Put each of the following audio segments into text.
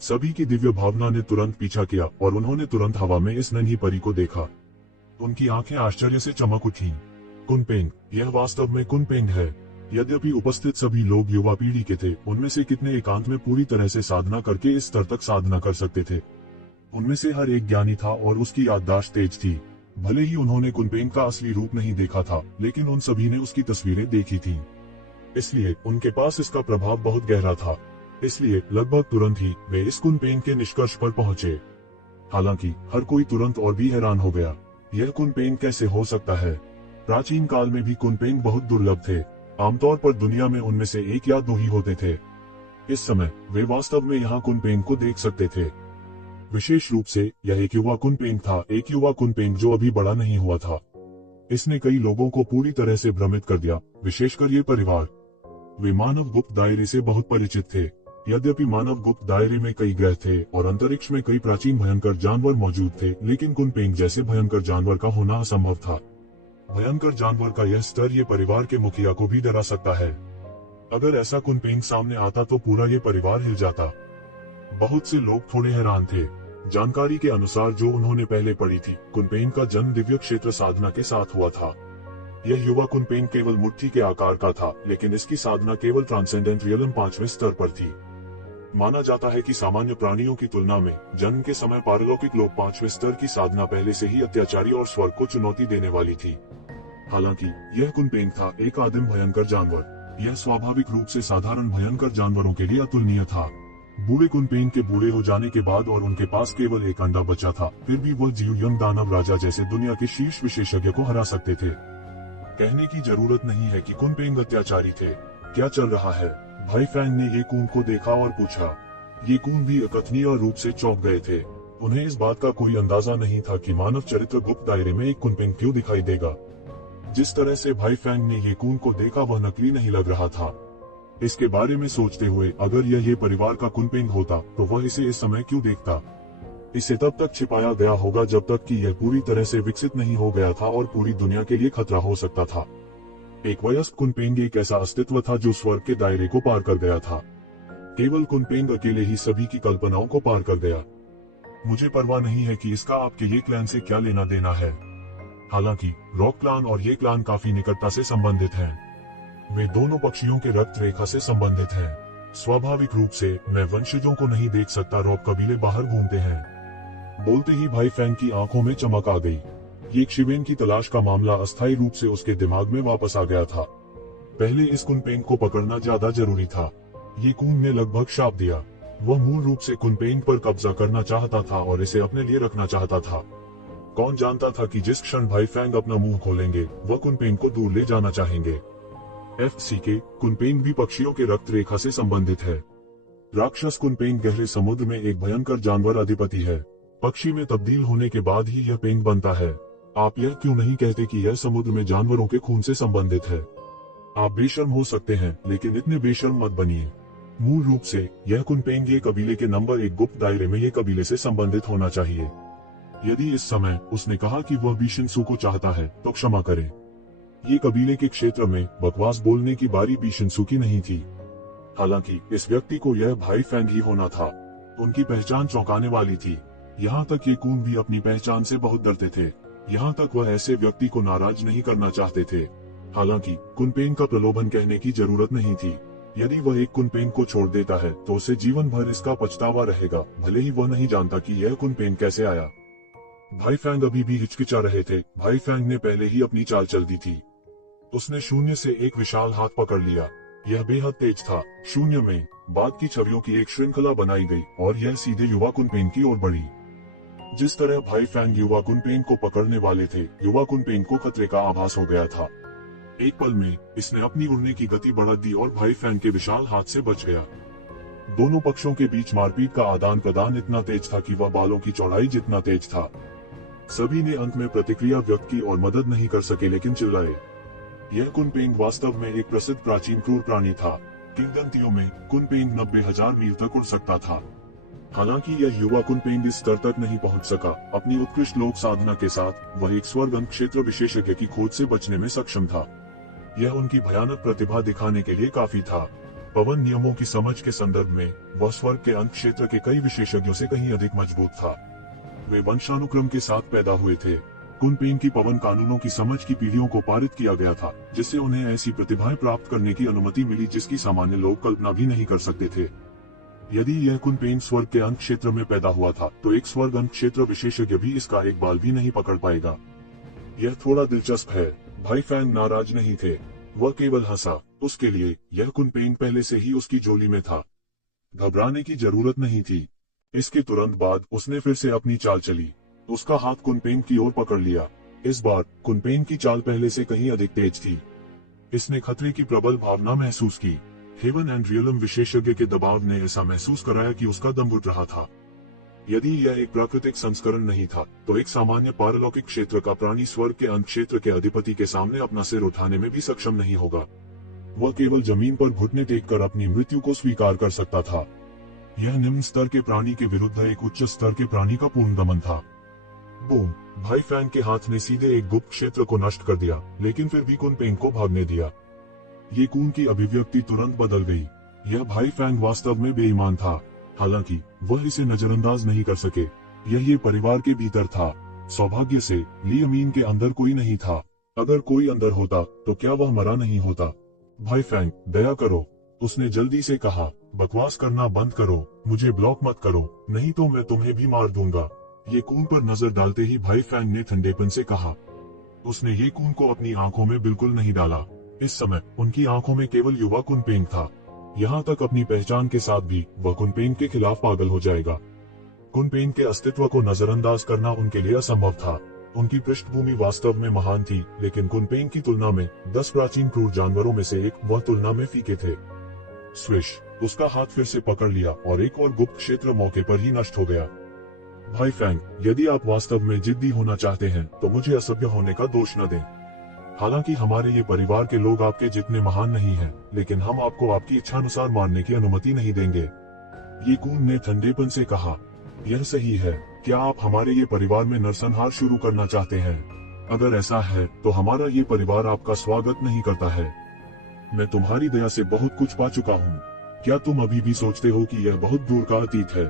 सभी की दिव्य भावना ने तुरंत पीछा किया और उन्होंने तुरंत हवा में इस नन्ही परी को देखा। उनकी आंखें आश्चर्य से चमक उठी। कुनपेंग, यह वास्तव में कुनपेंग है। यद्यपि उपस्थित सभी लोग युवा पीढ़ी के थे, उनमें से कितने एकांत में पूरी तरह से साधना करके इस स्तर तक साधना कर सकते थे। उनमें से हर एक ज्ञानी था और उसकी याददाश्त तेज थी। भले ही उन्होंने कुनपेंग का असली रूप नहीं देखा था, लेकिन उन सभी ने उसकी तस्वीरें देखी थी। इसलिए उनके पास इसका प्रभाव बहुत गहरा था। इसलिए लगभग तुरंत ही वे इस कुनपेंग के निष्कर्ष पर पहुंचे। हालांकि हर कोई तुरंत और भी हैरान हो गया। यह कुनपेंग कैसे हो सकता है? प्राचीन काल में भी कुनपेंग बहुत दुर्लभ थे। आमतौर पर दुनिया में उनमें से एक या दो ही होते थे। इस समय वे वास्तव में यहाँ कुनपेंग को देख सकते थे। विशेष रूप से यह एक युवा कुनपेंग था, एक युवा कुनपेंग जो अभी बड़ा नहीं हुआ था। इसने कई लोगों को पूरी तरह से भ्रमित कर दिया, विशेषकर ये परिवार। वे मानव गुप्त दायरे से बहुत परिचित थे। यद्यपि मानव गुप्त दायरे में कई ग्रह थे और अंतरिक्ष में कई प्राचीन भयंकर जानवर मौजूद थे, लेकिन कुनपेंग जैसे भयंकर जानवर का होना असंभव था। भयंकर जानवर का यह स्तर ये परिवार के मुखिया को भी डरा सकता है। अगर ऐसा कुनपेंग सामने आता तो पूरा ये परिवार हिल जाता। बहुत से लोग थोड़े हैरान थे। जानकारी के अनुसार जो उन्होंने पहले पढ़ी थी, कुनपेंग का जन्म दिव्य क्षेत्र साधना के साथ हुआ था। यह युवा कुनपेंग केवल मुट्ठी के आकार का था, लेकिन इसकी साधना केवल ट्रांसेंडेंट रियलम 5वें स्तर पर थी। माना जाता है कि सामान्य प्राणियों की तुलना में जन्म के समय पारलौकिक लोग 5वें स्तर की साधना पहले से ही अत्याचारी और स्वर्ग को चुनौती देने वाली थी। हालांकि यह कुनपेंग था एक आदिम भयंकर जानवर। यह स्वाभाविक रूप से साधारण भयंकर जानवरों के लिए अतुलनीय था। बूढ़े कुनपेंग के बूढ़े हो जाने के बाद और उनके पास केवल एक अंडा बचा था, फिर भी वह जीव यंग दानव राजा जैसे दुनिया के शीर्ष विशेषज्ञ को हरा सकते थे। कहने की जरूरत नहीं है कि कुनपेंग अत्याचारी थे। क्या चल रहा है? भाई फैंग ने ये कून को देखा और पूछा। ये कून भी अकथनीय रूप से चौंक गए थे। उन्हें इस बात का कोई अंदाजा नहीं था कि मानव चरित्र गुप्त दायरे में एक कुनपेंग क्यों दिखाई देगा। जिस तरह से भाई फैंग ने ये कून को देखा वह नकली नहीं लग रहा था। इसके बारे में सोचते हुए अगर यह परिवार का कुनपेंग होता तो वह इसे इस समय क्यों देखता? इसे तब तक छिपाया गया होगा जब तक कि यह पूरी तरह से विकसित नहीं हो गया था और पूरी दुनिया के लिए खतरा हो सकता था। एक वयस्क कुनपेंग एक ऐसा अस्तित्व था जो स्वर्ग के दायरे को पार कर गया था। केवल कुनपेंग अकेले ही सभी की कल्पनाओं को पार कर गया। मुझे परवाह नहीं है कि इसका आपके ये क्लैन से क्या लेना देना है। हालांकि रॉक क्लान और ये क्लान काफी निकटता से संबंधित हैं। वे दोनों पक्षियों के रक्त रेखा से संबंधित हैं। स्वाभाविक रूप से मैं वंशजों को नहीं देख सकता। रॉक कबीले बाहर घूमते हैं। बोलते ही भाई फैंग की आंखों में चमक आ गई। ये शिवेन की तलाश का मामला अस्थायी रूप से उसके दिमाग में वापस आ गया था। पहले इस कुनपेंग को पकड़ना ज्यादा जरूरी था। ये कून ने लगभग शाप दिया। वह मूल रूप से कुनपेंग पर कब्जा करना चाहता था और इसे अपने लिए रखना चाहता था। कौन जानता था कि जिस क्षण भाई फैंग अपना मुंह खोलेंगे वह कुनपेंग को दूर ले जाना चाहेंगे। FCK कुनपेंग भी पक्षियों के रक्त रेखा से संबंधित है। राक्षस कुनपेंग गहरे समुद्र में एक भयंकर जानवर अधिपति है। पक्षी में तब्दील होने के बाद ही यह पेंग बनता है। आप यह क्यों नहीं कहते कि यह समुद्र में जानवरों के खून से संबंधित है? आप बेशर्म हो सकते हैं, लेकिन इतने बेशर्म मत बनिए। मूल रूप से यह कुनपेंग ये कबीले के नंबर 1 गुप्त दायरे में ये कबीले से संबंधित होना चाहिए। यदि इस समय उसने कहा कि वह बिशिनसू को चाहता है तो क्षमा करें। ये कबीले के क्षेत्र में बकवास बोलने की बारी बिशिनसू की नहीं थी। हालांकि इस व्यक्ति को यह भाई फैंग ही होना था। उनकी पहचान चौंकाने वाली थी। यहाँ तक ये कून भी अपनी पहचान से बहुत डरते थे। यहाँ तक वह ऐसे व्यक्ति को नाराज नहीं करना चाहते थे। हालांकि कुनपेंग का प्रलोभन कहने की जरूरत नहीं थी। यदि वह एक कुनपेंग को छोड़ देता है तो उसे जीवन भर इसका पछतावा रहेगा, भले ही वह नहीं जानता कि यह कुनपेंग कैसे आया। भाई फैंग अभी भी हिचकिचा रहे थे। भाई फैंग ने पहले ही अपनी चाल चल दी थी। उसने शून्य से एक विशाल हाथ पकड़ लिया। यह बेहद तेज था। शून्य में बाद की छवियों की एक श्रृंखला बनाई गई और यह सीधे युवा कुनपेंग की ओर बढ़ी। जिस तरह भाई फैंग युवा कुनपेंग को पकड़ने वाले थे, युवा कुनपेंग को खतरे का आभास हो गया था। एक पल में इसने अपनी उड़ने की गति बढ़ा दी और भाई फैंग के विशाल हाथ से बच गया। दोनों पक्षों के बीच मारपीट का आदान प्रदान इतना तेज था कि वह बालों की चौड़ाई जितना तेज था। सभी ने अंत में प्रतिक्रिया व्यक्त की और मदद नहीं कर सके, लेकिन चिल्लाए। यह कुनपेंग वास्तव में एक प्रसिद्ध प्राचीन क्रूर प्राणी था। किंवदंतियों में कुनपेंग 90,000 मील तक उड़ सकता था। हालांकि यह युवा कुनपेंग इस स्तर तक नहीं पहुंच सका। अपनी उत्कृष्ट लोक साधना के साथ वह एक स्वर्ग क्षेत्र विशेषज्ञ की खोज से बचने में सक्षम था। यह उनकी भयानक प्रतिभा दिखाने के लिए काफी था। पवन नियमों की समझ के संदर्भ में वह स्वर्ग के अंत क्षेत्र के कई विशेषज्ञों से कहीं अधिक मजबूत था। वे वंशानुक्रम के साथ पैदा हुए थे। कुनपेंग की पवन कानूनों की समझ की पीढ़ियों को पारित किया गया था, जिससे उन्हें ऐसी प्रतिभाएं प्राप्त करने की अनुमति मिली जिसकी सामान्य लोग कल्पना भी नहीं कर सकते थे। यदि यह कुनपेंग स्वर्ग के अंत क्षेत्र में पैदा हुआ था, तो एक स्वर्ग अंत क्षेत्र विशेषज्ञ भी इसका एक बाल भी नहीं पकड़ पाएगा। यह थोड़ा दिलचस्प है। भाई फैंग नाराज नहीं थे, वह केवल हंसा। उसके लिए यह कुनपेंग पहले से ही उसकी जोली में था। घबराने की जरूरत नहीं थी। इसके तुरंत बाद उसने फिर से अपनी चाल चली। उसका हाथ कुनपेंग की ओर पकड़ लिया। इस बार कुनपेंग की चाल पहले से कहीं अधिक तेज थी। इसने खतरे की प्रबल भावना महसूस की। हेवन एंड रियलम विशेषज्ञ के दबाव ने ऐसा महसूस कराया कि उसका दम घुट रहा था। यदि यह एक प्राकृतिक संस्करण नहीं था, तो एक सामान्य पारलौकिक क्षेत्र का प्राणी स्वर्ग के अंत क्षेत्र के अधिपति के सामने अपना सिर उठाने में भी सक्षम नहीं होगा। वह केवल जमीन पर घुटने टेककर अपनी मृत्यु को स्वीकार कर सकता था। यह निम्न स्तर के प्राणी के विरुद्ध एक उच्च स्तर के प्राणी का पूर्ण दमन था। बूम! भाई फैंग के हाथ ने सीधे एक गुप्त क्षेत्र को नष्ट कर दिया, लेकिन फिर भी कुनपेंग को भागने दिया। ये कून की अभिव्यक्ति तुरंत बदल गई। यह भाई फैंग वास्तव में बेईमान था, हालांकि वह इसे नजरअंदाज नहीं कर सके। यह ये परिवार के भीतर था। सौभाग्य से ली अमीन के अंदर कोई नहीं था। अगर कोई अंदर होता तो क्या वह मरा नहीं होता? भाई फैंग, दया करो, उसने जल्दी से कहा। बकवास करना बंद करो, मुझे ब्लॉक मत करो, नहीं तो मैं तुम्हें भी मार दूंगा। ये कून पर नजर डालते ही भाई फैंग ने ठंडेपन से कहा। उसने ये कून को अपनी आंखों में बिल्कुल नहीं डाला। इस समय उनकी आंखों में केवल युवा कुनपेंग था। यहाँ तक अपनी पहचान के साथ भी वह कुनपेंग के खिलाफ पागल हो जाएगा। कुनपेंग के अस्तित्व को नजरअंदाज करना उनके लिए असंभव था। उनकी पृष्ठभूमि वास्तव में महान थी, लेकिन कुनपेंग की तुलना में 10 प्राचीन क्रूर जानवरों में से एक वह तुलना में फीके थे। स्विश! उसका हाथ फिर से पकड़ लिया और एक और गुप्त क्षेत्र मौके पर ही नष्ट हो गया। भाई फैंग, यदि आप वास्तव में जिद्दी होना चाहते हैं तो मुझे असभ्य होने का दोष न दें। हालांकि हमारे ये परिवार के लोग आपके जितने महान नहीं हैं, लेकिन हम आपको आपकी इच्छानुसार मारने की अनुमति नहीं देंगे। ये कून ने ठंडेपन से कहा। यह सही है। क्या आप हमारे ये परिवार में नरसंहार शुरू करना चाहते हैं? अगर ऐसा है तो हमारा ये परिवार आपका स्वागत नहीं करता है। मैं तुम्हारी दया से बहुत कुछ पा चुका हूँ। क्या तुम अभी भी सोचते हो कि यह बहुत दूर का अतीत है?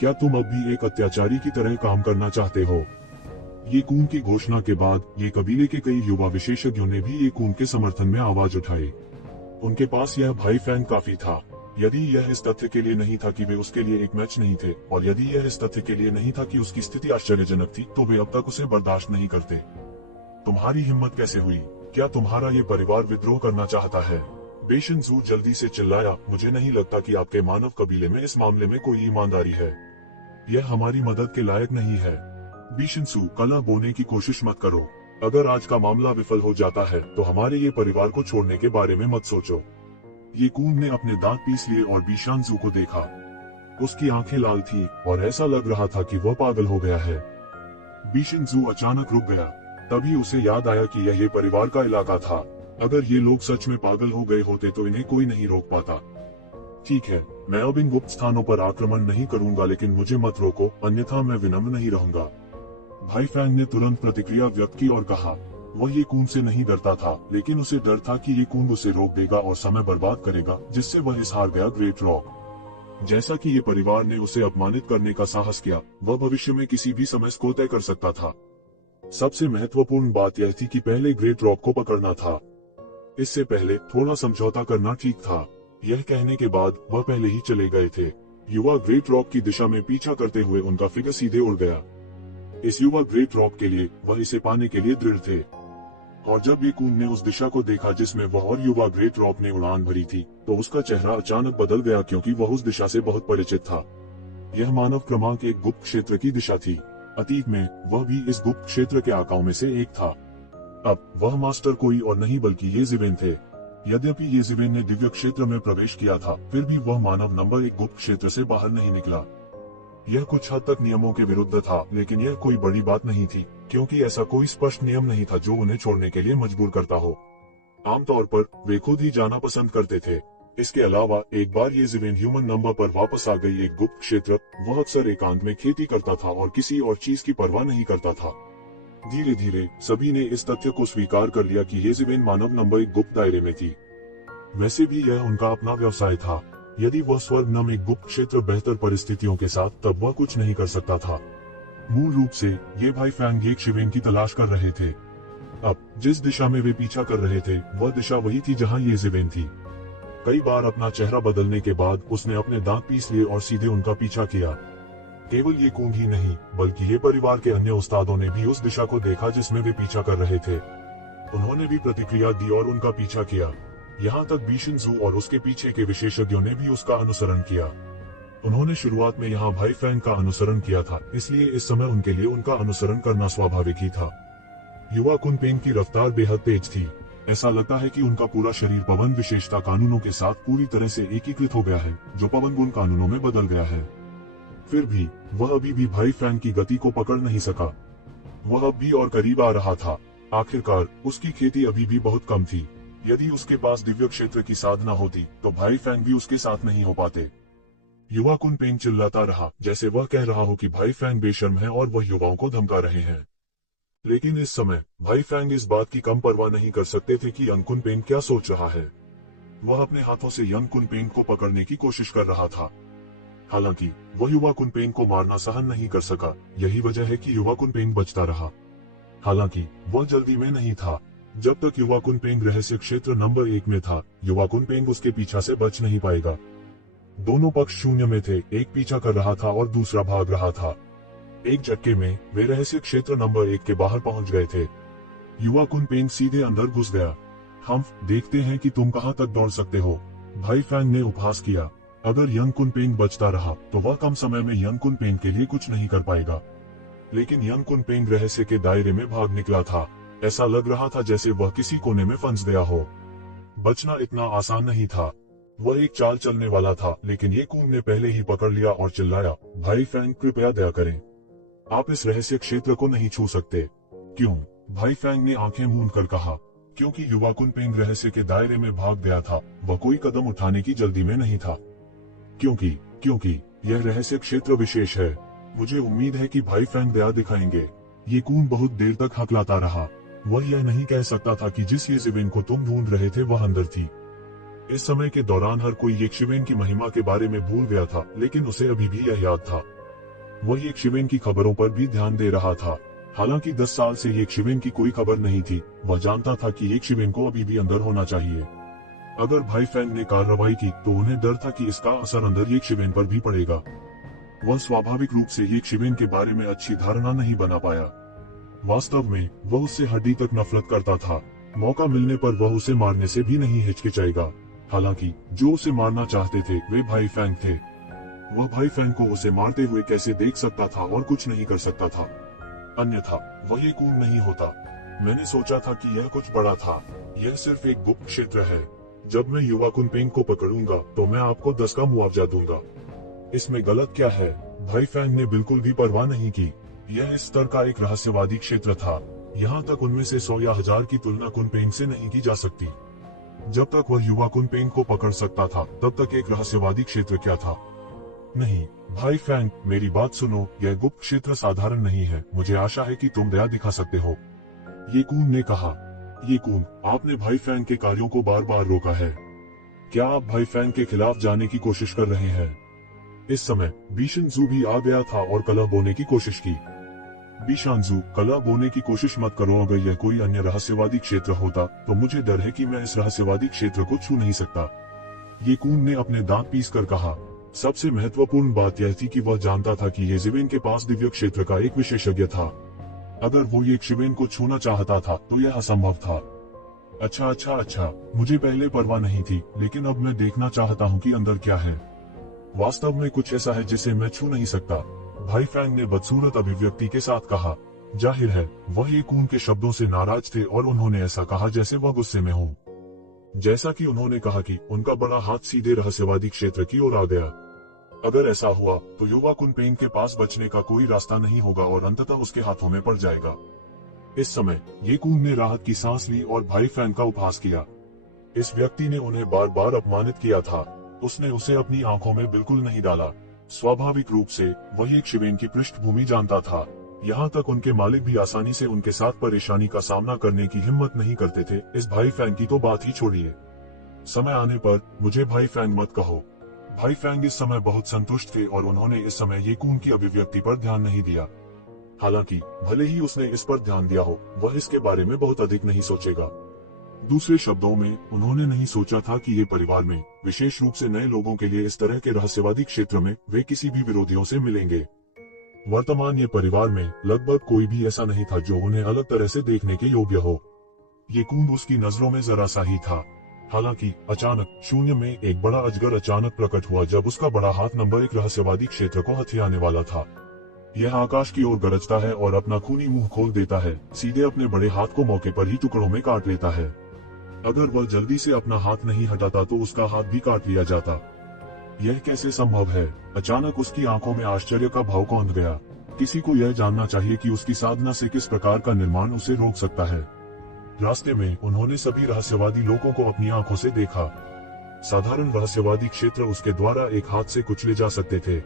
क्या तुम अब भी एक अत्याचारी की तरह काम करना चाहते हो? ये कून की घोषणा के बाद ये कबीले के कई युवा विशेषज्ञों ने भी ये कून के समर्थन में आवाज उठाई। उनके पास यह भाई फैंग काफी था। यदि यह इस तथ्य के लिए नहीं था कि वे उसके लिए एक मैच नहीं थे, और यदि यह इस तथ्य के लिए नहीं था कि उसकी स्थिति आश्चर्यजनक थी, तो वे अब तक उसे बर्दाश्त नहीं करते। तुम्हारी हिम्मत कैसे हुई? क्या तुम्हारा ये परिवार विद्रोह करना चाहता है? बेशन जू जल्दी से चिल्लाया। मुझे नहीं लगता कि आपके मानव कबीले में इस मामले में कोई ईमानदारी है। यह हमारी मदद के लायक नहीं है। बीशनसू, कला बोने की कोशिश मत करो। अगर आज का मामला विफल हो जाता है तो हमारे ये परिवार को छोड़ने के बारे में मत सोचो। ये कून ने अपने दांत पीस लिए और बीशानजू को देखा। उसकी आंखें लाल थी और ऐसा लग रहा था कि वह पागल हो गया है। बीशनजू अचानक रुक गया। तभी उसे याद आया कि यह परिवार का इलाका था। अगर ये लोग सच में पागल हो गए होते तो इन्हें कोई नहीं रोक पाता। ठीक है, मैं अब इन गुप्त स्थानों पर आक्रमण नहीं करूंगा, लेकिन मुझे मत रोको, अन्यथा मैं विनम्र नहीं रहूंगा। भाई फैंग ने तुरंत प्रतिक्रिया व्यक्त की और कहा। वह ये कून से नहीं डरता था, लेकिन उसे डर था कि ये कून उसे रोक देगा और समय बर्बाद करेगा, जिससे वह इस हार गया ग्रेट रॉक। जैसा कि ये परिवार ने उसे अपमानित करने का साहस किया, वह भविष्य में किसी भी समय को तय कर सकता था। सबसे महत्वपूर्ण बात यह थी कि पहले ग्रेट रॉक को पकड़ना था। इससे पहले थोड़ा समझौता करना ठीक था। यह कहने के बाद वह पहले ही चले गए थे। युवा ग्रेट रॉक की दिशा में पीछा करते हुए उनका फिगर सीधे उड़ गया। इस युवा ग्रेट रॉक के लिए वह इसे पाने के लिए दृढ़ थे। और जब ये कून ने उस दिशा को देखा जिसमें वह और युवा ग्रेट रॉक ने उड़ान भरी थी, तो उसका चेहरा अचानक बदल गया, क्योंकि वह उस दिशा से बहुत परिचित था। यह मानव क्रमांक एक गुप्त क्षेत्र की दिशा थी। अतीत में वह भी इस गुप्त क्षेत्र के आकाओं में से एक था। अब वह मास्टर कोई और नहीं बल्कि ये ज़िवेन थे। यद्यपि ये ज़िवेन ने दिव्य क्षेत्र में प्रवेश किया था, फिर भी वह मानव नंबर एक गुप्त क्षेत्र से बाहर नहीं निकला। यह कुछ हद तक नियमों के विरुद्ध था, लेकिन यह कोई बड़ी बात नहीं थी, क्योंकि ऐसा कोई स्पष्ट नियम नहीं था जो उन्हें छोड़ने के लिए मजबूर करता हो। आमतौर पर वे खुद ही जाना पसंद करते थे। इसके अलावा एक बार ये ज़िवेन ह्यूमन नंबर पर वापस आ गई एक गुप्त क्षेत्र, वह अक्सर एकांत में खेती करता था और किसी और चीज की परवाह नहीं करता था। धीरे धीरे सभी ने इस तथ्य को स्वीकार कर लिया कि ये ज़िवेन मानव नंबर एक गुप्त दायरे में थी। वैसे भी यह उनका अपना व्यवसाय था। यदि वह स्वर्ग नाम एक गुप्त क्षेत्र बेहतर परिस्थितियों के साथ, तब वह कुछ नहीं कर सकता था। मूल रूप से ये भाई फैंग एक शिवेन की तलाश कर रहे थे। अब जिस दिशा में वे पीछा कर रहे थे, वह दिशा वही थी जहां ये शिवेन थी। कई बार अपना चेहरा बदलने के बाद उसने अपने दांत पीस लिए और सीधे उनका पीछा किया। केवल ये कूंग ही नहीं, बल्कि ये परिवार के अन्य उस्तादों ने भी उस दिशा को देखा जिसमें वे पीछा कर रहे थे। उन्होंने भी प्रतिक्रिया दी और उनका पीछा किया। यहाँ तक बीशनजू और उसके पीछे के विशेषज्ञों ने भी उसका अनुसरण किया। उन्होंने शुरुआत में यहाँ भाई फैंग का अनुसरण किया था, इसलिए इस समय उनके लिए उनका अनुसरण करना स्वाभाविक ही था। युवा कुनपेंग की रफ्तार बेहद तेज थी। ऐसा लगता है कि उनका पूरा शरीर पवन विशेषता कानूनों के साथ पूरी तरह से एकीकृत हो गया है, जो पवन गुण कानूनों में बदल गया है। फिर भी वह अभी भी भाई फैंग की गति को पकड़ नहीं सका। वह अब भी और करीब आ रहा था। आखिरकार उसकी खेती अभी भी बहुत कम थी। यदि उसके पास दिव्य क्षेत्र की साधना होती, तो भाई फैंग भी उसके साथ नहीं हो पाते। युवा कुनपेंग चिल्लाता रहा, जैसे वह कह रहा हो कि भाई फैंग बेशर्म है और वह युवाओं को धमका रहे हैं। लेकिन इस समय भाई फैंग इस बात की कम परवाह नहीं कर सकते थे कि यंग कुनपेंग क्या सोच रहा है। वह अपने हाथों से यंग कुनपेंग को पकड़ने की कोशिश कर रहा था। हालांकि वह युवा कुनपेंग को मारना सहन नहीं कर सका। यही वजह है कि युवा कुनपेंग बचता रहा। हालांकि वह जल्दी में नहीं था। जब तक युवा कुनपेंग रहस्य क्षेत्र नंबर 1 में था, युवा कुनपेंग उसके पीछा से बच नहीं पाएगा। दोनों पक्ष शून्य में थे, एक पीछा कर रहा था और दूसरा भाग रहा था। एक झटके में वे रहस्य क्षेत्र नंबर 1 के बाहर पहुंच गए थे। युवा कुनपेंग सीधे अंदर घुस गया। हम देखते हैं कि तुम कहां तक दौड़ सकते हो, भाई फैंग ने उपहास किया। अगर यंग कुनपेंग बचता रहा, तो वह कम समय में यंग कुनपेंग के लिए कुछ नहीं कर पाएगा। लेकिन यंग कुनपेंग रहस्य के दायरे में भाग निकला था। ऐसा लग रहा था जैसे वह किसी कोने में फंस गया हो। बचना इतना आसान नहीं था। वह एक चाल चलने वाला था, लेकिन ये कूंग ने पहले ही पकड़ लिया और चिल्लाया, भाई फैंग कृपया दया करें, आप इस रहस्य क्षेत्र को नहीं छू सकते। क्यों? भाई फैंग ने आंखें मूंद कर कहा। क्योंकि युवा कुनपेंग रहस्य के दायरे में भाग गया था। वह कोई कदम उठाने की जल्दी में नहीं था। क्योंकि यह रहस्य क्षेत्र विशेष है। मुझे उम्मीद है कि भाई फैंग दया दिखाएंगे। ये कून बहुत देर तक हकलाता रहा। वह यह नहीं कह सकता था कि जिस ये शिवेन को तुम ढूंढ रहे थे वह अंदर थी। इस समय के दौरान हर कोई एक शिवेन की महिमा के बारे में भूल गया था, लेकिन उसे अभी भी यह याद था। वह एक शिवेन की खबरों पर भी ध्यान दे रहा था। हालांकि 10 साल से एक शिवेन की कोई खबर नहीं थी। वह जानता था कि एक शिवेन को अभी भी अंदर होना चाहिए। अगर भाई फैंग ने कार्रवाई की, तो उन्हें डर था कि इसका असर अंदर एक शिवेन पर भी पड़ेगा। वह स्वाभाविक रूप से एक शिवेन के बारे में अच्छी धारणा नहीं बना पाया। वास्तव में वह उससे हड्डी तक नफरत करता था। मौका मिलने पर वह उसे मारने से भी नहीं हिचकिचाएगा। हालांकि जो उसे मारना चाहते थे वे भाई फैंग थे। वह भाई फैंग को उसे मारते हुए कैसे देख सकता था और कुछ नहीं कर सकता था। अन्यथा वह ये कून नहीं होता। मैंने सोचा था कि यह कुछ बड़ा था। यह सिर्फ एक गुप्त क्षेत्र है। जब मैं युवा कुनपेंग को पकड़ूंगा, तो मैं आपको 10 का मुआवजा दूंगा। इसमें गलत क्या है? भाई फैंग ने बिल्कुल भी परवाह नहीं की। यह इस स्तर का एक रहस्यवादी क्षेत्र था। यहाँ तक उनमें से 100 या 1000 की तुलना कुनपेंग से नहीं की जा सकती। जब तक वह युवा कुनपेंग को पकड़ सकता था, तब तक एक रहस्यवादी क्षेत्र क्या था? नहीं भाई फैंग, मेरी बात सुनो। यह गुप्त क्षेत्र साधारण नहीं है। मुझे आशा है कि तुम दया दिखा सकते हो, ये कून ने कहा। ये कून, आपने भाई फैंग के कार्यों को बार बार रोका है। क्या आप भाई फैंग के खिलाफ जाने की कोशिश कर रहे हैं? इस समय बीशनजू भी आ गया था और कलह बोने की कोशिश की। बीशानजू, कलह बोने की कोशिश मत करो। अगर यह कोई अन्य रहस्यवादी क्षेत्र होता, तो मुझे डर है कि मैं इस रहस्यवादी क्षेत्र को छू नहीं सकता। ये कून ने अपने दांत पीस कर कहा। सबसे महत्वपूर्ण बात यह थी कि वह जानता था कि ये शिवेन के पास दिव्य क्षेत्र का एक विशेषज्ञ था। अगर वो ये शिवेन को छूना चाहता था, तो यह असंभव था। अच्छा, मुझे पहले परवाह नहीं थी, लेकिन अब मैं देखना चाहता हूँ कि अंदर क्या है। वास्तव में कुछ ऐसा है जिसे मैं छू नहीं सकता, भाई फैंग ने बदसूरत अभिव्यक्ति के साथ कहा। जाहिर है वह ये कून के शब्दों से नाराज थे और उन्होंने ऐसा कहा जैसे वह गुस्से में हो। जैसा कि उन्होंने कहा कि उनका बड़ा हाथ सीधे रहस्यवादी क्षेत्र की ओर आ गया। अगर ऐसा हुआ, तो युवा कुनपेंग के पास बचने का कोई रास्ता नहीं होगा और अंततः उसके हाथों में पड़ जाएगा। इस समय ये कून ने राहत की सांस ली और भाई फैंग का उपहास किया। इस व्यक्ति ने उन्हें बार बार अपमानित किया था। उसने उसे अपनी आंखों में बिल्कुल नहीं डाला। स्वाभाविक रूप से वह एक शिवेन की पृष्ठभूमि जानता था। यहाँ तक उनके मालिक भी आसानी से उनके साथ परेशानी का सामना करने की हिम्मत नहीं करते थे। इस भाई फैंग की तो बात ही छोड़िए। समय आने पर मुझे भाई फैंग मत कहो। भाई फैंग इस समय बहुत संतुष्ट थे और उन्होंने इस समय ये कून की अभिव्यक्ति पर ध्यान नहीं दिया। हालांकि भले ही उसने इस पर ध्यान दिया हो, वह इसके बारे में बहुत अधिक नहीं सोचेगा। दूसरे शब्दों में, उन्होंने नहीं सोचा था कि ये परिवार में, विशेष रूप से नए लोगों के लिए इस तरह के रहस्यवादी क्षेत्र में वे किसी भी विरोधियों से मिलेंगे। वर्तमान ये परिवार में लगभग कोई भी ऐसा नहीं था जो उन्हें अलग तरह से देखने के योग्य हो। ये कून उसकी नजरों में जरा सा ही था। हालांकि अचानक शून्य में एक बड़ा अजगर अचानक प्रकट हुआ जब उसका बड़ा हाथ नंबर 1 रहस्यवादी क्षेत्र को हथियाने वाला था। यह आकाश की ओर गरजता है और अपना खूनी मुंह खोल देता है, सीधे अपने बड़े हाथ को मौके पर ही टुकड़ों में काट लेता है। अगर वह जल्दी से अपना हाथ नहीं हटाता तो उसका हाथ भी काट लिया जाता। यह कैसे संभव है? अचानक उसकी आंखों में आश्चर्य का भाव कौंध गया। किसी को यह जानना चाहिए कि उसकी साधना से किस प्रकार का निर्माण उसे रोक सकता है। रास्ते में उन्होंने सभी रहस्यवादी लोगों को अपनी आंखों से देखा। साधारण रहस्यवादी क्षेत्र उसके द्वारा एक हाथ से कुचले जा सकते थे।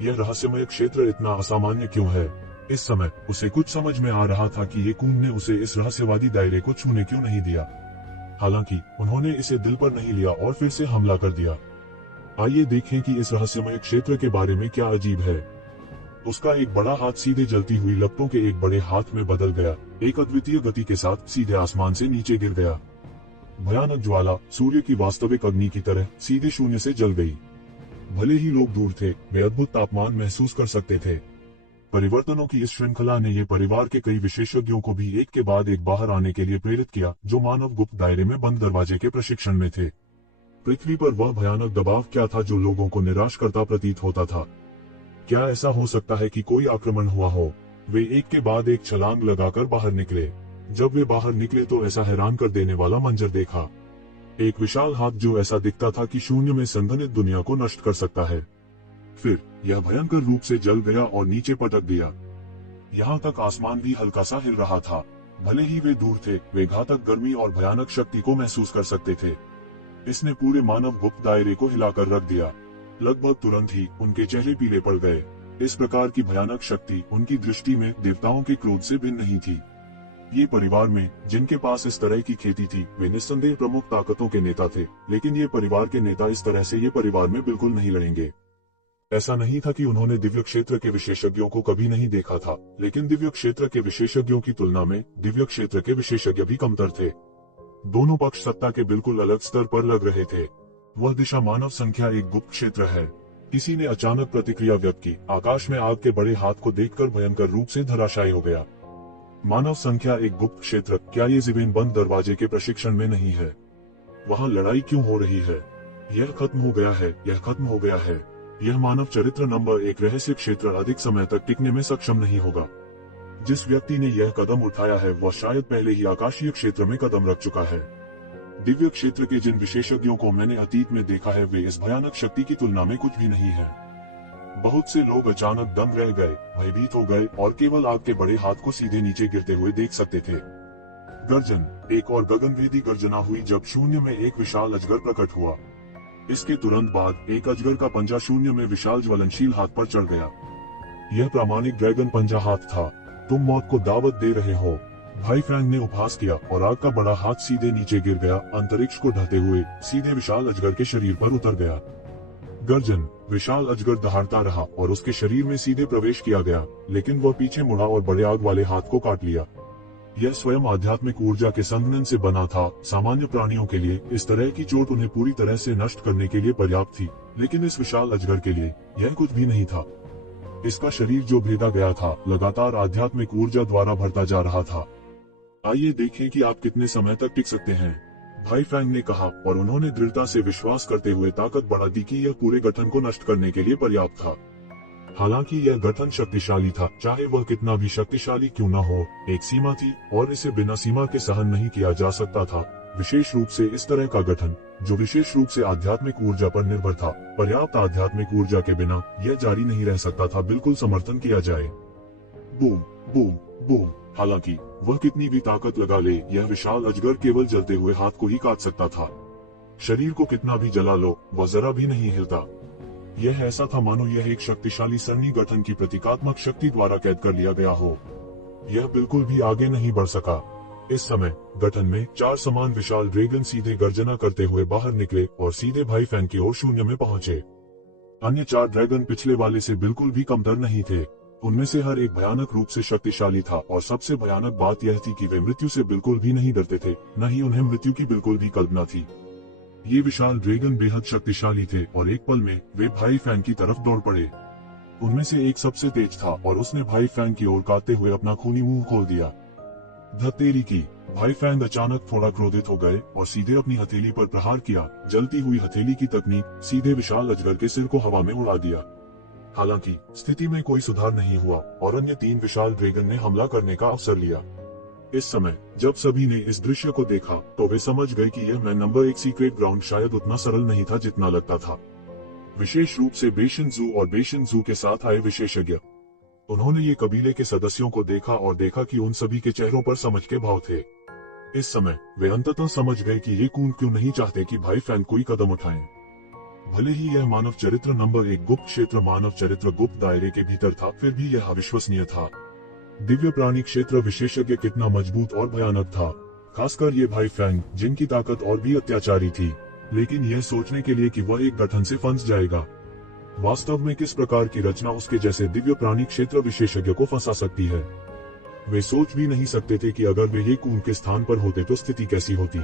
यह रहस्यमय क्षेत्र इतना असामान्य क्यों है? इस समय उसे कुछ समझ में आ रहा था कि ये कून ने उसे इस रहस्यवादी दायरे को छूने क्यों नहीं दिया। हालांकि उन्होंने इसे दिल पर नहीं लिया और फिर से हमला कर दिया। आइए देखें कि इस रहस्यमय क्षेत्र के बारे में क्या अजीब है। उसका एक बड़ा हाथ सीधे जलती हुई लपटों के एक बड़े हाथ में बदल गया, एक अद्वितीय गति के साथ सीधे आसमान से नीचे गिर गया। भयानक ज्वाला सूर्य की वास्तविक अग्नि की तरह सीधे शून्य से जल गई। भले ही लोग दूर थे, वे अद्भुत तापमान महसूस कर सकते थे। परिवर्तनों की इस श्रृंखला ने ये परिवार के कई विशेषज्ञों को भी एक के बाद एक बाहर आने के लिए प्रेरित किया, जो मानव गुप्त दायरे में बंद दरवाजे के प्रशिक्षण में थे। पृथ्वी पर वह भयानक दबाव क्या था जो लोगों को निराश करता प्रतीत होता था? क्या ऐसा हो सकता है कि कोई आक्रमण हुआ हो? वे एक के बाद एक छलांग लगाकर बाहर निकले। जब वे बाहर निकले तो ऐसा हैरान कर देने वाला मंजर देखा। एक विशाल हाथ जो ऐसा दिखता था कि शून्य में संघनित दुनिया को नष्ट कर सकता है। फिर यह भयंकर रूप से जल गया और नीचे पटक दिया। यहाँ तक आसमान भी हल्का सा हिल रहा था। भले ही वे दूर थे, वे घातक गर्मी और भयानक शक्ति को महसूस कर सकते थे। इसने पूरे मानव गुप्त दायरे को हिलाकर रख दिया। लगभग तुरंत ही उनके चेहरे पीले पड़ गए। इस प्रकार की भयानक शक्ति उनकी दृष्टि में देवताओं के क्रोध से भिन्न नहीं थी। ये परिवार में जिनके पास इस तरह की खेती थी, वे निस्संदेह प्रमुख ताकतों के नेता थे, लेकिन ये परिवार के नेता इस तरह से ये परिवार में बिल्कुल नहीं लड़ेंगे। ऐसा नहीं था कि उन्होंने दिव्य क्षेत्र के विशेषज्ञों को कभी नहीं देखा था, लेकिन दिव्य क्षेत्र के विशेषज्ञों की तुलना में दिव्य क्षेत्र के विशेषज्ञ भी कमतर थे। दोनों पक्ष सत्ता के बिल्कुल अलग स्तर पर लग रहे थे। वह दिशा मानव संख्या एक गुप्त क्षेत्र है। किसी ने अचानक प्रतिक्रिया व्यक्त की। आकाश में आग के बड़े हाथ को देखकर भयंकर रूप से धराशायी हो गया। मानव संख्या एक गुप्त क्षेत्र, क्या ये जीवन बंद दरवाजे के प्रशिक्षण में नहीं है? वहाँ लड़ाई क्यों हो रही है? यह खत्म हो गया है, यह खत्म हो गया है। यह मानव चरित्र नंबर 1 रहस्य क्षेत्र अधिक समय तक टिकने में सक्षम नहीं होगा। जिस व्यक्ति ने यह कदम उठाया है वह शायद पहले ही आकाशीय क्षेत्र में कदम रख चुका है। दिव्य क्षेत्र के जिन विशेषज्ञों को मैंने अतीत में देखा है वे इस भयानक शक्ति की तुलना में कुछ भी नहीं है। बहुत से लोग अचानक दंग रह गए, भयभीत हो गए और केवल आग के बड़े हाथ को सीधे नीचे गिरते हुए देख सकते थे। गर्जन, एक और गगनभेदी गर्जना हुई जब शून्य में एक विशाल अजगर प्रकट हुआ। इसके तुरंत बाद एक अजगर का पंजा शून्य में विशाल ज्वलनशील हाथ पर चढ़ गया। यह प्रामाणिक ड्रैगन पंजा हाथ था। तुम मौत को दावत दे रहे हो, भाई फ्रैंक ने उपहास किया और आग का बड़ा हाथ सीधे नीचे गिर गया, अंतरिक्ष को ढहते हुए सीधे विशाल अजगर के शरीर पर उतर गया। गर्जन, विशाल अजगर दहाड़ता रहा और उसके शरीर में सीधे प्रवेश किया गया, लेकिन वह पीछे मुड़ा और बड़े आग वाले हाथ को काट लिया। यह स्वयं आध्यात्मिक ऊर्जा के संघनन से बना था। सामान्य प्राणियों के लिए इस तरह की चोट उन्हें पूरी तरह से नष्ट करने के लिए पर्याप्त थी, लेकिन इस विशाल अजगर के लिए यह कुछ भी नहीं था। इसका शरीर जो भेदा गया था लगातार आध्यात्मिक ऊर्जा द्वारा भरता जा रहा था। आइए देखें कि आप कितने समय तक टिक सकते हैं, भाई फ्रैंक ने कहा, और उन्होंने दृढ़ता से विश्वास करते हुए ताकत बढ़ा दी कि यह पूरे गठन को नष्ट करने के लिए पर्याप्त था। हालांकि यह गठन शक्तिशाली था, चाहे वह कितना भी शक्तिशाली क्यों न हो, एक सीमा थी और इसे बिना सीमा के सहन नहीं किया जा सकता था। विशेष रूप से इस तरह का गठन जो विशेष रूप से आध्यात्मिक ऊर्जा पर निर्भर था। पर्याप्त आध्यात्मिक ऊर्जा के बिना यह जारी नहीं रह सकता था, बिल्कुल समर्थन किया जाए। Boom boom boom. हालांकि वह कितनी भी ताकत लगा ले, यह विशाल अजगर केवल जलते हुए हाथ को ही काट सकता था। शरीर को कितना भी जला लो, वह जरा भी नहीं हिलता। यह ऐसा था मानो यह एक शक्तिशाली सन्नी गठन की प्रतीकात्मक शक्ति द्वारा कैद कर लिया गया हो। यह बिल्कुल भी आगे नहीं बढ़ सका। इस समय गठन में 4 समान विशाल ड्रैगन सीधे गर्जना करते हुए बाहर निकले और सीधे भाई फैंग की ओर शून्य में पहुंचे। अन्य 4 ड्रैगन पिछले वाले से बिल्कुल भी कमतर नहीं थे। उनमें से हर एक भयानक रूप से शक्तिशाली था और सबसे भयानक बात यह थी कि वे मृत्यु से बिल्कुल भी नहीं डरते थे, न ही उन्हें मृत्यु की बिल्कुल भी कल्पना थी। ये विशाल ड्रैगन बेहद शक्तिशाली थे और एक पल में वे भाई फैंग की तरफ दौड़ पड़े। उनमें से एक सबसे तेज था और उसने भाई फैंग की ओर काटते हुए अपना खूनी मुंह खोल दिया। धत्तेरी की! भाई फैंग अचानक थोड़ा क्रोधित हो गए और सीधे अपनी हथेली पर प्रहार किया। जलती हुई हथेली की तकनीक सीधे विशाल अजगर के सिर को हवा में उड़ा दिया। हालांकि स्थिति में कोई सुधार नहीं हुआ और अन्य 3 विशाल ड्रैगन ने हमला करने का अवसर लिया। इस समय जब सभी ने इस दृश्य को देखा तो वे समझ गए कि यह मैन नंबर 1 सीक्रेट ग्राउंड शायद उतना सरल नहीं था जितना लगता था। विशेष रूप से बेशन जू और बेशन जू के साथ आए विशेषज्ञ। उन्होंने ये कबीले के सदस्यों को देखा और देखा कि उन सभी के चेहरों पर समझ के भाव थे। इस समय वे अंततः समझ गए कि ये कून क्यों नहीं चाहते कि भाई फैंग कोई कदम उठाएं। भले ही यह मानव चरित्र नंबर 1 गुप्त क्षेत्र मानव चरित्र गुप्त दायरे के भीतर था, फिर भी यह अविश्वसनीय था। दिव्य प्राणी क्षेत्र विशेषज्ञ कितना मजबूत और भयानक था, खासकर ये भाई फैंग जिनकी ताकत और भी अत्याचारी थी, लेकिन यह सोचने के लिए कि वह एक गठन से फंस जाएगा। वास्तव में किस प्रकार की रचना उसके जैसे दिव्य प्राणी क्षेत्र विशेषज्ञ को फंसा सकती है। वे सोच भी नहीं सकते थे कि अगर वे ये कून के स्थान पर होते तो स्थिति कैसी होती।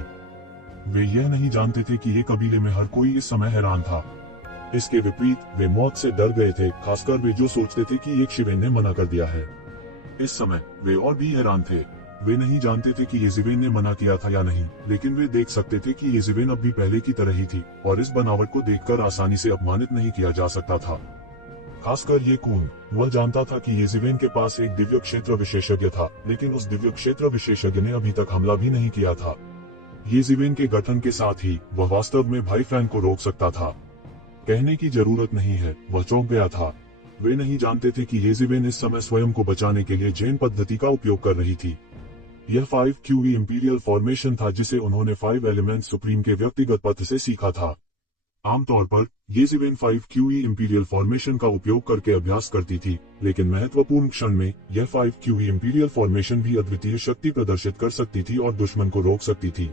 वे यह नहीं जानते थे कि ये कबीले में हर कोई इस समय हैरान था। इसके विपरीत वे मौत से डर गए थे, खासकर वे जो सोचते थे कि एक शिवेन ने मना कर दिया है। इस समय वे और भी हैरान थे। वे नहीं जानते थे कि येज़िवेन ने मना किया था या नहीं, लेकिन वे देख सकते थे कि येज़िवेन अब भी पहले की तरह ही थी और इस बनावट को देखकर आसानी से अपमानित नहीं किया जा सकता था। खासकर ये कून, वह जानता था कि येज़िवेन के पास एक दिव्य क्षेत्र विशेषज्ञ था, लेकिन उस दिव्य क्षेत्र विशेषज्ञ ने अभी तक हमला भी नहीं किया था। येज़िवेन के गठन के साथ ही वह वास्तव में भाई फैंग को रोक सकता था। कहने की जरूरत नहीं है, वह चौंक गया था। वे नहीं जानते थे कि येज़िवेन इस समय स्वयं को बचाने के लिए जैन पद्धति का उपयोग कर रही थी। यह 5 QE इंपीरियल फॉर्मेशन था जिसे उन्होंने 5 एलिमेंट सुप्रीम के व्यक्तिगत पत्र से सीखा था। आमतौर पर येज़िवेन 5 QE इंपीरियल फॉर्मेशन का उपयोग करके अभ्यास करती थी, लेकिन महत्वपूर्ण क्षण में यह 5 QE इंपीरियल फॉर्मेशन भी अद्वितीय शक्ति प्रदर्शित कर सकती थी और दुश्मन को रोक सकती थी।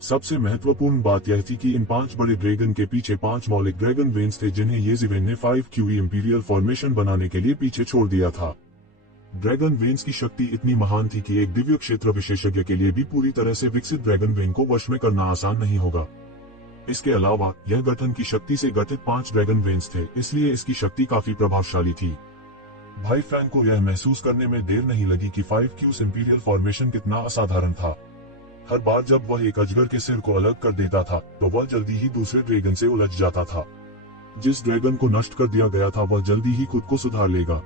सबसे महत्वपूर्ण बात यह थी कि इन 5 बड़े ड्रैगन के पीछे 5 मौलिक ड्रैगन वेन्स थे जिन्हें येज़िवेन ने 5 QE इंपीरियल फॉर्मेशन बनाने के लिए पीछे छोड़ दिया था। ड्रैगन वेन्स की शक्ति इतनी महान थी कि एक दिव्य क्षेत्र विशेषज्ञ के लिए भी पूरी तरह से विकसित ड्रैगन वेन को वश में करना आसान नहीं होगा। इसके अलावा यह गठन की शक्ति से गठित 5 ड्रैगन वेन्स थे, इसलिए इसकी शक्ति काफी प्रभावशाली थी। भाई फैंग को यह महसूस करने में देर नहीं लगी कि 5 QE इंपीरियल फॉर्मेशन कितना असाधारण था। हर बार जब वह एक अजगर के सिर को अलग कर देता था तो वह जल्दी ही दूसरे ड्रैगन से उलझ जाता था। जिस ड्रैगन को नष्ट कर दिया गया था वह जल्दी ही खुद को सुधार लेगा।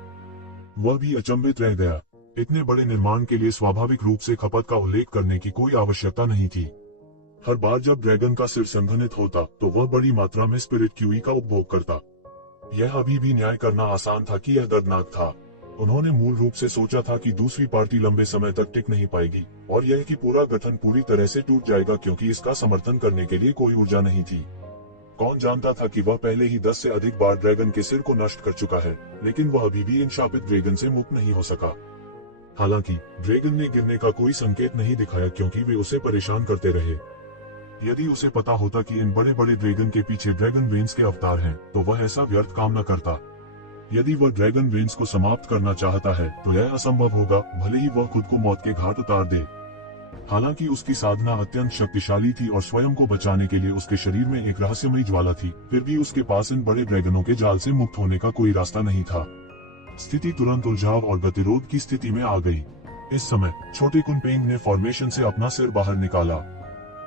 वह भी अचंभित रह गया। इतने बड़े निर्माण के लिए स्वाभाविक रूप से खपत का उल्लेख करने की कोई आवश्यकता नहीं थी। हर बार जब ड्रैगन का सिर संघनित होता तो वह बड़ी मात्रा में स्पिरिट QE का उपभोग करता। यह अभी भी न्याय करना आसान था कि यह दर्दनाक था। उन्होंने मूल रूप से सोचा था कि दूसरी पार्टी लंबे समय तक टिक नहीं पाएगी और यह कि पूरा गठन पूरी तरह से टूट जाएगा क्योंकि इसका समर्थन करने के लिए कोई ऊर्जा नहीं थी। कौन जानता था कि वह पहले ही 10 से अधिक बार ड्रैगन के सिर को नष्ट कर चुका है, लेकिन वह अभी भी इन शापित ड्रैगन से मुक्त नहीं हो सका। हालांकि ड्रैगन ने गिरने का कोई संकेत नहीं दिखाया क्योंकि वे उसे परेशान करते रहे। यदि उसे पता होता कि इन बड़े बड़े ड्रैगन के पीछे ड्रैगन वेन्स के अवतार हैं, तो वह ऐसा व्यर्थ काम न करता। यदि वह ड्रैगन वेन्स को समाप्त करना चाहता है तो यह असंभव होगा, भले ही वह खुद को मौत के घाट उतार दे। हालांकि उसकी साधना अत्यंत शक्तिशाली थी और स्वयं को बचाने के लिए उसके शरीर में एक रहस्यमयी ज्वाला थी, फिर भी उसके पास इन बड़े ड्रैगनों के जाल से मुक्त होने का कोई रास्ता नहीं था। स्थिति तुरंत उलझाव और गतिरोध की स्थिति में आ गई। इस समय छोटे कुनपेंग ने फॉर्मेशन से अपना सिर बाहर निकाला।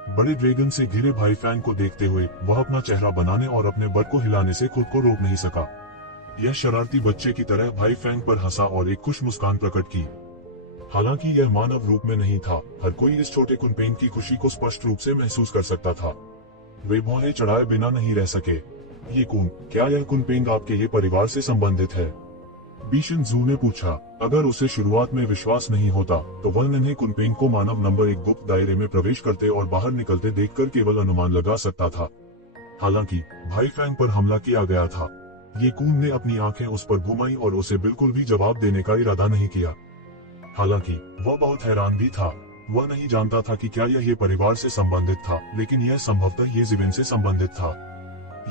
बड़े ड्रैगन से घिरे भाई फैंग को देखते हुए वह अपना चेहरा बनाने और अपने बट को हिलाने से खुद को रोक नहीं सका। यह शरारती बच्चे की तरह भाई फैंग पर हंसा और एक खुश मुस्कान प्रकट की। हालांकि यह मानव रूप में नहीं था, हर कोई इस छोटे कुनपेंग की खुशी को स्पष्ट रूप से महसूस कर सकता था। वे भौहें चढ़ाए बिना नहीं रह सके। ये कून, क्या यह कुनपेंग आपके ये परिवार से संबंधित है? बीशन जू ने पूछा। अगर उसे शुरुआत में विश्वास नहीं होता तो वह नन्हे कुनपेंग को मानव नंबर 1 गुप्त दायरे में प्रवेश करते और बाहर निकलते देखकर केवल अनुमान लगा सकता था। हालांकि भाई फैंग पर हमला किया गया था। ये कून ने अपनी आंखें उस पर घुमाई और उसे बिल्कुल भी जवाब देने का इरादा नहीं किया। हालांकि वह बहुत हैरान भी था। वह नहीं जानता था कि क्या यह परिवार से संबंधित था, लेकिन यह संभवतः येज़ेबेल से संबंधित था।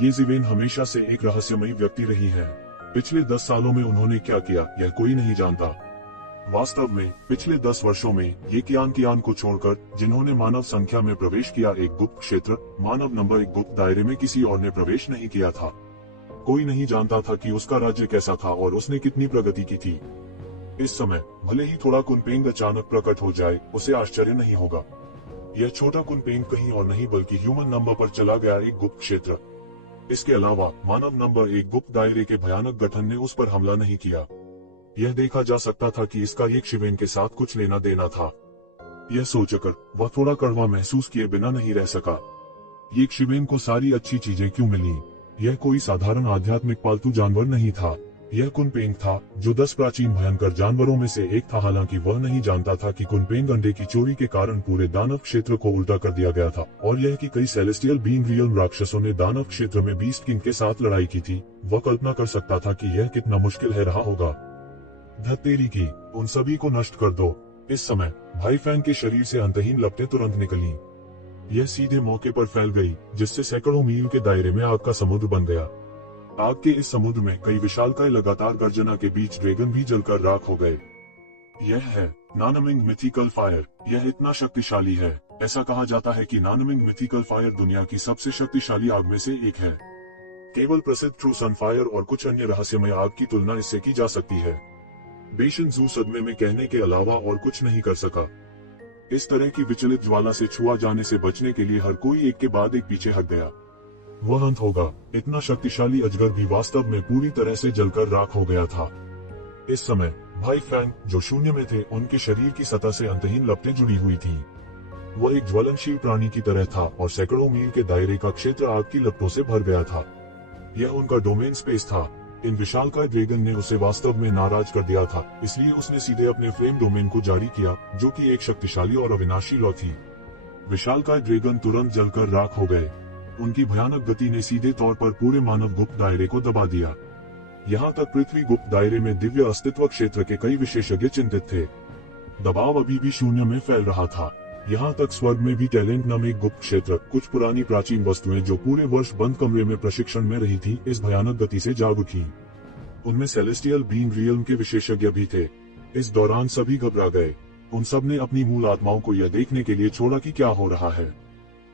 येज़ेबेल हमेशा से एक रहस्यमयी व्यक्ति रही है। पिछले 10 सालों में उन्होंने क्या किया यह कोई नहीं जानता। वास्तव में पिछले 10 वर्षों में ये कियान को छोड़कर जिन्होंने मानव संख्या में प्रवेश किया एक गुप्त क्षेत्र, मानव नंबर एक गुप्त दायरे में किसी और ने प्रवेश नहीं किया था। कोई नहीं जानता था कि उसका राज्य कैसा था और उसने कितनी प्रगति की थी। इस समय भले ही थोड़ा कुनपेंग अचानक प्रकट हो जाए, उसे आश्चर्य नहीं होगा। यह छोटा कुनपेंग कहीं और नहीं बल्कि ह्यूमन नंबर पर चला गया एक गुप्त क्षेत्र। इसके अलावा मानव नंबर एक गुप्त दायरे के भयानक गठन ने उस पर हमला नहीं किया। यह देखा जा सकता था कि इसका एक शिवेन के साथ कुछ लेना देना था। यह सोचकर वह थोड़ा कड़वा महसूस किए बिना नहीं रह सका। ये शिवेन को सारी अच्छी चीजें क्यों मिली? यह कोई साधारण आध्यात्मिक पालतू जानवर नहीं था। यह कुनपेंग था जो 10 प्राचीन भयंकर जानवरों में से एक था। हालांकि वह नहीं जानता था कि कुनपेंग अंडे की चोरी के कारण पूरे दानव क्षेत्र को उल्टा कर दिया गया था, और यह कि कई सेलेस्टियल बीइंग रियल राक्षसों ने दानव क्षेत्र में बीस्ट किंग के साथ लड़ाई की थी। वह कल्पना कर सकता था कि यह कितना मुश्किल है रहा होगा। धत्तेरी की, उन सभी को नष्ट कर दो। इस समय भाई फैंग के शरीर से अंतहीन लपटें तुरंत निकली। यह सीधे मौके पर फैल गई, जिससे सैकड़ों मील के दायरे में आग का समुद्र बन गया। आग के इस समुद्र में कई विशालकाय लगातार गर्जना के बीच ड्रैगन भी जलकर राख हो गए। यह है नानमिंग मिथिकल फायर। यह इतना शक्तिशाली है, ऐसा कहा जाता है कि नानमिंग मिथिकल फायर दुनिया की सबसे शक्तिशाली आग में से एक है। केवल प्रसिद्ध ट्रू सन फायर और कुछ अन्य रहस्यमय आग की तुलना इससे की जा सकती है। बेशन जू सदमे में कहने के अलावा और कुछ नहीं कर सका। इस तरह की विचलित ज्वाला से छुआ जाने से बचने के लिए हर कोई एक के बाद एक पीछे हट गया। वह अंत होगा। इतना शक्तिशाली अजगर भी वास्तव में पूरी तरह से जलकर राख हो गया था। इस समय भाई फैंग जो शून्य में थे, उनके शरीर की सतह से अंतहीन लपटें जुड़ी हुई थीं। वह एक ज्वलनशील प्राणी की तरह था और सैकड़ों मील के दायरे का क्षेत्र आग की लपटों से भर गया था। यह उनका डोमेन स्पेस था। इन विशालकाय ड्रैगन ने उसे वास्तव में नाराज कर दिया था, इसलिए उसने सीधे अपने फ्लेम डोमेन को जारी किया, जो कि एक शक्तिशाली और अविनाशी लौ थी। विशालकाय ड्रैगन तुरंत जलकर राख हो गए। उनकी भयानक गति ने सीधे तौर पर पूरे मानव गुप्त दायरे को दबा दिया। यहाँ तक पृथ्वी गुप्त दायरे में दिव्य अस्तित्व क्षेत्र के कई विशेषज्ञ चिंतित थे। दबाव अभी भी शून्य में फैल रहा था। यहाँ तक स्वर्ग में भी टैलेंट नाम एक गुप्त क्षेत्र, कुछ पुरानी प्राचीन वस्तुएं जो पूरे वर्ष बंद कमरे में प्रशिक्षण में रही थी, इस भयानक गति से जाग उठी। उनमें सेलेस्टियल बीइंग रियल्म के विशेषज्ञ भी थे। इस दौरान सभी घबरा गए। उन सब ने अपनी मूल आत्माओं को यह देखने के लिए छोड़ा कि क्या हो रहा है।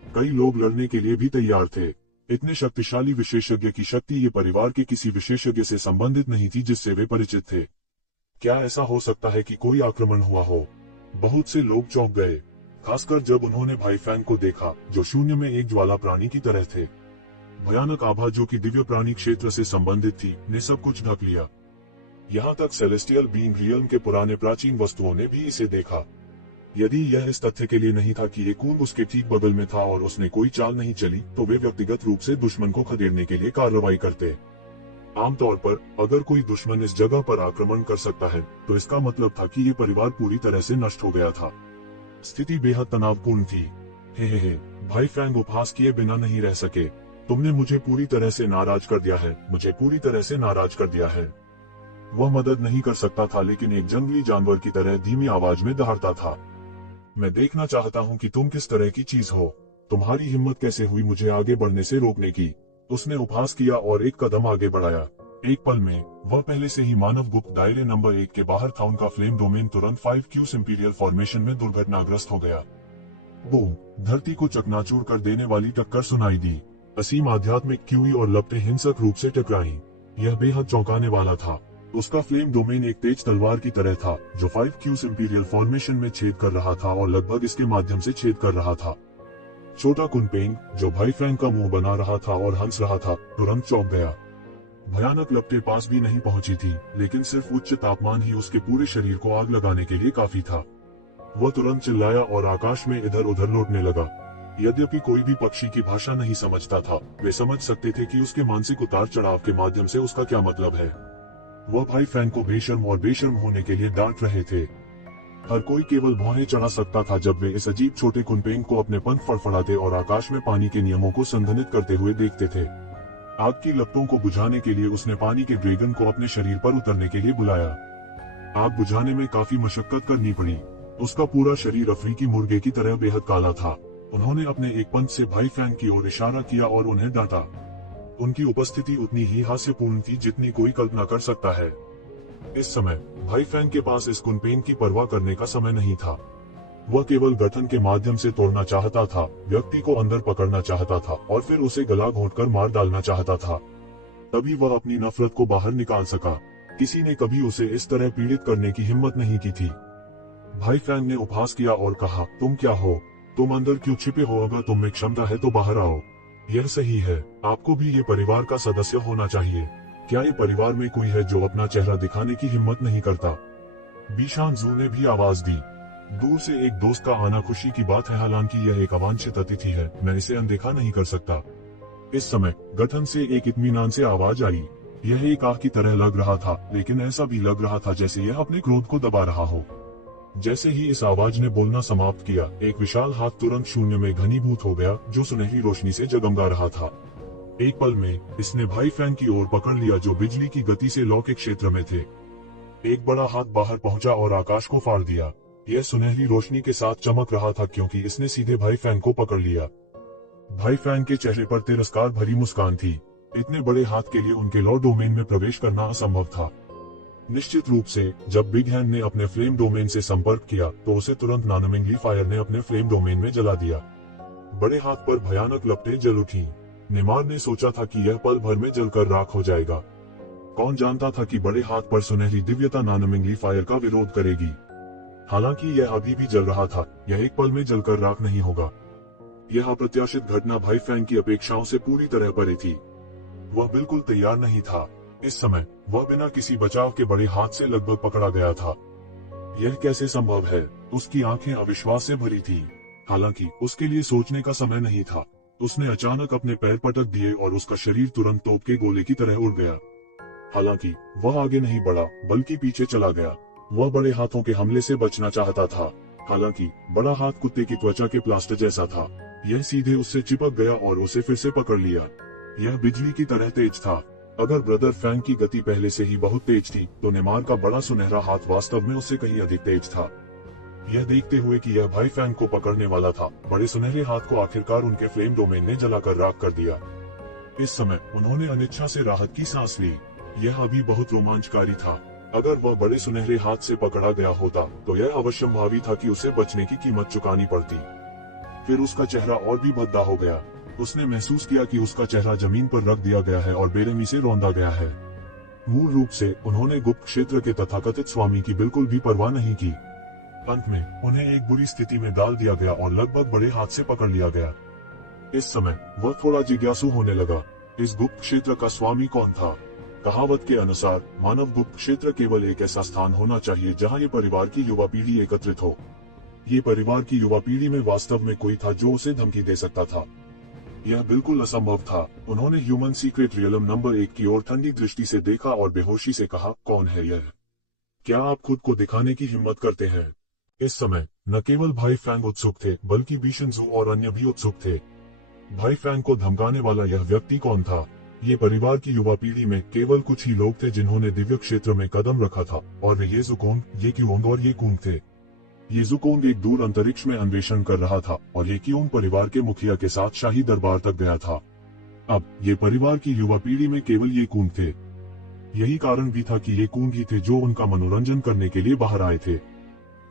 कई लोग लड़ने के लिए भी तैयार थे। इतने शक्तिशाली विशेषज्ञ की शक्ति ये परिवार के किसी विशेषज्ञ से संबंधित नहीं थी जिससे वे परिचित थे। क्या ऐसा हो सकता है कि कोई आक्रमण हुआ हो? बहुत से लोग चौंक गए, खासकर जब उन्होंने भाई फैंग को देखा, जो शून्य में एक ज्वाला प्राणी की तरह थे। भयानक आभा जो कि दिव्य प्राणी क्षेत्र से संबंधित थी, ने सब कुछ ढक लिया। यहाँ तक सेलेस्टियल बीइंग रियल्म के पुराने प्राचीन वस्तुओं ने भी इसे देखा। यदि यह इस तथ्य के लिए नहीं था कि एक कून उसके ठीक बगल में था और उसने कोई चाल नहीं चली, तो वे व्यक्तिगत रूप से दुश्मन को खदेड़ने के लिए कार्रवाई करते। आमतौर पर अगर कोई दुश्मन इस जगह पर आक्रमण कर सकता है, तो इसका मतलब था कि ये परिवार पूरी तरह से नष्ट हो गया था। स्थिति बेहद तनावपूर्ण थी। हे भाई फैंग उपहास किए बिना नहीं रह सके। तुमने मुझे पूरी तरह से नाराज कर दिया है, मुझे पूरी तरह से नाराज कर दिया है। वह मदद नहीं कर सकता था, लेकिन एक जंगली जानवर की तरह धीमी आवाज में दहाड़ता था। मैं देखना चाहता हूँ कि तुम किस तरह की चीज हो। तुम्हारी हिम्मत कैसे हुई मुझे आगे बढ़ने से रोकने की? उसने उपहास किया और एक कदम आगे बढ़ाया। एक पल में वह पहले से ही मानव गुप्त दायरे नंबर 1 के बाहर था। उनका फ्लेम डोमेन तुरंत 5Q इंपीरियल फॉर्मेशन में दुर्घटनाग्रस्त हो गया। बूम! धरती को चकनाचूर कर देने वाली टक्कर सुनाई दी। असीम आध्यात्मिक क्यूई और लपटें हिंसक रूप से टकराईं। यह बेहद चौंकाने वाला था। उसका फ्लेम डोमेन एक तेज तलवार की तरह था, जो 5Q इंपीरियल फॉर्मेशन में छेद कर रहा था और लगभग इसके माध्यम से छेद कर रहा था। छोटा कुनपेंग, जो भाई फैंग का मुंह बना रहा था और हंस रहा था, तुरंत चौंक गया। भयानक लपटें पास भी नहीं पहुंची थी, लेकिन सिर्फ उच्च तापमान ही उसके पूरे शरीर को आग लगाने के लिए काफी था। वह तुरंत चिल्लाया और आकाश में इधर उधर लौटने लगा। यद्यपि कोई भी पक्षी की भाषा नहीं समझता था, वे समझ सकते थे कि उसके मानसिक उतार चढ़ाव के माध्यम से उसका क्या मतलब है। वह भाई फैंग को बेशर्म और बेशर्म होने के लिए डांट रहे थे। हर कोई केवल भौहें चढ़ा सकता था जब वे इस अजीब छोटे कुनपेंग को अपने पंख फड़फड़ाते और आकाश में पानी के नियमों को संघनित करते हुए देखते थे। आग की लपटों को बुझाने के लिए उसने पानी के ड्रैगन को अपने शरीर पर उतरने के लिए बुलाया। आग बुझाने में काफी मशक्कत करनी पड़ी, उसका पूरा शरीर अफ्रीकी मुर्गे की तरह बेहद काला था। उन्होंने अपने एक पंच से भाई फैंग की ओर इशारा किया और उन्हें डांटा। उनकी उपस्थिति उतनी ही हास्यपूर्ण थी जितनी कोई कल्पना कर सकता है। इस समय भाई फैंग के पास इस कुनपेंग की परवाह करने का समय नहीं था। वह केवल गठन के माध्यम से तोड़ना चाहता था, व्यक्ति को अंदर पकड़ना चाहता था और फिर उसे गला घोंटकर मार डालना चाहता था। तभी वह अपनी नफरत को बाहर निकाल सका। किसी ने कभी उसे इस तरह पीड़ित करने की हिम्मत नहीं की थी। भाई फैंग ने उपहास किया और कहा, तुम क्या हो? तुम अंदर क्यों छिपे हो? अगर तुम में क्षमता है तो बाहर आओ। यह सही है, आपको भी ये परिवार का सदस्य होना चाहिए। क्या ये परिवार में कोई है जो अपना चेहरा दिखाने की हिम्मत नहीं करता? बीशान जू ने भी आवाज दी। दूर से एक दोस्त का आना खुशी की बात है, हालांकि यह एक अवांछित अतिथि है, मैं इसे अनदेखा नहीं कर सकता। इस समय गठन से एक इत्मीनान से आवाज आई। यह एक आह की तरह लग रहा था, लेकिन ऐसा भी लग रहा था जैसे यह अपने क्रोध को दबा रहा हो। जैसे ही इस आवाज ने बोलना समाप्त किया, एक विशाल हाथ तुरंत शून्य में घनीभूत हो गया, जो सुनहरी रोशनी से जगमगा रहा था। एक पल में इसने भाई फैंग की ओर पकड़ लिया, जो बिजली की गति से लौ के क्षेत्र में थे। एक बड़ा हाथ बाहर पहुंचा और आकाश को फाड़ दिया। यह सुनहरी रोशनी के साथ चमक रहा था क्योंकि इसने सीधे भाई फैंग को पकड़ लिया। भाई फैंग के चेहरे पर तिरस्कार भरी मुस्कान थी। इतने बड़े हाथ के लिए उनके लॉ डोमेन में प्रवेश करना असंभव था। निश्चित रूप से जब बिग हैंड ने अपने फ्लेम डोमेन से संपर्क किया तो उसे तुरंत नानमिंगली फायर ने अपने फ्लेम डोमेन में जला दिया। बड़े हाथ पर भयानक लपटें जल उठी। नेमार ने सोचा था कि यह पल भर में जलकर राख हो जाएगा। कौन जानता था कि बड़े हाथ पर सुनहरी दिव्यता नानमिंगली फायर का विरोध करेगी। हालांकि यह अभी भी जल रहा था, यह एक पल में जलकर राख नहीं होगा। यह अप्रत्याशित घटना भाई फैंग की अपेक्षाओं से पूरी तरह परे थी। वह बिल्कुल तैयार नहीं था। इस समय वह बिना किसी बचाव के बड़े हाथ से लगभग पकड़ा गया था। यह कैसे संभव है? उसकी आंखें अविश्वास से भरी थी। हालांकि उसके लिए सोचने का समय नहीं था। उसने अचानक अपने पैर पटक दिए और उसका शरीर तुरंत तोप के गोले की तरह उड़ गया। हालांकि वह आगे नहीं बढ़ा, बल्कि पीछे चला गया। वह बड़े हाथों के हमले से बचना चाहता था। हालांकि बड़ा हाथ कुत्ते की त्वचा के प्लास्टर जैसा था। यह सीधे उससे चिपक गया और उसे फिर से पकड़ लिया। यह बिजली की तरह तेज था। अगर ब्रदर फैंग की गति पहले से ही बहुत तेज थी, तो नेमार का बड़ा सुनहरा हाथ वास्तव में उससे कहीं अधिक तेज था। यह देखते हुए कि यह भाई फैंग को पकड़ने वाला था, बड़े सुनहरे हाथ को आखिरकार उनके फ्लेम डोमेन ने जलाकर राख कर दिया। इस समय उन्होंने अनिच्छा से राहत की सांस ली। यह अभी बहुत रोमांचकारी था। अगर वह बड़े सुनहरे हाथ से पकड़ा गया होता तो यह अवश्यंभावी था कि उसे बचने की कीमत चुकानी पड़ती। फिर उसका चेहरा और भी भद्दा हो गया। उसने महसूस किया कि उसका चेहरा जमीन पर रख दिया गया है और बेरहमी से रौंदा गया है। मूल रूप से उन्होंने गुप्त क्षेत्र के तथाकथित स्वामी की बिल्कुल भी परवाह नहीं की। अंत में उन्हें एक बुरी स्थिति में डाल दिया गया और लगभग बड़े हाथ से पकड़ लिया गया। इस समय वह थोड़ा जिज्ञासु होने लगा। इस गुप्त क्षेत्र का स्वामी कौन था? कहावत के अनुसार मानव गुप्त क्षेत्र केवल एक ऐसा स्थान होना चाहिए जहां ये परिवार की युवा पीढ़ी एकत्रित हो। ये परिवार की युवा पीढ़ी में वास्तव में कोई था जो उसे धमकी दे सकता था। यह बिल्कुल असंभव था। उन्होंने ह्यूमन सीक्रेट रियलम नंबर 1 की ओर ठंडी दृष्टि से देखा और बेहोशी से कहा, कौन है यह? क्या आप खुद को दिखाने की हिम्मत करते हैं? इस समय न केवल भाई फैंग उत्सुक थे, बल्कि बीशन जू और अन्य भी उत्सुक थे। भाई फैंग को धमकाने वाला यह व्यक्ति कौन था? ये परिवार की युवा पीढ़ी में केवल कुछ ही लोग थे जिन्होंने दिव्य क्षेत्र में कदम रखा था, और वे ये जुकोंग, ये क्योंग और ये कुंग थे। ये जुकोंग एक दूर अंतरिक्ष में अन्वेषण कर रहा था और ये क्योंग परिवार के मुखिया के साथ शाही दरबार तक गया था। अब ये परिवार की युवा पीढ़ी में केवल ये कुंग थे। यही कारण भी था कि ये कुंग ही थे जो उनका मनोरंजन करने के लिए बाहर आए थे।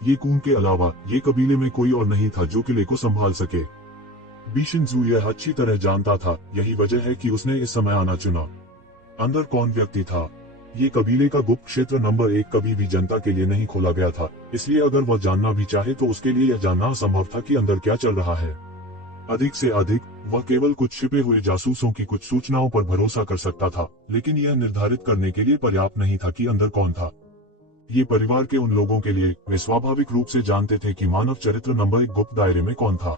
ये कुंग के अलावा ये कबीले में कोई और नहीं था जो किले को संभाल सके। बीशन जू यह अच्छी तरह जानता था, यही वजह है कि उसने इस समय आना चुना। अंदर कौन व्यक्ति था? ये कबीले का गुप्त क्षेत्र नंबर 1 कभी भी जनता के लिए नहीं खोला गया था, इसलिए अगर वह जानना भी चाहे तो उसके लिए यह जानना असंभव था कि अंदर क्या चल रहा है। अधिक से अधिक वह केवल कुछ छिपे हुए जासूसों की कुछ सूचनाओं पर भरोसा कर सकता था, लेकिन यह निर्धारित करने के लिए पर्याप्त नहीं था कि अंदर कौन था। ये परिवार के उन लोगों के लिए वे स्वाभाविक रूप से जानते थे कि मानव चरित्र नंबर 1 गुप्त दायरे में कौन था।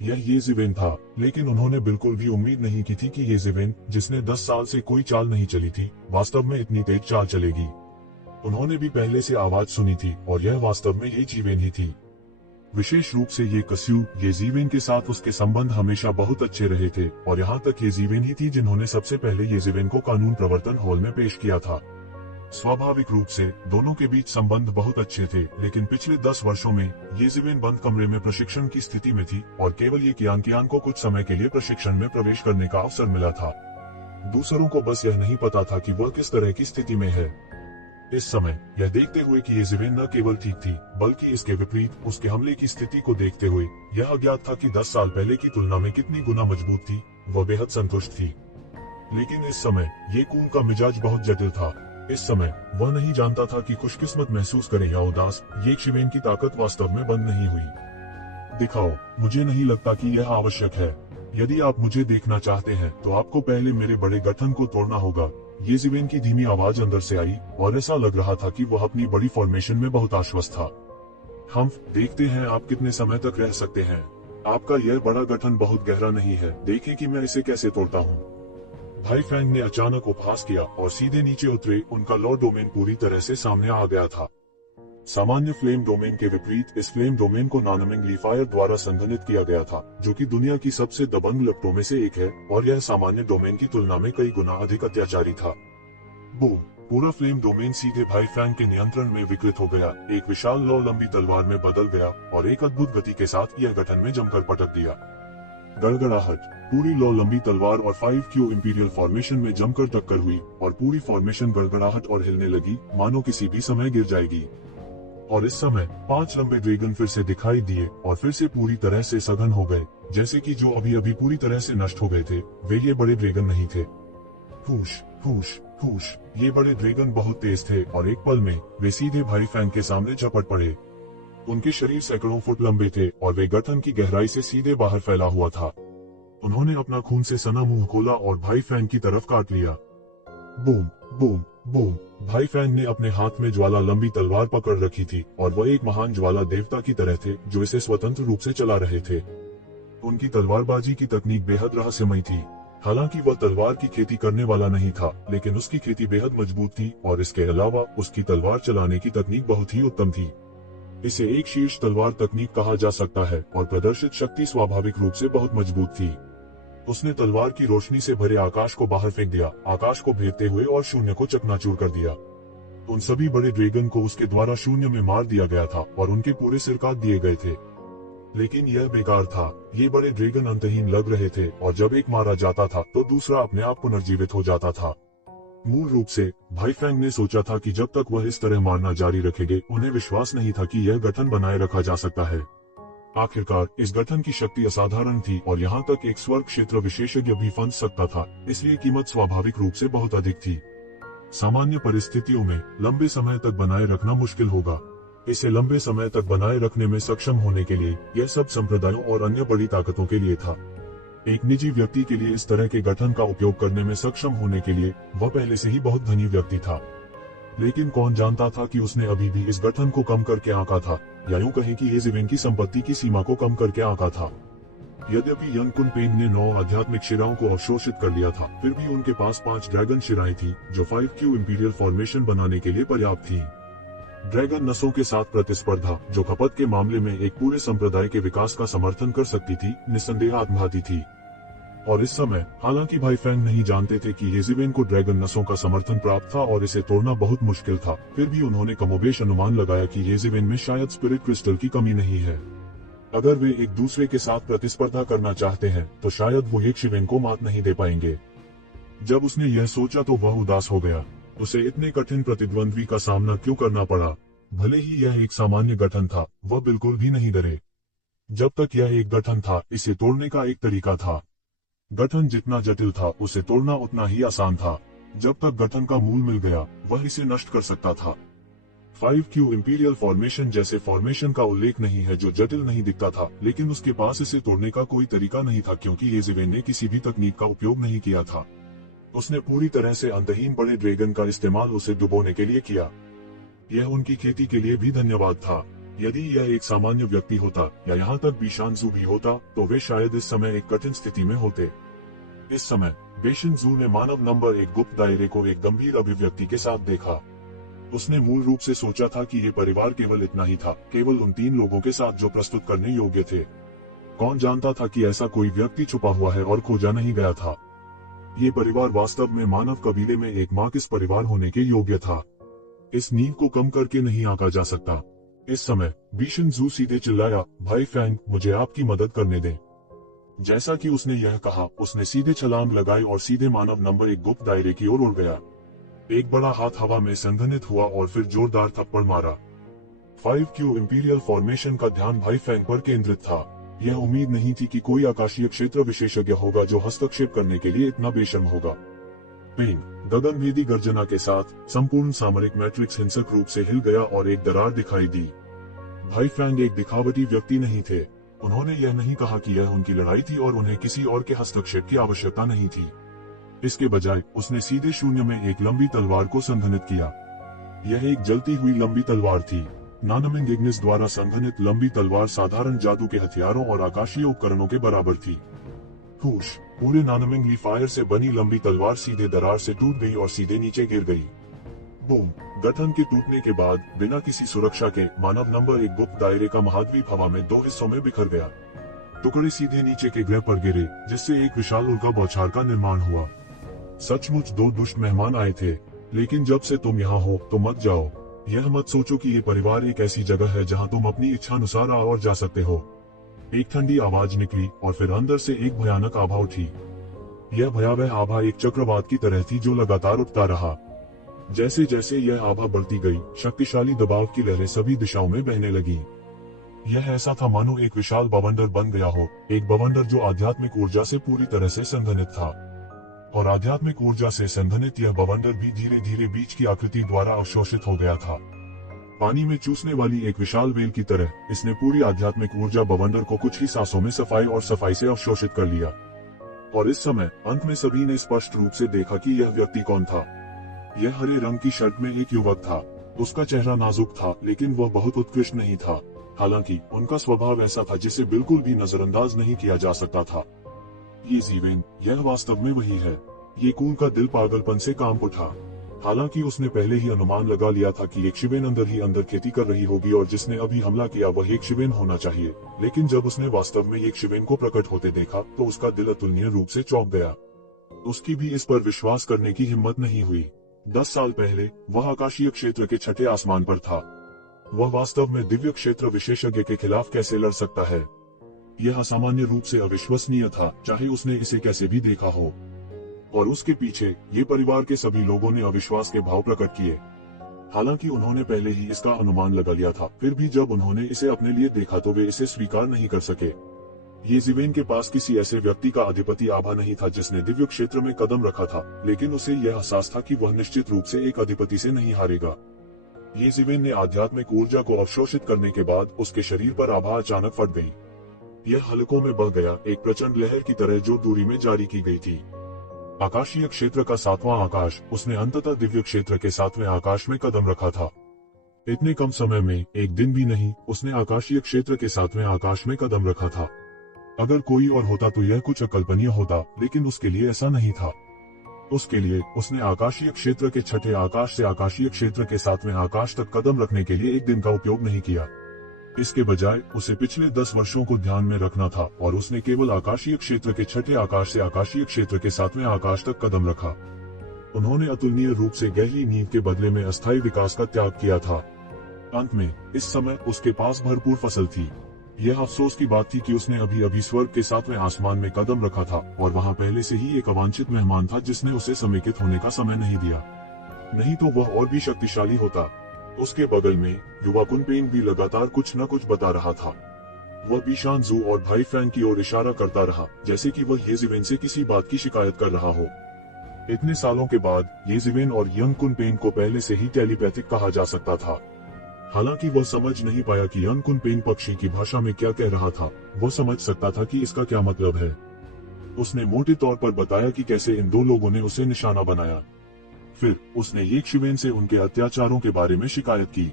यह येज़ेवेन था, लेकिन उन्होंने बिल्कुल भी उम्मीद नहीं की थी कि येज़ेवेन, जिसने 10 साल से कोई चाल नहीं चली थी, वास्तव में इतनी तेज चाल चलेगी। उन्होंने भी पहले से आवाज सुनी थी और यह वास्तव में येज़ेवेन ही थी। विशेष रूप से ये कस्यू येज़ेवेन के साथ उसके संबंध हमेशा बहुत अच्छे रहे थे और यहाँ तक येज़ेवेन ही थी जिन्होंने सबसे पहले येज़ेवेन को कानून प्रवर्तन हॉल में पेश किया था। स्वाभाविक रूप से दोनों के बीच संबंध बहुत अच्छे थे, लेकिन पिछले 10 वर्षों में येज़ेबेल बंद कमरे में प्रशिक्षण की स्थिति में थी और केवल ये कियान को कुछ समय के लिए प्रशिक्षण में प्रवेश करने का अवसर मिला था। दूसरों को बस यह नहीं पता था कि वह किस तरह की स्थिति में है। इस समय यह देखते हुए कि येज़ेबेल न केवल ठीक थी, बल्कि इसके विपरीत उसके हमले की स्थिति को देखते हुए यह अज्ञात था कि 10 साल पहले की तुलना में कितनी गुना मजबूत थी, वह बेहद संतुष्ट थी। लेकिन इस समय ये कून का मिजाज बहुत जटिल था। इस समय वह नहीं जानता था कि खुशकिस्मत महसूस करे या उदास। येज़ेबेल की ताकत वास्तव में बंद नहीं हुई। दिखाओ, मुझे नहीं लगता कि यह आवश्यक है। यदि आप मुझे देखना चाहते हैं तो आपको पहले मेरे बड़े गठन को तोड़ना होगा। येज़ेबेल की धीमी आवाज अंदर से आई और ऐसा लग रहा था कि वह अपनी बड़ी फॉर्मेशन में बहुत आश्वस्त था। हम देखते हैं आप कितने समय तक रह सकते हैं। आपका यह बड़ा गठन बहुत गहरा नहीं है, देखें कि मैं इसे कैसे तोड़ता हूँ। भाई फैंग ने अचानक उपहास किया और सीधे नीचे उतरे। उनका लॉ डोमेन पूरी तरह से सामने आ गया था। सामान्य फ्लेम डोमेन के विपरीत इस फ्लेम डोमेन को नॉनमिंग लीफायर द्वारा संघनित किया गया था, जो कि दुनिया की सबसे दबंग लपटों में से एक है और यह सामान्य डोमेन की तुलना में कई गुना अधिक अत्याचारी था। बूम! पूरा फ्लेम डोमेन सीधे भाई फैंग के नियंत्रण में विकृत हो गया। एक विशाल लौ लंबी तलवार में बदल गया और एक अद्भुत गति के साथ यह गठन में जमकर पटक दिया। गड़गड़ाहट! पूरी लौ लंबी तलवार और 5Q इंपीरियल फॉर्मेशन में जमकर टक्कर हुई और पूरी फॉर्मेशन गड़गड़ाहट और हिलने लगी, मानो किसी भी समय गिर जाएगी। और इस समय 5 लंबे ड्रैगन फिर से दिखाई दिए और फिर से पूरी तरह से सघन हो गए, जैसे कि जो अभी अभी पूरी तरह से नष्ट हो गए थे वे ये बड़े ड्रैगन नहीं थे। फूश फूश फूश! ये बड़े ड्रैगन बहुत तेज थे और एक पल में वे सीधे भाई फैंग के सामने झपट पड़े। उनके शरीर सैकड़ों फुट लंबे थे और वे गठन की गहराई से सीधे बाहर फैला हुआ था। उन्होंने अपना खून से सना मुंह खोला और भाई फैंग की तरफ काट लिया। Boom boom boom! भाई फैंग ने अपने हाथ में ज्वाला लंबी तलवार पकड़ रखी थी और वह एक महान ज्वाला देवता की तरह थे जो इसे स्वतंत्र रूप से चला रहे थे। उनकी तलवारबाजी की तकनीक बेहद रहस्यमयी थी। हालांकि वह तलवार की खेती करने वाला नहीं था, लेकिन उसकी खेती बेहद मजबूत थी और इसके अलावा उसकी तलवार चलाने की तकनीक बहुत ही उत्तम थी। इसे एक शीर्ष तलवार तकनीक कहा जा सकता है और प्रदर्शित शक्ति स्वाभाविक रूप से बहुत मजबूत थी। उसने तलवार की रोशनी से भरे आकाश को बाहर फेंक दिया, आकाश को भेदते हुए और शून्य को चकनाचूर कर दिया। उन सभी बड़े ड्रैगन को उसके द्वारा शून्य में मार दिया गया था और उनके पूरे सिर काट दिए गए थे। लेकिन यह बेकार था। ये बड़े ड्रैगन अंतहीन लग रहे थे और जब एक मारा जाता था तो दूसरा अपने आप पुनर्जीवित हो जाता था। मूल रूप से भाई फैंग ने सोचा था कि जब तक वह इस तरह मारना जारी रखेंगे, उन्हें विश्वास नहीं था कि यह गठन बनाए रखा जा सकता है। आखिरकार इस गठन की शक्ति असाधारण थी और यहाँ तक एक स्वर्ग क्षेत्र विशेषज्ञ भी फंस सकता था, इसलिए कीमत स्वाभाविक रूप से बहुत अधिक थी। सामान्य परिस्थितियों में लंबे समय तक बनाए रखना मुश्किल होगा। इसे लंबे समय तक बनाए रखने में सक्षम होने के लिए यह सब संप्रदायों और अन्य बड़ी ताकतों के लिए था। एक निजी व्यक्ति के लिए इस तरह के गठन का उपयोग करने में सक्षम होने के लिए वह पहले से ही बहुत धनी व्यक्ति था। लेकिन कौन जानता था कि उसने अभी भी इस गठन को कम करके आंका था, या यूं कहें कि येज़ेबेल की संपत्ति की सीमा को कम करके आंका था। यद्यपि यंग कुनपेंग ने 9 आध्यात्मिक शिराओं को अवशोषित कर लिया था, फिर भी उनके पास 5 ड्रैगन शिराएं थी जो 5Q इंपीरियल फॉर्मेशन बनाने के लिए पर्याप्त थी। ड्रैगन नसों के साथ प्रतिस्पर्धा, जो खपत के मामले में एक पूरे संप्रदाय के विकास का समर्थन कर सकती थी, निस्संदेह आत्मघाती थी। और इस समय हालांकि भाई फैंग नहीं जानते थे कि येज़ेबेल को ड्रैगन नसों का समर्थन प्राप्त था और इसे तोड़ना बहुत मुश्किल था, फिर भी उन्होंने कमोबेश अनुमान लगाया कि येज़ेबेल में शायद स्पिरिट क्रिस्टल की कमी नहीं है। अगर वे एक दूसरे के साथ प्रतिस्पर्धा करना चाहते हैं तो शायद वो येज़ेबेल को मात नहीं दे पाएंगे। जब उसने यह सोचा तो वह उदास हो गया। उसे इतने कठिन प्रतिद्वंद्वी का सामना क्यों करना पड़ा? भले ही यह एक सामान्य गठन था, वह बिल्कुल भी नहीं डरे। जब तक यह एक गठन था, इसे तोड़ने का एक तरीका था। गठन जितना जटिल था, उसे तोड़ना उतना ही आसान था। जब तक गठन का मूल मिल गया, वह इसे नष्ट कर सकता था। 5Q इंपीरियल फॉर्मेशन जैसे फॉर्मेशन का उल्लेख नहीं है जो जटिल नहीं दिखता था, लेकिन उसके पास इसे तोड़ने का कोई तरीका नहीं था क्योंकि येज़ेबेल ने किसी भी तकनीक का उपयोग नहीं किया था। उसने पूरी तरह से अंतहीन बड़े ड्रैगन का इस्तेमाल उसे डुबोने के लिए किया। यह उनकी खेती के लिए भी धन्यवाद था। यदि यह एक सामान्य व्यक्ति होता या यहाँ तक बीशानजू भी होता तो वे शायद इस समय एक कठिन स्थिति में होते। इस समय बेशनजू ने मानव नंबर 1 गुप्त दायरे को एक गंभीर अभिव्यक्ति के साथ देखा। उसने मूल रूप से सोचा था कि ये परिवार केवल इतना ही था, केवल उन 3 लोगों के साथ जो प्रस्तुत करने योग्य थे। कौन जानता था कि ऐसा कोई व्यक्ति छुपा हुआ है और खोजा नहीं गया था। ये परिवार वास्तव में मानव कबीले में एक माकिस परिवार होने के योग्य था। इस नींद को कम करके नहीं आंका जा सकता। इस समय बीशन जू सीधे चिल्लाया, भाई फैंग, मुझे आपकी मदद करने दें। जैसा कि उसने यह कहा, उसने सीधे छलांग लगाई और सीधे मानव नंबर 1 गुप्त दायरे की ओर उड़ गया। एक बड़ा हाथ हवा में संघनित हुआ और फिर जोरदार थप्पड़ मारा। 5Q इंपीरियल फॉर्मेशन का ध्यान भाई फैंग पर केंद्रित था। यह उम्मीद नहीं थी कि कोई आकाशीय क्षेत्र विशेषज्ञ होगा जो हस्तक्षेप करने के लिए इतना बेशर्म होगा। पेंग गगनभेदी गर्जना के साथ संपूर्ण सामरिक मैट्रिक्स हिंसक रूप से हिल गया और एक दरार दिखाई दी। भाई फैंग एक दिखावटी व्यक्ति नहीं थे। उन्होंने यह नहीं कहा कि यह उनकी लड़ाई थी और उन्हें किसी और के हस्तक्षेप की आवश्यकता नहीं थी। इसके बजाय उसने सीधे शून्य में एक लंबी तलवार को संघनित किया। यह एक जलती हुई लंबी तलवार थी। नानमिंग इग्निस द्वारा संघनित लंबी तलवार साधारण जादू के हथियारों और आकाशीय उपकरणों के बराबर थी। हुश, पूरे नानमिंग ली फायर से बनी लंबी तलवार सीधे दरार से टूट गई और सीधे नीचे गिर गई। बूम! गठन के टूटने के बाद बिना किसी सुरक्षा के मानव नंबर 1 गुप्त दायरे का महाद्वीप हवा में 2 हिस्सों में बिखर गया। टुकड़े सीधे नीचे के ग्रह पर गिरे, जिससे एक विशाल उल्का बौछार का निर्माण हुआ। सचमुच 2 दुष्ट मेहमान आए थे, लेकिन जब से तुम यहाँ हो तो मत जाओ। यह मत सोचो कि ये परिवार एक ऐसी जगह है जहाँ तुम अपनी इच्छा अनुसार आ और जा सकते हो। एक ठंडी आवाज निकली और फिर अंदर से एक भयानक आभा उठी। यह भयावह आभा एक चक्रवात की तरह थी जो लगातार उठता रहा। जैसे जैसे यह आभा बढ़ती गई, शक्तिशाली दबाव की लहरें सभी दिशाओं में बहने लगी। यह ऐसा था मानो एक विशाल बवंडर बन गया हो, एक बवंडर जो आध्यात्मिक ऊर्जा से पूरी तरह से संघनित था। और आध्यात्मिक ऊर्जा से संघनित यह बवंडर भी धीरे धीरे बीज की आकृति द्वारा अवशोषित हो गया था। पानी में चूसने वाली एक विशाल वेल की तरह इसने पूरी आध्यात्मिक ऊर्जा बवंडर को कुछ ही सांसों में सफाई से अवशोषित कर लिया। और इस समय अंत में सभी ने स्पष्ट रूप से देखा कि यह व्यक्ति कौन था। यह हरे रंग की शर्ट में एक युवक था। उसका चेहरा नाजुक था, लेकिन वह बहुत उत्कृष्ट नहीं था। हालांकि उनका स्वभाव ऐसा था जिसे बिल्कुल भी नजरअंदाज नहीं किया जा सकता था। ये जीवेन, यह वास्तव में वही है। ये कून का दिल पागलपन से काम उठा। हालांकि उसने पहले ही अनुमान लगा लिया था कि एक शिवेन अंदर ही अंदर खेती कर रही होगी और जिसने अभी हमला किया वह एक शिवेन होना चाहिए। लेकिन जब उसने वास्तव में एक शिवेन को प्रकट होते देखा तो उसका दिल अतुलनीय रूप से चौंक गया। उसकी भी इस पर विश्वास करने की हिम्मत नहीं हुई। 10 साल पहले वह आकाशीय क्षेत्र के छठे आसमान पर था। वह वास्तव में दिव्य क्षेत्र विशेषज्ञ के खिलाफ कैसे लड़ सकता है? यह असामान्य रूप से अविश्वसनीय था, चाहे उसने इसे कैसे भी देखा हो। और उसके पीछे ये परिवार के सभी लोगों ने अविश्वास के भाव प्रकट किए। हालांकि उन्होंने पहले ही इसका अनुमान लगा लिया था, फिर भी जब उन्होंने इसे अपने लिए देखा तो वे इसे स्वीकार नहीं कर सके। ये जीवेन के पास किसी ऐसे व्यक्ति का अधिपति आभा नहीं था जिसने दिव्य क्षेत्र में कदम रखा था, लेकिन उसे यह एहसास था कि वह निश्चित रूप से एक अधिपति से नहीं हारेगा। ये जीवेन ने आध्यात्मिक ऊर्जा को अवशोषित करने के बाद उसके शरीर पर आभा अचानक फट गई। यह हलकों में बह गया, एक प्रचंड लहर की तरह जो दूरी में जारी की गई थी। आकाशीय क्षेत्र का 7वां आकाश, उसने अंततः दिव्य क्षेत्र के 7वें आकाश में कदम रखा था। इतने कम समय में, एक दिन भी नहीं, उसने आकाशीय क्षेत्र के 7वें आकाश में कदम रखा था। अगर कोई और होता तो यह कुछ अकल्पनीय होता, लेकिन उसके लिए ऐसा नहीं था। उसके लिए उसने आकाशीय क्षेत्र के छठे आकाश से आकाशीय क्षेत्र के 7वें आकाश तक कदम रखने के लिए एक दिन का उपयोग नहीं किया। इसके बजाय उसे पिछले 10 वर्षों को ध्यान में रखना था और उसने केवल आकाशीय क्षेत्र के छठे आकाश से आकाशीय क्षेत्र के 7वें आकाश तक कदम रखा। उन्होंने अतुलनीय रूप से गहरी नींद के बदले में अस्थायी विकास का त्याग किया था। अंत में इस समय उसके पास भरपूर फसल थी। यह अफसोस की बात थी कि उसने अभी अभी स्वर्ग के 7वें आसमान में कदम रखा था और वहाँ पहले से ही एक अवांछित मेहमान था जिसने उसे समेकित होने का समय नहीं दिया। नहीं तो वह और भी शक्तिशाली होता। उसके बगल में युवा कुनपेंग भी लगातार कुछ न कुछ बता रहा था। वह बीशान जू और भाई फैंग की ओर इशारा करता रहा, जैसे कि वह येजिवेन से किसी बात की शिकायत कर रहा हो। इतने सालों के बाद येजिवेन और यंग कुनपेंग को पहले से ही टेलीपैथिक कहा जा सकता था। हालांकि वह समझ नहीं पाया कि यंग कुनपेंग पक्षी की भाषा में क्या कह रहा था। वह समझ सकता था कि इसका क्या मतलब है। उसने मोटे तौर पर बताया कि कैसे इन 2 लोगों ने उसे निशाना बनाया। फिर उसने येक शिवेन से उनके अत्याचारों के बारे में शिकायत की।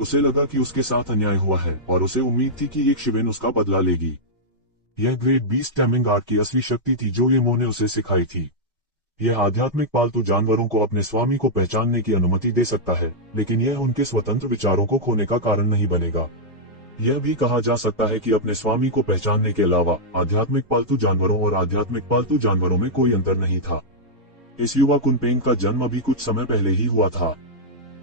उसे लगा कि उसके साथ अन्याय हुआ है और उसे उम्मीद थी कि येक शिवेन उसका बदला लेगी। यह ग्रेट बीस्ट टैमिंग आर्ट की असली शक्ति थी जो येमो ने उसे सिखाई थी। यह आध्यात्मिक पालतू जानवरों को अपने स्वामी को पहचानने की अनुमति दे सकता है, लेकिन यह उनके स्वतंत्र विचारों को खोने का कारण नहीं बनेगा। यह भी कहा जा सकता है कि अपने स्वामी को पहचानने के अलावा आध्यात्मिक पालतू जानवरों और आध्यात्मिक पालतू जानवरों में कोई अंतर नहीं था। इस युवा कुनपेंग का जन्म अभी कुछ समय पहले ही हुआ था।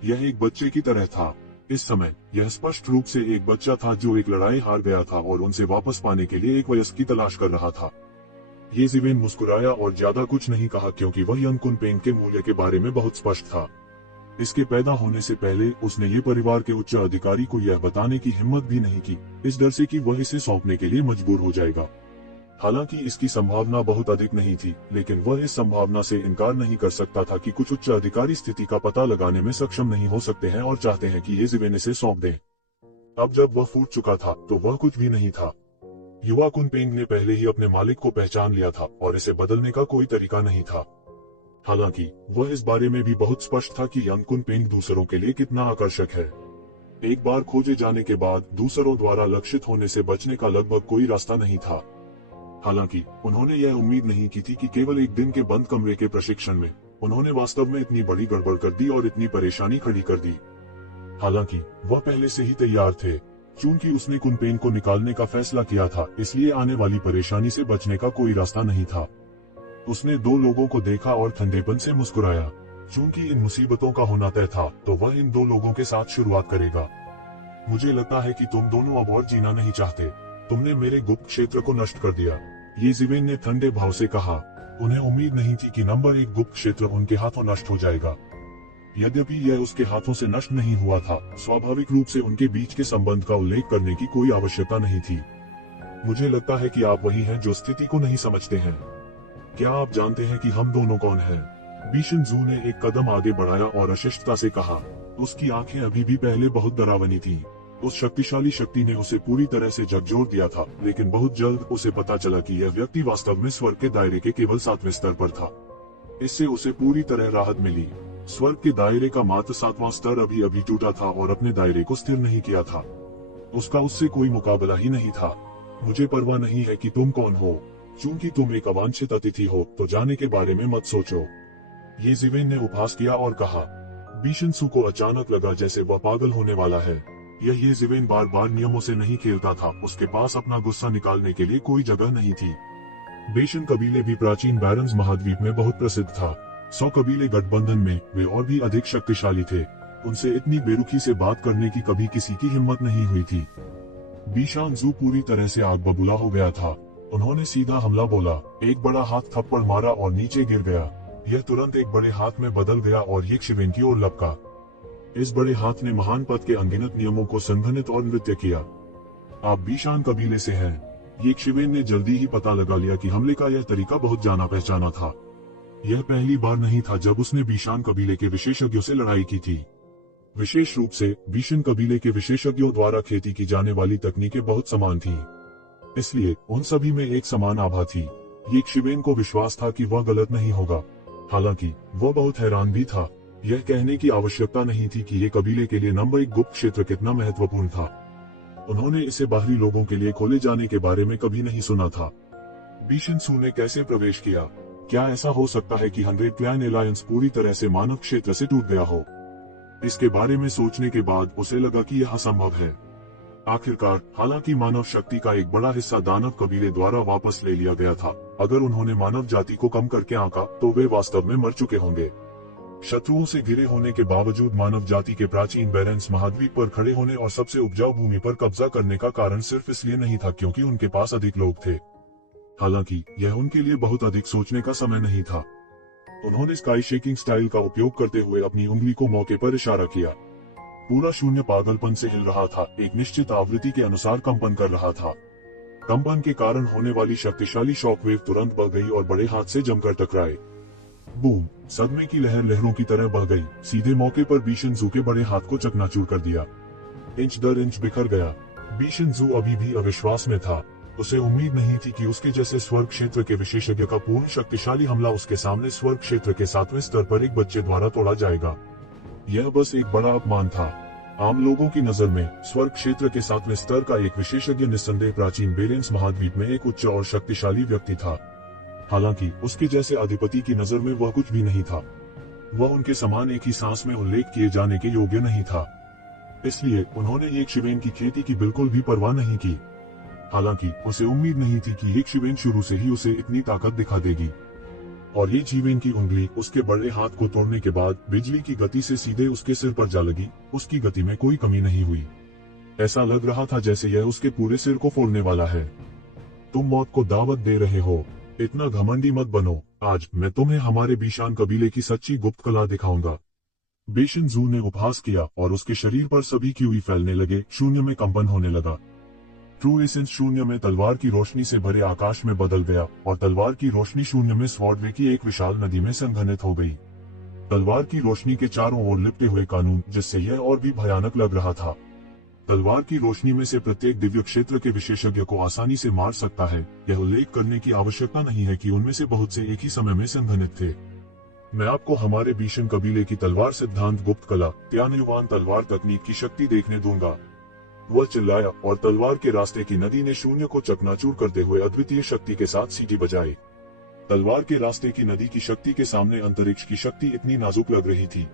यह एक बच्चे की तरह था। इस समय यह स्पष्ट रूप से एक बच्चा था जो एक लड़ाई हार गया था और उनसे वापस पाने के लिए एक वयस्क की तलाश कर रहा था। ये जिवेन मुस्कुराया और ज्यादा कुछ नहीं कहा क्योंकि वह यंग कुनपेंग के मूल्य के बारे में बहुत स्पष्ट था। इसके पैदा होने से पहले उसने ये परिवार के उच्च अधिकारी को यह बताने की हिम्मत भी नहीं की, इस डर से कि वह इसे सौंपने के लिए मजबूर हो जाएगा। हालांकि इसकी संभावना बहुत अधिक नहीं थी, लेकिन वह इस संभावना से इनकार नहीं कर सकता था कि कुछ उच्च अधिकारी स्थिति का पता लगाने में सक्षम नहीं हो सकते हैं और चाहते हैं कि ये जिवेन इसे सौंप दें। अब जब वह फूट चुका था तो वह कुछ भी नहीं था। युवा कुनपेंग ने पहले ही अपने मालिक को पहचान लिया था और इसे बदलने का कोई तरीका नहीं था। हालांकि वह इस बारे में भी बहुत स्पष्ट था कि यंग कुनपेंग दूसरों के लिए कितना आकर्षक है। एक बार खोजे जाने के बाद दूसरों द्वारा लक्षित होने से बचने का लगभग कोई रास्ता नहीं था। हालांकि उन्होंने यह उम्मीद नहीं की थी कि केवल एक दिन के बंद कमरे के प्रशिक्षण में उन्होंने वास्तव में इतनी बड़ी गड़बड़ कर दी और इतनी परेशानी खड़ी कर दी। हालांकि वह पहले से ही तैयार थे। चूंकि उसने कुनपेंग को निकालने का फैसला किया था, इसलिए आने वाली परेशानी से बचने का कोई रास्ता नहीं था। उसने दो लोगों को देखा और ठंडेपन से मुस्कुराया। चूंकि इन मुसीबतों का होना तय था, तो वह इन दो लोगों के साथ शुरुआत करेगा। मुझे लगता है कि तुम दोनों अब और जीना नहीं चाहते। तुमने मेरे गुप्त क्षेत्र को नष्ट कर दिया, ये जिवेन ने ठंडे भाव से कहा। उन्हें उम्मीद नहीं थी कि नंबर 1 गुप्त क्षेत्र उनके हाथों नष्ट हो जाएगा। यद्यपि यह उसके हाथों से नष्ट नहीं हुआ था, स्वाभाविक रूप से उनके बीच के संबंध का उल्लेख करने की कोई आवश्यकता नहीं थी। मुझे लगता है कि आप वही हैं जो स्थिति को नहीं समझते हैं। क्या आप जानते हैं कि हम दोनों कौन हैं? बीशन जू ने एक कदम आगे बढ़ाया और अशिष्टता से कहा। उसकी आंखें अभी भी पहले बहुत डरावनी थीं। उस शक्तिशाली शक्ति ने उसे पूरी तरह से झकझोर दिया था, लेकिन बहुत जल्द उसे पता चला कि यह व्यक्ति वास्तव में स्वर्ग के दायरे के केवल 7वें स्तर पर था। इससे उसे पूरी तरह राहत मिली। स्वर्ग के दायरे का मात्र 7वां स्तर अभी अभी टूटा था और अपने दायरे को स्थिर नहीं किया था। उसका उससे कोई मुकाबला ही नहीं था। मुझे परवाह नहीं है कि तुम कौन हो। चूंकि तुम एक अवांछित अतिथि हो, तो जाने के बारे में मत सोचो, ये जिवेन ने उपहास किया और कहा। बीशन सू को अचानक लगा जैसे वह पागल होने वाला है। ये जिवेन बार बार नियमों से नहीं खेलता था। उसके पास अपना गुस्सा निकालने के लिए कोई जगह नहीं थी। बेशन कबीले भी प्राचीन बैरन्स महाद्वीप में बहुत प्रसिद्ध था। 100 कबीले गठबंधन में वे और भी अधिक शक्तिशाली थे। उनसे इतनी बेरुखी से बात करने की कभी किसी की हिम्मत नहीं हुई थी। बीशान जू पूरी तरह से आग बबूला हो गया था। उन्होंने सीधा हमला बोला। एक बड़ा हाथ थप्पड़ मारा और नीचे गिर गया। यह तुरंत एक बड़े हाथ में बदल गया और ये शिवेन की ओर लपका। इस बड़े हाथ ने महान पद के अनगिनत नियमों को संघनित और नृत्य किया। आप बीशान कबीले से हैं। ये शिवेन ने जल्दी ही पता लगा लिया कि हमले का यह तरीका बहुत जाना पहचाना था। यह पहली बार नहीं था जब उसने बीशान कबीले के विशेषज्ञों से लड़ाई की थी। विशेष रूप से बीशन कबीले के विशेषज्ञों द्वारा खेती की जाने वाली तकनीकें बहुत समान थीं। इसलिए उन सभी में एक समान आभा थी। ये शिवेन को विश्वास था कि वह गलत नहीं होगा। हालांकि वह बहुत हैरान भी था। यह कहने की आवश्यकता नहीं थी कि ये कबीले के लिए नंबर 1 गुप्त क्षेत्र कितना महत्वपूर्ण था। उन्होंने इसे बाहरी लोगों के लिए खोले जाने के बारे में कभी नहीं सुना था। बीशन सू ने कैसे प्रवेश किया? क्या ऐसा हो सकता है कि 100 क्लैन एलायंस पूरी तरह से मानव क्षेत्र से टूट गया हो? इसके बारे में सोचने के बाद उसे लगा कि यह असंभव है। आखिरकार, हालांकि मानव शक्ति का एक बड़ा हिस्सा दानव कबीले द्वारा वापस ले लिया गया था, अगर उन्होंने मानव जाति को कम करके आंका तो वे वास्तव में मर चुके होंगे। शत्रुओं से घिरे होने के बावजूद मानव जाति के प्राचीन बैरन्स महाद्वीप पर खड़े होने और सबसे उपजाऊ भूमि पर कब्जा करने का कारण सिर्फ इसलिए नहीं था क्योंकि उनके पास अधिक लोग थे। हालांकि यह उनके लिए बहुत अधिक सोचने का समय नहीं था। उन्होंने स्काई शेकिंग स्टाइल का उपयोग करते हुए अपनी उंगली को मौके पर इशारा किया। पूरा शून्य पागलपन से हिल रहा था, एक निश्चित आवृत्ति के अनुसार कंपन कर रहा था। कंपन के कारण होने वाली शक्तिशाली शॉकवेव तुरंत बढ़ गई और बड़े हाथ से जमकर टकराए। बूम! सदमे की लहर लहरों की तरह बह गई, सीधे मौके पर बीशन जू के बड़े हाथ को चकनाचूर कर दिया। इंच दर इंच बिखर गया। बीशन जू अभी भी अविश्वास में था। उसे उम्मीद नहीं थी कि उसके जैसे स्वर्ग क्षेत्र के विशेषज्ञ का पूर्ण शक्तिशाली हमला उसके सामने स्वर्ग क्षेत्र के 7वें स्तर पर एक बच्चे द्वारा तोड़ा जाएगा। यह बस एक बड़ा अपमान था। आम लोगों की नजर में स्वर्ग क्षेत्र के 7वें स्तर का एक विशेषज्ञ निस्संदेह प्राचीन बेरेंस महाद्वीप में एक उच्च और शक्तिशाली व्यक्ति था। हालांकि उसके जैसे अधिपति की नजर में वह कुछ भी नहीं था। वह उनके समान एक ही सांस में उल्लेख किए जाने के योग्य नहीं था। इसलिए उन्होंने ये शिवेन की खेती की बिल्कुल भी परवाह नहीं की। हालांकि उसे उम्मीद नहीं थी कि ये शिवेन शुरू से ही उसे इतनी ताकत दिखा देगी। और ये जीवेन की उंगली उसके बड़े हाथ को तोड़ने के बाद बिजली की गति से सीधे उसके सिर पर जा लगी। उसकी गति में कोई कमी नहीं हुई। ऐसा लग रहा था जैसे यह उसके पूरे सिर को फोड़ने वाला है। तुम मौत को दावत दे रहे हो, इतना घमंडी मत बनो। आज मैं तुम्हें हमारे बीशान कबीले की सच्ची गुप्त कला दिखाऊंगा। बेशन जू ने उपहास किया और उसके शरीर पर सभी क्यूई फैलने लगे। शून्य में कंपन होने लगा। ट्रू एसेंस शून्य में तलवार की रोशनी से भरे आकाश में बदल गया और तलवार की रोशनी शून्य में स्वॉर्डवे की एक विशाल नदी में संघनित हो गई। तलवार की रोशनी के चारों ओर लिपटे हुए कानून, जिससे यह और भी भयानक लग रहा था। तलवार की रोशनी में से प्रत्येक दिव्य क्षेत्र के विशेषज्ञ को आसानी से मार सकता है। यह उल्लेख करने की आवश्यकता नहीं है कि उनमें से बहुत से एक ही समय में संघनित थे। मैं आपको हमारे बीशन कबीले की तलवार सिद्धांत गुप्त कला त्यानयुवान तलवार तकनीक की शक्ति देखने दूंगा। वह चिल्लाया और तलवार के रास्ते की नदी ने शून्य को चकनाचूर करते हुए अद्वितीय शक्ति के साथ सीटी बजाई। तलवार के रास्ते की नदी की शक्ति के सामने अंतरिक्ष की शक्ति इतनी नाजुक लग रही थी।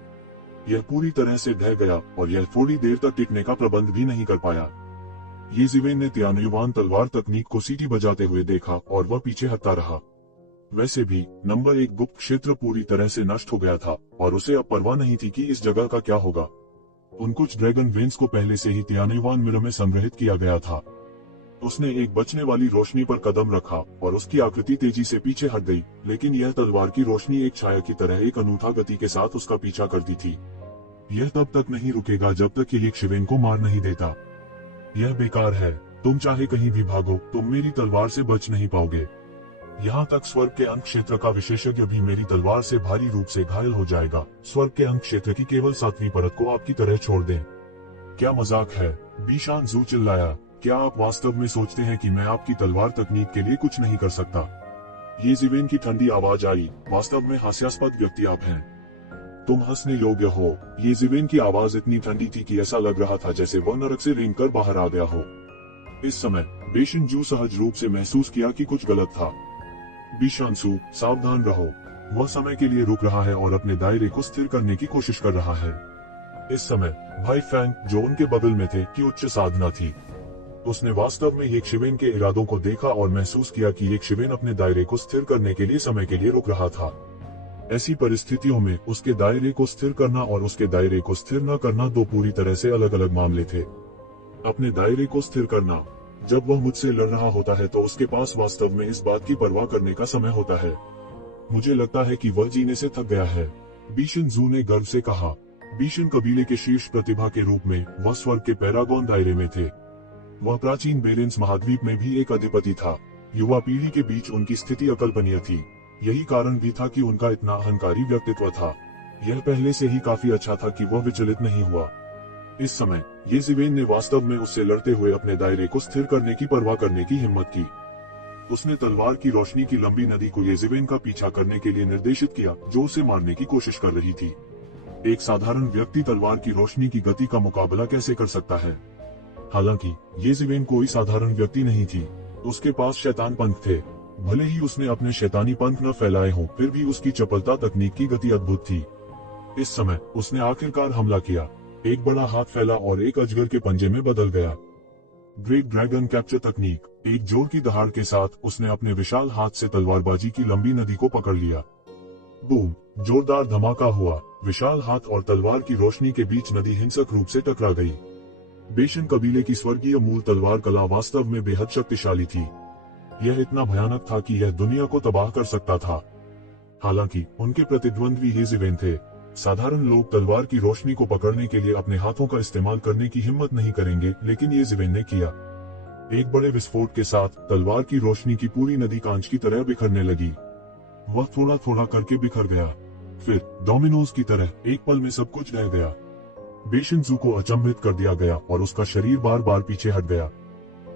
यह पूरी तरह से ढह गया और यह थोड़ी देर तक टिकने का प्रबंध भी नहीं कर पाया। ये जीवेन ने त्यानयुवान तलवार तकनीक को सीटी बजाते हुए देखा और वह पीछे हटता रहा। वैसे भी नंबर 1 गुप्त क्षेत्र पूरी तरह से नष्ट हो गया था और उसे अब परवाह नहीं थी कि इस जगह का क्या होगा। उन कुछ ड्रैगन वेन्स को पहले से ही त्यानयुवान मिरर में संग्रहित किया गया था। उसने एक बचने वाली रोशनी पर कदम रखा और उसकी आकृति तेजी से पीछे हट गई, लेकिन यह तलवार की रोशनी एक छाया की तरह एक अनूठा गति के साथ उसका पीछा करती थी। यह तब तक नहीं रुकेगा जब तक कि एक शिवेन को मार नहीं देता। यह बेकार है। तुम चाहे कहीं भी भागो, तुम मेरी तलवार से बच नहीं पाओगे। यहाँ तक स्वर्ग के अंत क्षेत्र का विशेषज्ञ भी मेरी तलवार से भारी रूप से घायल हो जाएगा। स्वर्ग के अंत क्षेत्र की केवल 7वीं परत को आपकी तरह छोड़ दें। क्या मजाक है? बीशान जू चिल्लाया। क्या आप वास्तव में सोचते हैं कि मैं आपकी तलवार तकनीक के लिए कुछ नहीं कर सकता? ये जीवेन की ठंडी आवाज आई। वास्तव में हास्यास्पद व्यक्ति आप हैं। तुम हंसने योग्य हो। ये जीवेन की आवाज इतनी ठंडी थी कि ऐसा लग रहा था जैसे वह नरक से रेंग कर बाहर आ गया हो। इस समय बेशन जू सहज रूप से महसूस किया कि कुछ गलत था। बीशानसू, सावधान रहो। वह समय के लिए रुक रहा है और अपने दायरे को स्थिर करने की कोशिश कर रहा है। इस समय भाई फैंग, जो उनके बगल में थे, की उच्च साधना थी। उसने वास्तव में एक शिवेन के इरादों को देखा और महसूस किया कि एक शिवेन अपने दायरे को स्थिर करने के लिए समय के लिए रुक रहा था। ऐसी परिस्थितियों में उसके दायरे को स्थिर करना और उसके दायरे को स्थिर न करना दो पूरी तरह से अलग अलग मामले थे। अपने दायरे को स्थिर करना, जब वह मुझसे लड़ रहा होता है तो उसके पास वास्तव में इस बात की परवाह करने का समय होता है। मुझे लगता है कि वह जीने से थक गया है, बीशन जू ने गर्व से कहा। बीशन कबीले के शीर्ष प्रतिभा के रूप में वह स्वर्ग के पैरागॉन दायरे में थे। वह प्राचीन बेरेंस महाद्वीप में भी एक अधिपति था। युवा पीढ़ी के बीच उनकी स्थिति अकल्पनीय थी। यही कारण भी था कि उनका इतना अहंकारी व्यक्तित्व था। यह पहले से ही काफी अच्छा था कि वह विचलित नहीं हुआ। इस समय ये जीवेन ने वास्तव में उससे लड़ते हुए अपने दायरे को स्थिर करने की परवाह करने की हिम्मत की। उसने तलवार की रोशनी की लंबी नदी को ये जीवेन का पीछा करने के लिए निर्देशित किया, जो उसे मारने की कोशिश कर रही थी। एक साधारण व्यक्ति तलवार की रोशनी की गति का मुकाबला कैसे कर सकता है? हालांकि ये जीवेन कोई साधारण व्यक्ति नहीं थी। उसके पास शैतान पंख थे। भले ही उसने अपने शैतानी पंख न फैलाए हों, फिर भी उसकी चपलता, तकनीक की गति अद्भुत थी। इस समय उसने आखिरकार हमला किया। एक बड़ा हाथ फैला और एक अजगर के पंजे में बदल गया। ग्रेट ड्रैगन कैप्चर तकनीक। एक जोर की दहाड़ के साथ उसने अपने विशाल हाथ से तलवारबाजी की लंबी नदी को पकड़ लिया। बूम! जोरदार धमाका हुआ। विशाल हाथ और तलवार की रोशनी के बीच नदी हिंसक रूप से टकरा गई। बेशन कबीले की स्वर्गीय मूल तलवार कला वास्तव में बेहद शक्तिशाली थी। यह इतना भयानक था कि यह दुनिया को तबाह कर सकता था। हालांकि उनके प्रतिद्वंद्वी ये जीवेन थे। साधारण लोग तलवार की रोशनी को पकड़ने के लिए अपने हाथों का इस्तेमाल करने की हिम्मत नहीं करेंगे, लेकिन ये जीवेन ने किया। एक बड़े विस्फोट के साथ तलवार की रोशनी की पूरी नदी कांच की तरह बिखरने लगी। वह थोड़ा थोड़ा करके बिखर गया। फिर डोमिनोज की तरह एक पल में सब कुछ रह गया। बेशन जू को अचंभित कर दिया गया और उसका शरीर बार बार पीछे हट गया।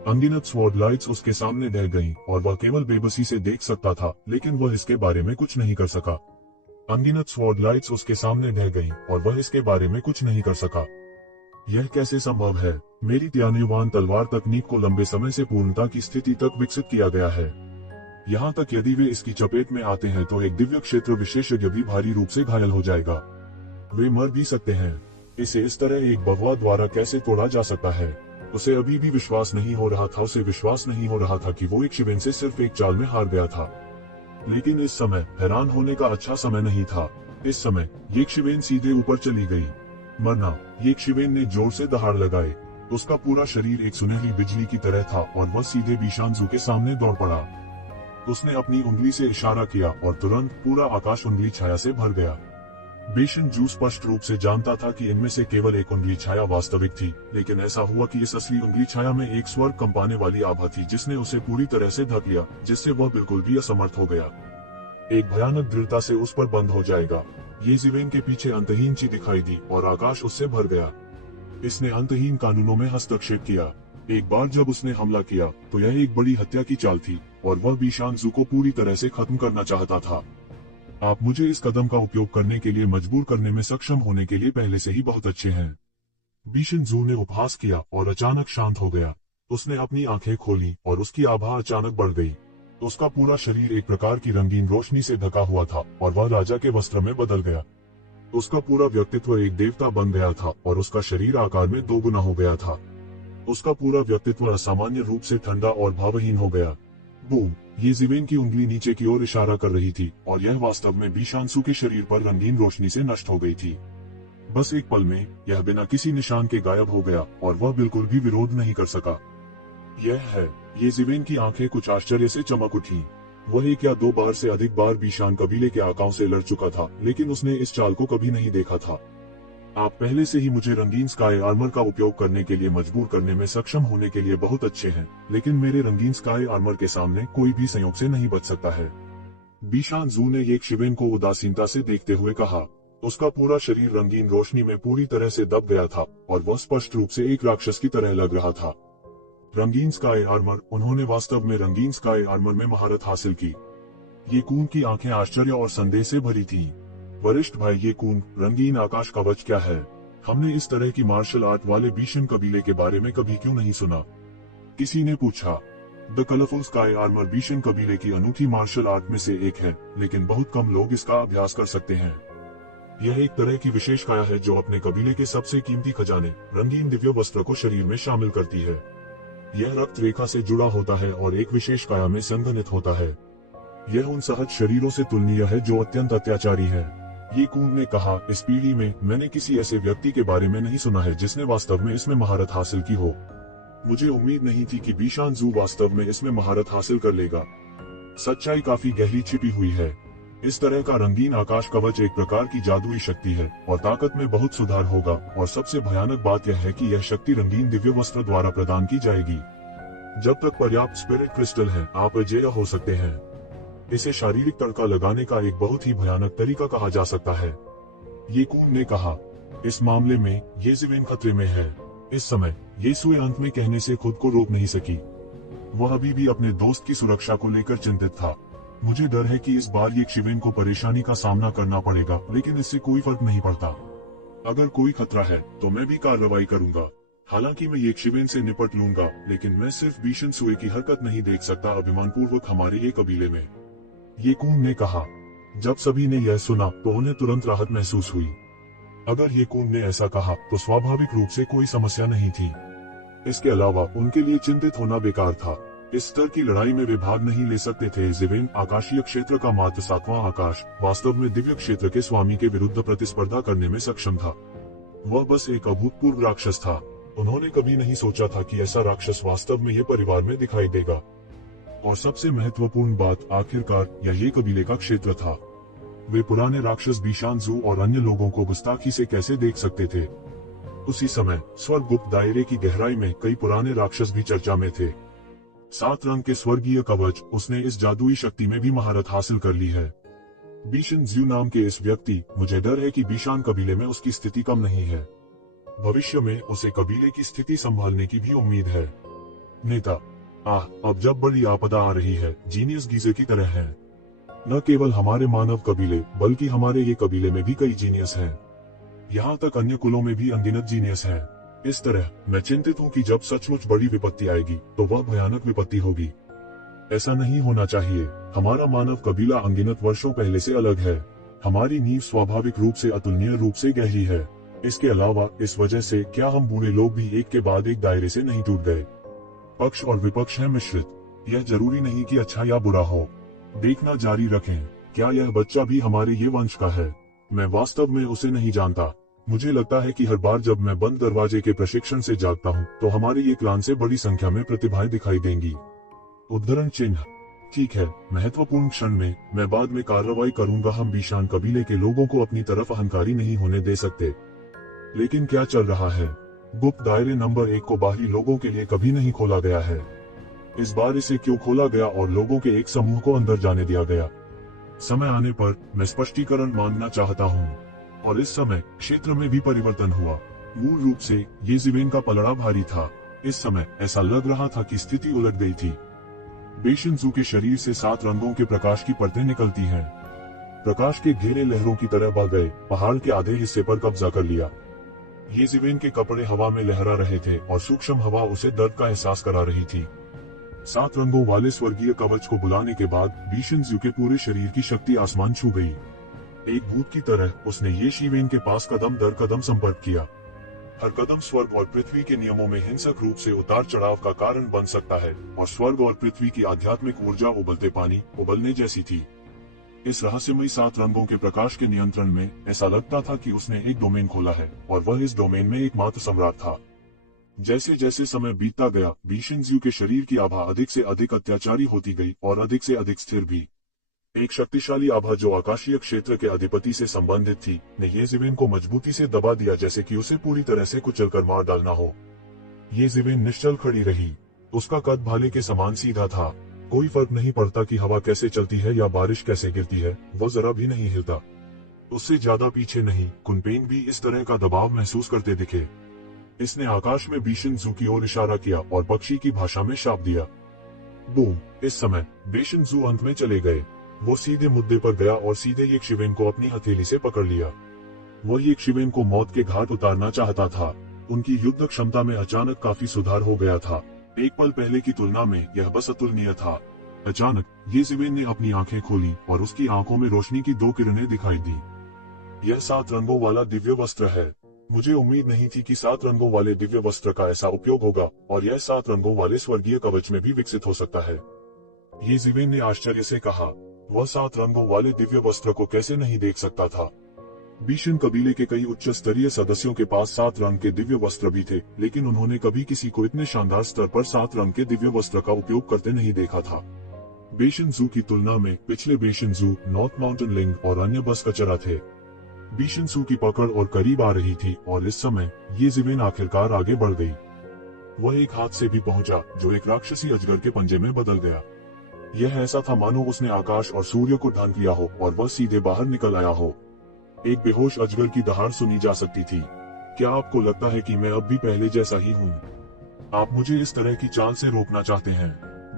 अनगिनत स्वॉर्ड लाइट्स उसके सामने ढह गईं और वह केवल बेबसी से देख सकता था, लेकिन वह इसके बारे में कुछ नहीं कर सका। अनगिनत स्वॉर्ड लाइट्स उसके सामने ढह गईं और वह इसके बारे में कुछ नहीं कर सका। यह कैसे संभव है? मेरी त्यानयुवान तलवार तकनीक को लंबे समय से पूर्णता की स्थिति तक विकसित किया गया है। यहाँ तक यदि वे इसकी चपेट में आते हैं तो एक दिव्य क्षेत्र विशेषज्ञ भी भारी रूप से घायल हो जाएगा। वे मर भी सकते हैं। इसे इस तरह एक बगवा द्वारा कैसे तोड़ा जा सकता है? उसे अभी भी विश्वास नहीं हो रहा था। उसे विश्वास नहीं हो रहा था कि वो एक शिवेन से सिर्फ एक चाल में हार गया था। लेकिन इस समय हैरान होने का अच्छा समय नहीं था। इस समय येशिवेन सीधे ऊपर चली गई। मरना। येशिवेन ने जोर से दहाड़ लगाए। उसका पूरा शरीर एक सुनहरी बिजली की तरह था और वह सीधे बिशानजू के सामने दौड़ पड़ा। उसने अपनी उंगली से इशारा किया और तुरंत पूरा आकाश उंगली छाया से भर गया। बिशानजू स्पष्ट रूप से जानता था कि इनमें से केवल एक उंगली छाया वास्तविक थी, लेकिन ऐसा हुआ कि इस असली उंगली छाया में एक स्वर्ग कंपाने वाली आभा थी जिसने उसे पूरी तरह से ढक लिया, जिससे वह बिल्कुल भी असमर्थ हो गया। एक भयानक दृढ़ता से उस पर बंद हो जाएगा। येशिवेन के पीछे अंतहीन ची दिखाई दी और आकाश उससे भर गया। इसने अंतहीन कानूनों में हस्तक्षेप किया। एक बार जब उसने हमला किया तो यह एक बड़ी हत्या की चाल थी और वह बिशानजू को पूरी तरह से खत्म करना चाहता था। आप मुझे इस कदम का उपयोग करने के लिए मजबूर करने में सक्षम होने के लिए पहले से ही बहुत अच्छे हैं। बिशानजू ने उपहास किया और अचानक शांत हो गया। उसने अपनी आंखें खोली और उसकी आभा अचानक बढ़ गई। उसका पूरा शरीर एक प्रकार की रंगीन रोशनी से ढका हुआ था और वह राजा के वस्त्र में बदल गया। उसका पूरा व्यक्तित्व एक देवता बन गया था और उसका शरीर आकार में 2 गुना हो गया था। उसका पूरा व्यक्तित्व असामान्य रूप से ठंडा और भावहीन हो गया। बूम! येशिवेन की उंगली नीचे की ओर इशारा कर रही थी और यह वास्तव में बिशानजू के शरीर पर रंगीन रोशनी से नष्ट हो गई थी। बस एक पल में यह बिना किसी निशान के गायब हो गया और वह बिल्कुल भी विरोध नहीं कर सका। यह है। येशिवेन की आंखें कुछ आश्चर्य से चमक उठी। वह 1 या 2 बार से अधिक बार बिशान कबीले के आकाओं से लड़ चुका था, लेकिन उसने इस चाल को कभी नहीं देखा था। आप पहले से ही मुझे रंगीन स्काई आर्मर का उपयोग करने के लिए मजबूर करने में सक्षम होने के लिए बहुत अच्छे हैं, लेकिन मेरे रंगीन स्काई आर्मर के सामने कोई भी संयोग से नहीं बच सकता है। बिशानजू ने येशिवेन को उदासीनता से देखते हुए कहा। उसका पूरा शरीर रंगीन रोशनी में पूरी तरह से दब गया था और वह स्पष्ट रूप से एक राक्षस की तरह लग रहा था। रंगीन स्काई आर्मर। उन्होंने वास्तव में रंगीन स्काई आर्मर में महारत हासिल की। येकून की आंखें आश्चर्य और संदेह से भरी थीं। वरिष्ठ भाई येकून, रंगीन आकाश कवच क्या है? हमने इस तरह की मार्शल आर्ट वाले बिशन कबीले के बारे में कभी क्यों नहीं सुना? किसी ने पूछा। The colourful sky armour Bishan कबीले की अनूठी मार्शल आर्ट में से एक है, लेकिन बहुत कम लोग इसका अभ्यास कर सकते हैं। यह एक तरह की विशेष काया है जो अपने कबीले के सबसे कीमती खजाने, रंगीन दिव्य वस्त्र को शरीर में शामिल करती है। यह रक्त रेखा से जुड़ा होता है और एक विशेष काया में संघनित होता है। यह उन सहज शरीरों से तुलनीय है जो अत्यंत अत्याचारी है। येकून ने कहा, इस पीढ़ी में मैंने किसी ऐसे व्यक्ति के बारे में नहीं सुना है जिसने वास्तव में इसमें महारत हासिल की हो। मुझे उम्मीद नहीं थी कि बिशानजू वास्तव में इसमें महारत हासिल कर लेगा। सच्चाई काफी गहरी छिपी हुई है। इस तरह का रंगीन आकाश कवच एक प्रकार की जादुई शक्ति है और ताकत में बहुत सुधार होगा, और सबसे भयानक बात यह है कि यह शक्ति रंगीन दिव्य वस्त्र द्वारा प्रदान की जाएगी। जब तक पर्याप्त स्पिरिट क्रिस्टल है, आप अजेय हो सकते हैं। इसे शारीरिक तड़का लगाने का एक बहुत ही भयानक तरीका कहा जा सकता है। येकून ने कहा। इस मामले में येशिवेन खतरे में है। इस समय येसुए अंत में कहने से खुद को रोक नहीं सकी। वह अभी भी अपने दोस्त की सुरक्षा को लेकर चिंतित था। मुझे डर है कि इस बार येशिवेन को परेशानी का सामना करना पड़ेगा, लेकिन इससे कोई फर्क नहीं पड़ता। अगर कोई खतरा है तो मैं भी कार्रवाई करूंगा। हालांकि मैं येशिवेन से निपट लूंगा, लेकिन मैं सिर्फ बिशानजू की हरकत नहीं देख सकता अभिमान पूर्वक हमारे ये कबीले में। येकून ने कहा। जब सभी ने यह सुना तो उन्हें तुरंत राहत महसूस हुई। अगर येकून ने ऐसा कहा तो स्वाभाविक रूप से कोई समस्या नहीं थी। इसके अलावा उनके लिए चिंतित होना बेकार था। इस स्तर की लड़ाई में वे भाग नहीं ले सकते थे। येशिवेन आकाशीय क्षेत्र का मात्र 7वां आकाश, वास्तव में दिव्य क्षेत्र के स्वामी के विरुद्ध प्रतिस्पर्धा करने में सक्षम था। वह बस एक अभूतपूर्व राक्षस था। उन्होंने कभी नहीं सोचा था कि ऐसा राक्षस वास्तव में ये परिवार में दिखाई देगा। और सबसे महत्वपूर्ण बात, आखिरकार यह ये कबीले का क्षेत्र था। वे पुराने राक्षस बिशानजू और अन्य लोगों को गुस्ताखी से कैसे देख सकते थे? उसी समय स्वर्गगुप्त दायरे की गहराई में कई पुराने राक्षस भी चर्चा में थे। 7 रंग के स्वर्गीय कवच। उसने इस जादुई शक्ति में भी महारत हासिल कर ली है। बिशानजू नाम के इस व्यक्ति, मुझे डर है कि बिशान कबीले में उसकी स्थिति कम नहीं है। भविष्य में उसे कबीले की स्थिति संभालने की भी उम्मीद है। नेता। अब जब बड़ी आपदा आ रही है, जीनियस गीजे की तरह है। न केवल हमारे मानव कबीले, बल्कि हमारे ये कबीले में भी कई जीनियस हैं। यहाँ तक अन्य कुलों में भी अनगिनत जीनियस हैं। इस तरह मैं चिंतित हूँ कि जब सचमुच बड़ी विपत्ति आएगी तो वह भयानक विपत्ति होगी। ऐसा नहीं होना चाहिए। हमारा मानव कबीला अनगिनत वर्षों पहले से अलग है। हमारी नींव स्वाभाविक रूप से अतुलनीय रूप से गहरी है। इसके अलावा इस वजह से क्या हम बूढ़े लोग भी एक के बाद एक दायरे से नहीं टूट गए? पक्ष और विपक्ष है मिश्रित। यह जरूरी नहीं कि अच्छा या बुरा हो। देखना जारी रखें। क्या यह बच्चा भी हमारे ये वंश का है? मैं वास्तव में उसे नहीं जानता। मुझे लगता है कि हर बार जब मैं बंद दरवाजे के प्रशिक्षण से जागता हूँ तो हमारे ये क्लान से बड़ी संख्या में प्रतिभाएं दिखाई देंगी। उद्धरण चिन्ह। ठीक है, महत्वपूर्ण क्षण में मैं बाद में कार्रवाई करूंगा। हम बीशान कबीले के लोगों को अपनी तरफ अहंकारी नहीं होने दे सकते। लेकिन क्या चल रहा है? गुप्त दायरे नंबर 1 को बाहरी लोगों के लिए कभी नहीं खोला गया है। इस बार इसे क्यों खोला गया और लोगों के एक समूह को अंदर जाने दिया गया? समय आने पर मैं स्पष्टीकरण मांगना चाहता हूँ। और इस समय क्षेत्र में भी परिवर्तन हुआ। मूल रूप से ये जीवेन का पलड़ा भारी था। इस समय ऐसा लग रहा था कि स्थिति उलट गई थी। बेशनजू के शरीर से 7 रंगों के प्रकाश की परतें निकलती हैं। प्रकाश के घेरे लहरों की तरह बह गए, पहाड़ के आधे हिस्से पर कब्जा कर लिया। ये जीवेन के कपड़े हवा में लहरा रहे थे और सूक्ष्म हवा उसे दर्द का एहसास करा रही थी। 7 रंगों वाले स्वर्गीय कवच को बुलाने के बाद बीशनजू के पूरे शरीर की शक्ति आसमान छू गई। एक भूत की तरह उसने ये शीवेन के पास कदम दर कदम संपर्क किया। हर कदम स्वर्ग और पृथ्वी के नियमों में हिंसक रूप से उतार चढ़ाव का कारण बन सकता है और स्वर्ग और पृथ्वी की आध्यात्मिक ऊर्जा उबलते पानी उबलने जैसी थी। इस रहस्यमयी 7 रंगों के प्रकाश के नियंत्रण में ऐसा लगता था कि उसने एक डोमेन खोला है और वह इस डोमेन में एकमात्र सम्राट था। जैसे जैसे समय बीतता गया, बीशनजू के शरीर की आभा अधिक से अधिक अत्याचारी होती गई और अधिक से अधिक स्थिर भी। एक शक्तिशाली आभा जो आकाशीय क्षेत्र के अधिपति से संबंधित थी, ने ये जीवेन को मजबूती से दबा दिया जैसे कि उसे पूरी तरह से कुचलकर मार डालना हो। ये जीवेन निश्चल खड़ी रही। उसका कद भाले के समान सीधा था। कोई फर्क नहीं पड़ता कि हवा कैसे चलती है या बारिश कैसे गिरती है, वो जरा भी नहीं हिलता। उससे ज्यादा पीछे नहीं। कुनपेंग भी इस तरह का दबाव महसूस करते दिखे। इसने आकाश में बीशनजू की ओर इशारा किया और पक्षी की भाषा में शाप दिया। बूम! इस समय बेशनजू अंत में चले गए। वो सीधे मुद्दे पर गया और सीधे यक्षिवेन को अपनी हथेली से पकड़ लिया। वो यक्षिवेन को मौत के घाट उतारना चाहता था। उनकी युद्ध क्षमता में अचानक काफी सुधार हो गया था। एक पल पहले की तुलना में यह बस अतुलनीय था। अचानक ये जीवेन ने अपनी आंखें खोली और उसकी आंखों में रोशनी की 2 किरणें दिखाई दी। यह 7 रंगों वाला दिव्य वस्त्र है। मुझे उम्मीद नहीं थी कि 7 रंगों वाले दिव्य वस्त्र का ऐसा उपयोग होगा और यह 7 रंगों वाले स्वर्गीय कवच में भी विकसित हो सकता है। ये जीवेन ने आश्चर्य से कहा। वह 7 रंगों वाले दिव्य वस्त्र को कैसे नहीं देख सकता था? बीशन कबीले के कई उच्च स्तरीय सदस्यों के पास 7 रंग के दिव्य वस्त्र भी थे, लेकिन उन्होंने कभी किसी को इतने शानदार स्तर पर 7 रंग के दिव्य वस्त्र का उपयोग करते नहीं देखा था। बेशनजू की तुलना में पिछले बेशनजू, नॉर्थ माउंटेन लिंग और अन्य बस कचरा थे। बीशनजू की पकड़ और करीब आ रही थी और इस समय ये जीवेन आखिरकार आगे बढ़ गई। वह एक हाथ से भी पहुंचा जो एक राक्षसी अजगर के पंजे में बदल गया। यह ऐसा था मानो उसने आकाश और सूर्य को ढांक लिया हो और वह सीधे बाहर निकल आया हो। एक बेहोश अजगर की दहाड़ सुनी जा सकती थी। क्या आपको लगता है कि मैं अब भी पहले जैसा ही हूँ? आप मुझे इस तरह की चाल से रोकना चाहते हैं?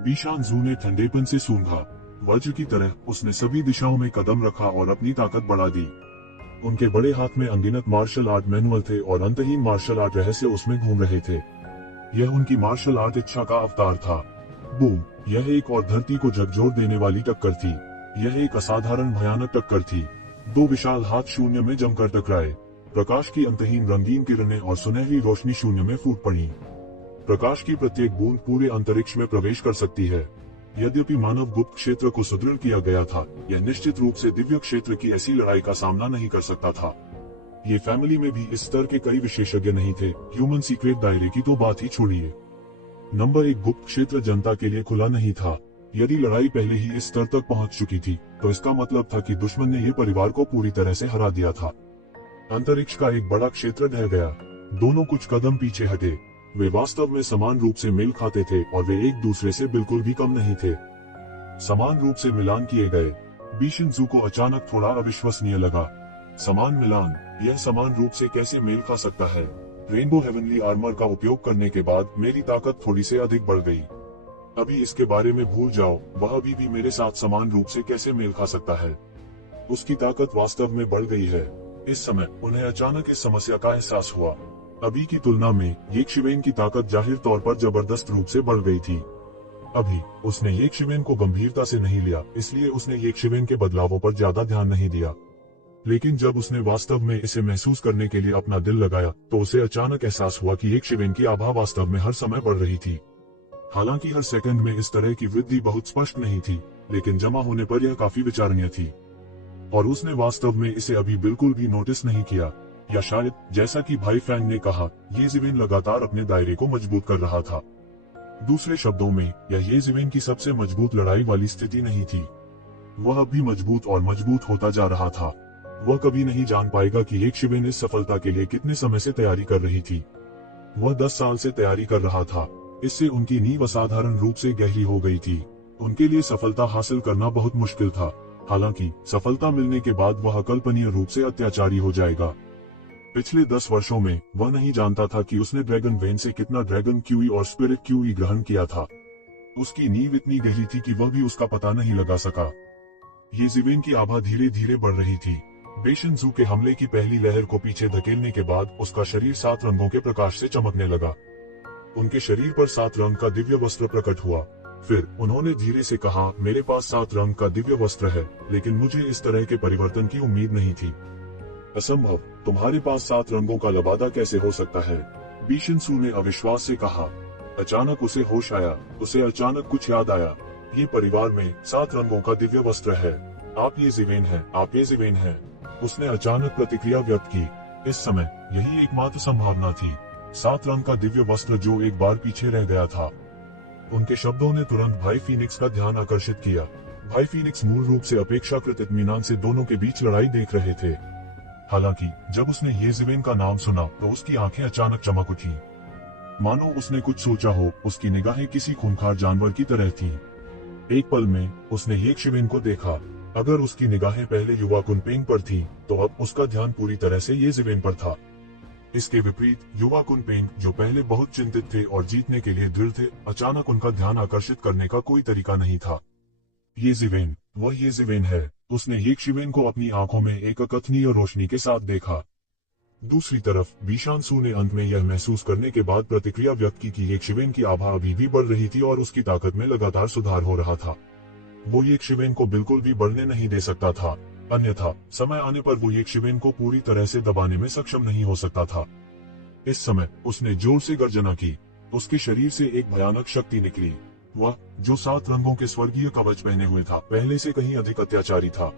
बीशानजू ने ठंडेपन से सूंघा। वज्र की तरह उसने सभी दिशाओं में कदम रखा और अपनी ताकत बढ़ा दी। उनके बड़े हाथ में अनगिनत मार्शल आर्ट मैनुअल थे और अंतहीन मार्शल आर्ट रहस्य उसमें घूम रहे थे। यह उनकी मार्शल आर्ट इच्छा का अवतार था। बूम! यह एक और धरती को झकझोर देने वाली टक्कर थी। यह एक असाधारण भयानक टक्कर थी। 2 विशाल हाथ शून्य में जमकर टकराए। प्रकाश की अंतहीन रंगीन किरणें और सुनहरी रोशनी शून्य में फूट पड़ी। प्रकाश की प्रत्येक बूंद पूरे अंतरिक्ष में प्रवेश कर सकती है। यद्यपि मानव गुप्त क्षेत्र को सुदृढ़ किया गया था, यह निश्चित रूप से दिव्य क्षेत्र की ऐसी लड़ाई का सामना नहीं कर सकता था। ये फैमिली में भी इस स्तर के कई विशेषज्ञ नहीं थे। ह्यूमन सीक्रेट दायरे की तो बात ही छोड़िए। नंबर 1 गुप्त क्षेत्र जनता के लिए खुला नहीं था। यदि लड़ाई पहले ही इस स्तर तक पहुंच चुकी थी, तो इसका मतलब था कि दुश्मन ने यह परिवार को पूरी तरह से हरा दिया था। अंतरिक्ष का एक बड़ा क्षेत्र ढह गया। दोनों कुछ कदम पीछे हटे। वे वास्तव में समान रूप से मेल खाते थे और वे एक दूसरे से बिल्कुल भी कम नहीं थे। समान रूप से मिलान किए गए। बीशनजू को अचानक थोड़ा अविश्वसनीय लगा। समान मिलान, यह समान रूप से कैसे मेल खा सकता है? रेनबो हेवनली आर्मर का उपयोग करने के बाद मेरी ताकत थोड़ी से अधिक बढ़ गई। अभी इसके बारे में भूल जाओ, वह अभी भी मेरे साथ समान रूप से कैसे मेल खा सकता है? उसकी ताकत वास्तव में बढ़ गई है। इस समय उन्हें अचानक इस समस्या का एहसास हुआ। अभी की तुलना में येक्षिवेन की ताकत जाहिर तौर पर जबरदस्त रूप से बढ़ गई थी। अभी उसने येक्षिवेन को गंभीरता से नहीं लिया, इसलिए उसने येक्षिवेन के बदलावों पर ज्यादा ध्यान नहीं दिया। लेकिन जब उसने वास्तव में इसे महसूस करने के लिए अपना दिल लगाया, तो उसे अचानक एहसास हुआ कि येक्षिवेन की आभा वास्तव में हर समय बढ़ रही थी। हालांकि हर सेकंड में इस तरह की वृद्धि बहुत स्पष्ट नहीं थी। लेकिन जमा होने पर यह काफी विचारणीय थी और उसने वास्तव में इसे अभी बिल्कुल भी नोटिस नहीं किया, या शायद जैसा कि भाई फैंग ने कहा, ये ज़िवेन लगातार अपने दायरे को मजबूत कर रहा था। दूसरे शब्दों में, यह ये ज़िवेन की सबसे मजबूत लड़ाई वाली स्थिति नहीं थी। वह अब भी मजबूत और मजबूत होता जा रहा था। वह कभी नहीं जान पाएगा कि एक शिवेन इस सफलता के लिए कितने समय से तैयारी कर रही थी। वह 10 साल से तैयारी कर रहा था। इससे उनकी नींव असाधारण रूप से गहरी हो गई थी। उनके लिए सफलता हासिल करना बहुत मुश्किल था। हालांकि सफलता मिलने के बाद वह अकल्पनीय रूप से अत्याचारी हो जाएगा। पिछले 10 वर्षों में वह नहीं जानता था कि उसने ड्रैगन वेन से कितना ड्रैगन क्यूई और स्पिरिट क्यूई ग्रहण किया था। उसकी नींव इतनी गहरी थी कि वह भी उसका पता नहीं लगा सका। ये ज़िवेन की आभा धीरे धीरे बढ़ रही थी। बेशनजू के हमले की पहली लहर को पीछे धकेलने के बाद उसका शरीर 7 रंगों के प्रकाश से चमकने लगा। उनके शरीर पर 7 रंग का दिव्य वस्त्र प्रकट हुआ। फिर उन्होंने धीरे से कहा, मेरे पास 7 रंग का दिव्य वस्त्र है, लेकिन मुझे इस तरह के परिवर्तन की उम्मीद नहीं थी। असंभव, तुम्हारे पास 7 रंगों का लबादा कैसे हो सकता है? बीशनसू ने अविश्वास से कहा। अचानक उसे होश आया। उसे अचानक कुछ याद आया। ये परिवार में 7 रंगों का दिव्य वस्त्र है। आप ये ज़िवेन हैं, आप ये ज़िवेन हैं। उसने अचानक प्रतिक्रिया व्यक्त की। इस समय यही एकमात्र संभावना थी। 7 रंग का दिव्य वस्त्र जो एक बार पीछे रह गया था। उनके शब्दों ने तुरंत भाई फीनिक्स का ध्यान आकर्षित किया। भाई फीनिक्स मूल रूप से अपेक्षाकृत इत्मीनान से दोनों के बीच लड़ाई देख रहे थे। हालांकि जब उसने ये ज़िवेन का नाम सुना तो उसकी आंखें अचानक चमक उठी। मानो उसने कुछ सोचा हो। उसकी निगाहें किसी खूंखार जानवर की तरह थीं। एक पल में उसने ये ज़िवेन को देखा। अगर उसकी निगाहें पहले युवा कुनपेंग पर थीं, तो अब उसका ध्यान पूरी तरह से ये ज़िवेन पर था। इसके विपरीत युवा कुनपेंग, जो पहले बहुत चिंतित थे और जीतने के लिए दृढ़ थे, अचानक उनका ध्यान आकर्षित करने का कोई तरीका नहीं था। ये ज़िवेन, वह ये ज़िवेन है। उसने ये ज़िवेन को अपनी आंखों में एक अकथनीय रोशनी के साथ देखा। दूसरी तरफ बीशानसू ने अंत में यह महसूस करने के बाद प्रतिक्रिया व्यक्त की कि ये ज़िवेन की आभा अभी भी बढ़ रही थी और उसकी ताकत में लगातार सुधार हो रहा था। वो ये ज़िवेन को बिल्कुल भी बढ़ने नहीं दे सकता था, अन्यथा समय आने पर वो ये ज़िवेन को पूरी तरह से दबाने में सक्षम नहीं हो सकता था। इस समय उसने जोर से गर्जना की। उसके शरीर से एक भयानक शक्ति निकली। वह, जो 7 रंगों के स्वर्गीय कवच पहने हुए था, पहले से कहीं अधिक अत्याचारी था।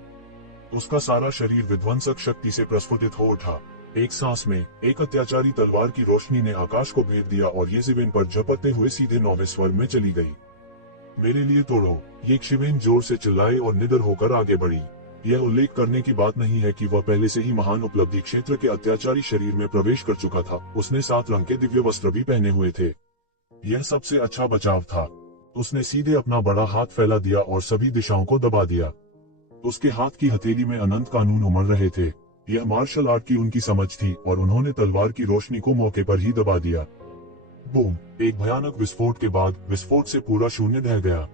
उसका सारा शरीर विध्वंसक शक्ति से प्रस्फुटित हो उठा। एक सांस में एक अत्याचारी तलवार की रोशनी ने आकाश को भेद दिया और ये ज़िवेन पर झपटते हुए सीधे 9वें स्वर्ग में चली गई। मेरे लिए तोड़ो, ये ज़िवेन जोर से चिल्लाए और निडर होकर आगे बढ़ी। यह उल्लेख करने की बात नहीं है कि वह पहले से ही महान उपलब्धि क्षेत्र के अत्याचारी शरीर में प्रवेश कर चुका था। उसने 7 रंग के दिव्य वस्त्र भी पहने हुए थे। यह सबसे अच्छा बचाव था। उसने सीधे अपना बड़ा हाथ फैला दिया और सभी दिशाओं को दबा दिया। उसके हाथ की हथेली में अनंत कानून उमड़ रहे थे। यह मार्शल आर्ट की उनकी समझ थी और उन्होंने तलवार की रोशनी को मौके पर ही दबा दिया। बूम! एक भयानक विस्फोट के बाद विस्फोट से पूरा शून्य ढह गया।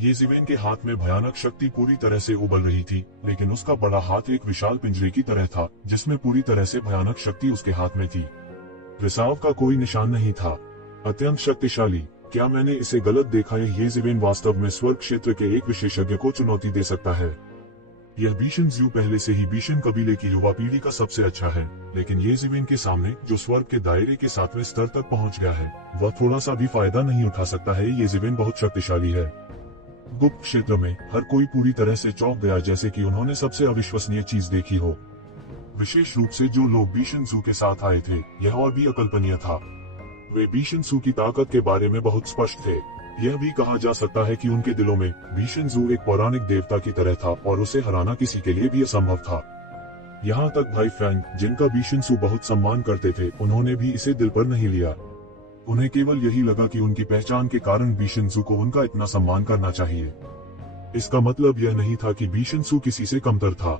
ये ज़िवेन के हाथ में भयानक शक्ति पूरी तरह से उबल रही थी, लेकिन उसका बड़ा हाथ एक विशाल पिंजरे की तरह था, जिसमें पूरी तरह से भयानक शक्ति उसके हाथ में थी। रिसाव का कोई निशान नहीं था। अत्यंत शक्तिशाली। क्या मैंने इसे गलत देखा है? ये ज़िवेन वास्तव में स्वर्ग क्षेत्र के एक विशेषज्ञ को चुनौती दे सकता है। यह बीशनजू पहले से ही बीशन कबीले की युवा पीढ़ी का सबसे अच्छा है, लेकिन ये ज़िवेन के सामने, जो स्वर्ग के दायरे के 7वें स्तर तक पहुंच गया है, वह थोड़ा सा भी फायदा नहीं उठा सकता है। ये ज़िवेन बहुत शक्तिशाली है। गुप्त क्षेत्र में हर कोई पूरी तरह से चौंक गया, जैसे कि उन्होंने सबसे अविश्वसनीय चीज देखी हो। विशेष रूप से जो लोग बीशनजू के साथ आए थे, यह और भी अकल्पनीय था। वे बीशनजू की ताकत के बारे में बहुत स्पष्ट थे। यह भी कहा जा सकता है कि उनके दिलों में बीशनजू एक पौराणिक देवता की तरह था और उसे हराना किसी के लिए भी असंभव था। यहाँ तक भाई फैंग, जिनका बीशनजू बहुत सम्मान करते थे, उन्होंने भी इसे दिल पर नहीं लिया। उन्हें केवल यही लगा कि उनकी पहचान के कारण बीशनजू को उनका इतना सम्मान करना चाहिए। इसका मतलब यह नहीं था कि बीशनजू किसी से कमतर था।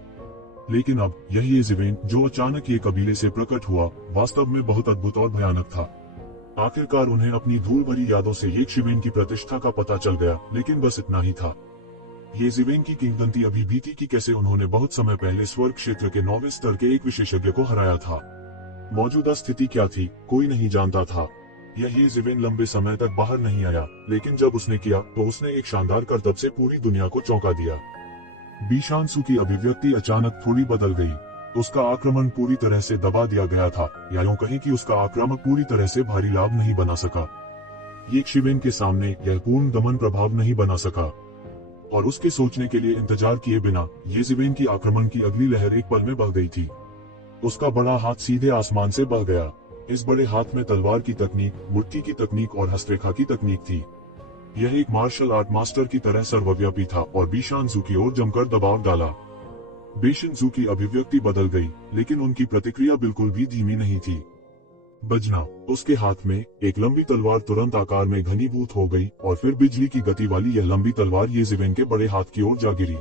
लेकिन अब यह ये ज़िवेन, जो अचानक ये कबीले से प्रकट हुआ, वास्तव में बहुत अद्भुत और भयानक था। आखिरकार उन्हें अपनी धूल भरी यादों से ये ज़िवेन की प्रतिष्ठा का पता चल गया, लेकिन बस इतना ही था। ये ज़िवेन की किंवदंती अभी भी थी कि कैसे उन्होंने बहुत समय पहले स्वर्ग क्षेत्र के 9वें स्तर के एक विशेषज्ञ को हराया था। मौजूदा स्थिति क्या थी, कोई नहीं जानता था। ये ज़िवेन लंबे समय तक बाहर नहीं आया, लेकिन जब उसने किया तो उसने एक शानदार करतब से पूरी दुनिया को चौंका दिया। बीशानसू की अभिव्यक्ति अचानक थोड़ी बदल गई। उसका आक्रमण पूरी तरह से दबा दिया गया था, या यूं कहें कि उसका आक्रामक पूरी तरह से भारी लाभ नहीं बना सका। ये ज़िवेन के सामने यह पूर्ण दमन प्रभाव नहीं बना सका। और उसके सोचने के लिए इंतजार किए बिना येज़ेबेल की आक्रमण की अगली लहर एक पल में बह गई थी। उसका बड़ा हाथ सीधे आसमान से बह गया। इस बड़े हाथ में तलवार की तकनीक, मुट्ठी की तकनीक और हस्तरेखा की तकनीक थी। यह एक मार्शल आर्ट मास्टर की तरह सर्वव्यापी था और बीशानजू की ओर जमकर दबाव डाला। बीशानजू की अभिव्यक्ति बदल गई, लेकिन उनकी प्रतिक्रिया बिल्कुल भी धीमी नहीं थी। बजना, उसके हाथ में एक लंबी तलवार तुरंत आकार में घनीभूत हो गई और फिर बिजली की गति वाली यह लंबी तलवार येज़ेबेल के बड़े हाथ की ओर जा गिरी।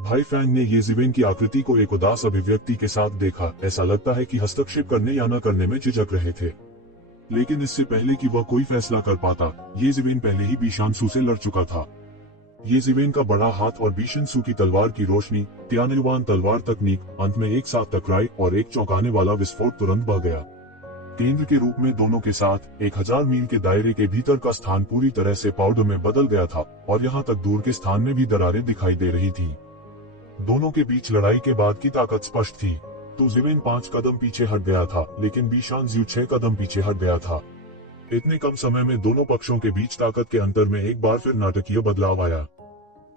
भाई फैंग ने येज़ेबेल की आकृति को एक उदास अभिव्यक्ति के साथ देखा। ऐसा लगता है कि हस्तक्षेप करने या न करने में झिझक रहे थे। लेकिन इससे पहले कि वह कोई फैसला कर पाता, येज़ेबेल पहले ही बीशानसू से लड़ चुका था। येज़ेबेल का बड़ा हाथ और बीशानसू की तलवार की रोशनी, त्यानुवान तलवार तकनीक अंत में एक साथ टकराई और एक चौंकाने वाला विस्फोट तुरंत बह गया। केंद्र के रूप में दोनों के साथ 1000 मील के दायरे के भीतर का स्थान पूरी तरह से पाउडर में बदल गया था और यहाँ तक दूर के स्थान में भी दरारें दिखाई दे रही थी। दोनों के बीच लड़ाई के बाद की ताकत स्पष्ट थी। तो येज़ेबेल 5 कदम पीछे हट गया था, लेकिन बीशानजू 6 कदम पीछे हट गया था। इतने कम समय में दोनों पक्षों के बीच ताकत के अंतर में एक बार फिर नाटकीय बदलाव आया।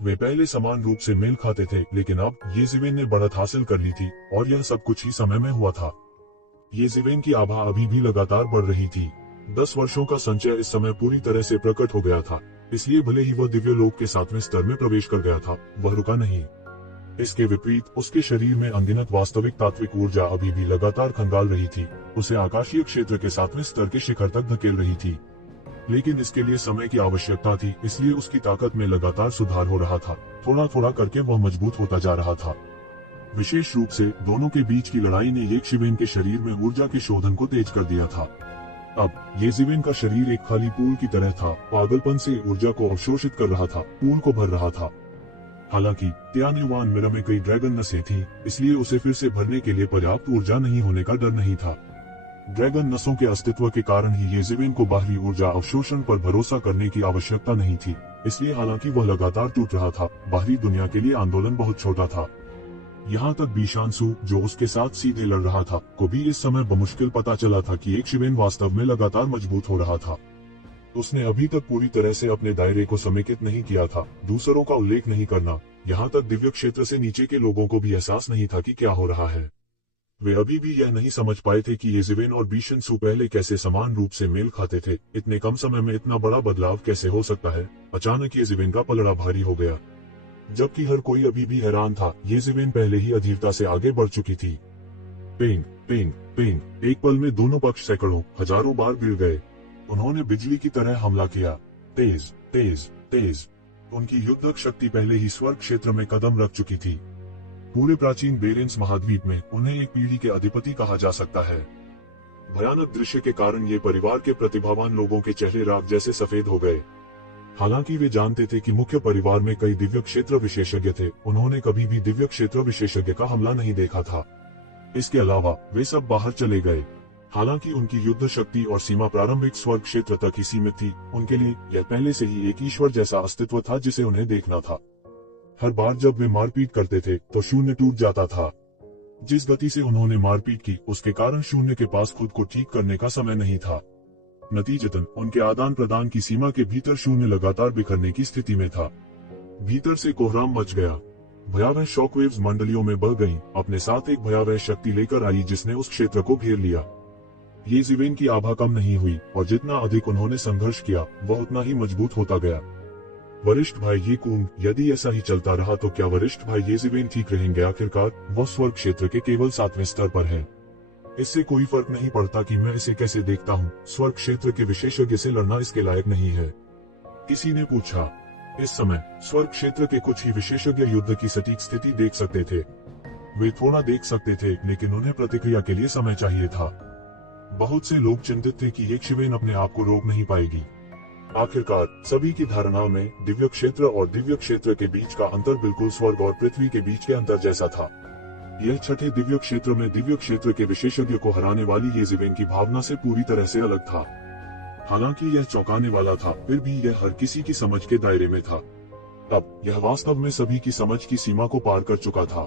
वे पहले समान रूप से मेल खाते थे, लेकिन अब येज़ेबेल ने बढ़त हासिल कर ली थी और यह सब कुछ ही समय में हुआ था। येज़ेबेल की आभा अभी भी लगातार बढ़ रही थी। 10 वर्षों का संचय इस समय पूरी तरह से प्रकट हो गया था, इसलिए भले ही वह दिव्य लोक के 7वें स्तर में प्रवेश कर गया था, वह रुका नहीं। इसके विपरीत उसके शरीर में अनगिनत वास्तविक तात्विक ऊर्जा अभी भी लगातार खंगाल रही थी, उसे आकाशीय क्षेत्र के 7वें स्तर के शिखर तक धकेल रही थी। लेकिन इसके लिए समय की आवश्यकता थी, इसलिए उसकी ताकत में लगातार सुधार हो रहा था। थोड़ा थोड़ा करके वह मजबूत होता जा रहा था। विशेष रूप से दोनों के बीच की लड़ाई ने येज़ेबेल के शरीर में ऊर्जा के शोधन को तेज कर दिया था। अब येज़ेबेल का शरीर एक खाली पूल की तरह था, पागलपन से ऊर्जा को अवशोषित कर रहा था, पूल को भर रहा था। हालांकि त्यानुवान मिरर में कई ड्रैगन नसें थीं, इसलिए उसे फिर से भरने के लिए पर्याप्त ऊर्जा नहीं होने का डर नहीं था। ड्रैगन नसों के अस्तित्व के कारण ही येज़ेबेल को बाहरी ऊर्जा अवशोषण पर भरोसा करने की आवश्यकता नहीं थी, इसलिए हालांकि वह लगातार टूट रहा था, बाहरी दुनिया के लिए आंदोलन बहुत छोटा था। यहाँ तक बीशानसू, जो उसके साथ सीधे लड़ रहा था, को भी इस समय बमुश्किल पता चला था कि येज़ेबेल वास्तव में लगातार मजबूत हो रहा था। उसने अभी तक पूरी तरह से अपने दायरे को समेकित नहीं किया था, दूसरों का उल्लेख नहीं करना, यहाँ तक दिव्य क्षेत्र से नीचे के लोगों को भी एहसास नहीं था कि क्या हो रहा है। वे अभी भी यह नहीं समझ पाए थे कि येज़ेबेल और बीशानसू पहले कैसे समान रूप से मेल खाते थे। इतने कम समय में इतना बड़ा बदलाव कैसे हो सकता है। अचानक येज़ेबेल का पलड़ा भारी हो गया। जबकि हर कोई अभी भी हैरान था, येज़ेबेल पहले ही अधीरता से आगे बढ़ चुकी थी। पेंग पेंग पेंग, एक पल में दोनों पक्ष सैकड़ों हजारों बार गिर गए। उन्होंने बिजली की तरह हमला किया, तेज तेज तेज। उनकी युद्धक शक्ति पहले ही स्वर्ग क्षेत्र में कदम रख चुकी थी। पूरे प्राचीन बेरेंस महाद्वीप में उन्हें एक पीढ़ी के अधिपति कहा जा सकता है। भयानक दृश्य के कारण ये परिवार के प्रतिभावान लोगों के चेहरे राख जैसे सफेद हो गए। हालांकि वे जानते थे कि मुख्य परिवार में कई दिव्य क्षेत्र विशेषज्ञ थे, उन्होंने कभी भी दिव्य क्षेत्र विशेषज्ञ का हमला नहीं देखा था। इसके अलावा वे सब बाहर चले गए। हालांकि उनकी युद्ध शक्ति और सीमा प्रारंभिक स्वर्ग क्षेत्र तक ही सीमित थी, उनके लिए यह पहले से ही एक ईश्वर जैसा अस्तित्व था जिसे उन्हें देखना था। हर बार जब वे मारपीट करते थे तो शून्य टूट जाता था। जिस गति से उन्होंने मारपीट की, उसके कारण शून्य के पास खुद को ठीक करने का समय नहीं था। नतीजतन उनके आदान प्रदान की सीमा के भीतर शून्य लगातार बिखरने की स्थिति में था। भीतर से कोहराम मच गया। भयावह शॉकवेव्स मंडलियों में बह गईं, अपने साथ एक भयावह शक्ति लेकर आई जिसने उस क्षेत्र को घेर लिया। येज़ेबेल की आभा कम नहीं हुई और जितना अधिक उन्होंने संघर्ष किया, वह उतना ही मजबूत होता गया। वरिष्ठ भाई ये कुंग, यदि ऐसा ही चलता रहा तो क्या वरिष्ठ भाई येज़ेबेल ठीक रहेंगे? आखिरकार वह स्वर्ग क्षेत्र के केवल 7वें स्तर पर है। इससे कोई फर्क नहीं पड़ता कि मैं इसे कैसे देखता हूँ, स्वर्ग क्षेत्र के विशेषज्ञ से लड़ना इसके लायक नहीं है। किसी ने पूछा। इस समय स्वर्ग क्षेत्र के कुछ ही विशेषज्ञ युद्ध की सटीक स्थिति देख सकते थे। वे थोड़ा देख सकते थे, लेकिन उन्हें प्रतिक्रिया के लिए समय चाहिए था। बहुत से लोग चिंतित थे कि येज़ेबेल अपने आप को रोक नहीं पाएगी। आखिरकार सभी की धारणाओं में दिव्य क्षेत्र और दिव्य क्षेत्र के बीच का अंतर बिल्कुल स्वर्ग और पृथ्वी के बीच के अंतर जैसा था। यह छठे दिव्य क्षेत्र में दिव्य क्षेत्र के विशेषज्ञ को हराने वाली येज़ेबेल की भावना से पूरी तरह से अलग था। हालांकि यह चौंकाने वाला था, फिर भी यह हर किसी की समझ के दायरे में था। अब यह वास्तव में सभी की समझ की सीमा को पार कर चुका था।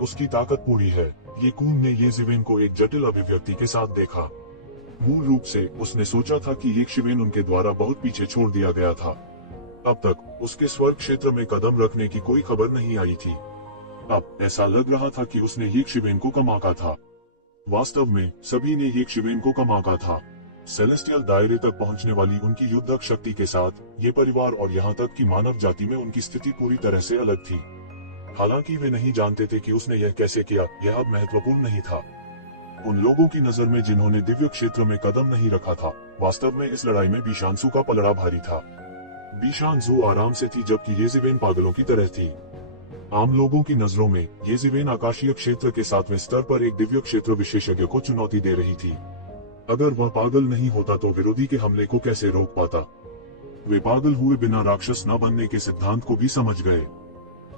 उसकी ताकत पूरी है। ये कून ने येज़ेबेल को एक जटिल अभिव्यक्ति के साथ देखा। मूल रूप से उसने सोचा था कि येज़ेबेल उनके द्वारा बहुत पीछे छोड़ दिया गया था। अब तक उसके स्वर्ग क्षेत्र में कदम रखने की कोई खबर नहीं आई थी। अब ऐसा लग रहा था कि उसने यक्षिवेनको को मांगा था। वास्तव में सभी ने यक्षिवेनको को मांगा था। सेलेस्टियल दायरे तक पहुंचने वाली उनकी युद्धक शक्ति के साथ ये परिवार और यहाँ तक कि मानव जाति में उनकी स्थिति पूरी तरह से अलग थी। हालांकि वे नहीं जानते थे कि उसने यह कैसे किया, यह अब महत्वपूर्ण नहीं था। उन लोगों की नजर में जिन्होंने दिव्य क्षेत्र में कदम नहीं रखा था, वास्तव में इस लड़ाई में बीशांसु का पलड़ा भारी था। बीशांसु आराम से थी, जबकि येजिवेन पागलों की तरह थी। आम लोगों की नजरों में येजिवेन आकाशीय क्षेत्र के 7वें स्तर पर एक दिव्य क्षेत्र विशेषज्ञ को चुनौती दे रही थी। अगर वह पागल नहीं होता तो विरोधी के हमले को कैसे रोक पाता। वे पागल हुए बिना राक्षस न बनने के सिद्धांत को भी समझ गए।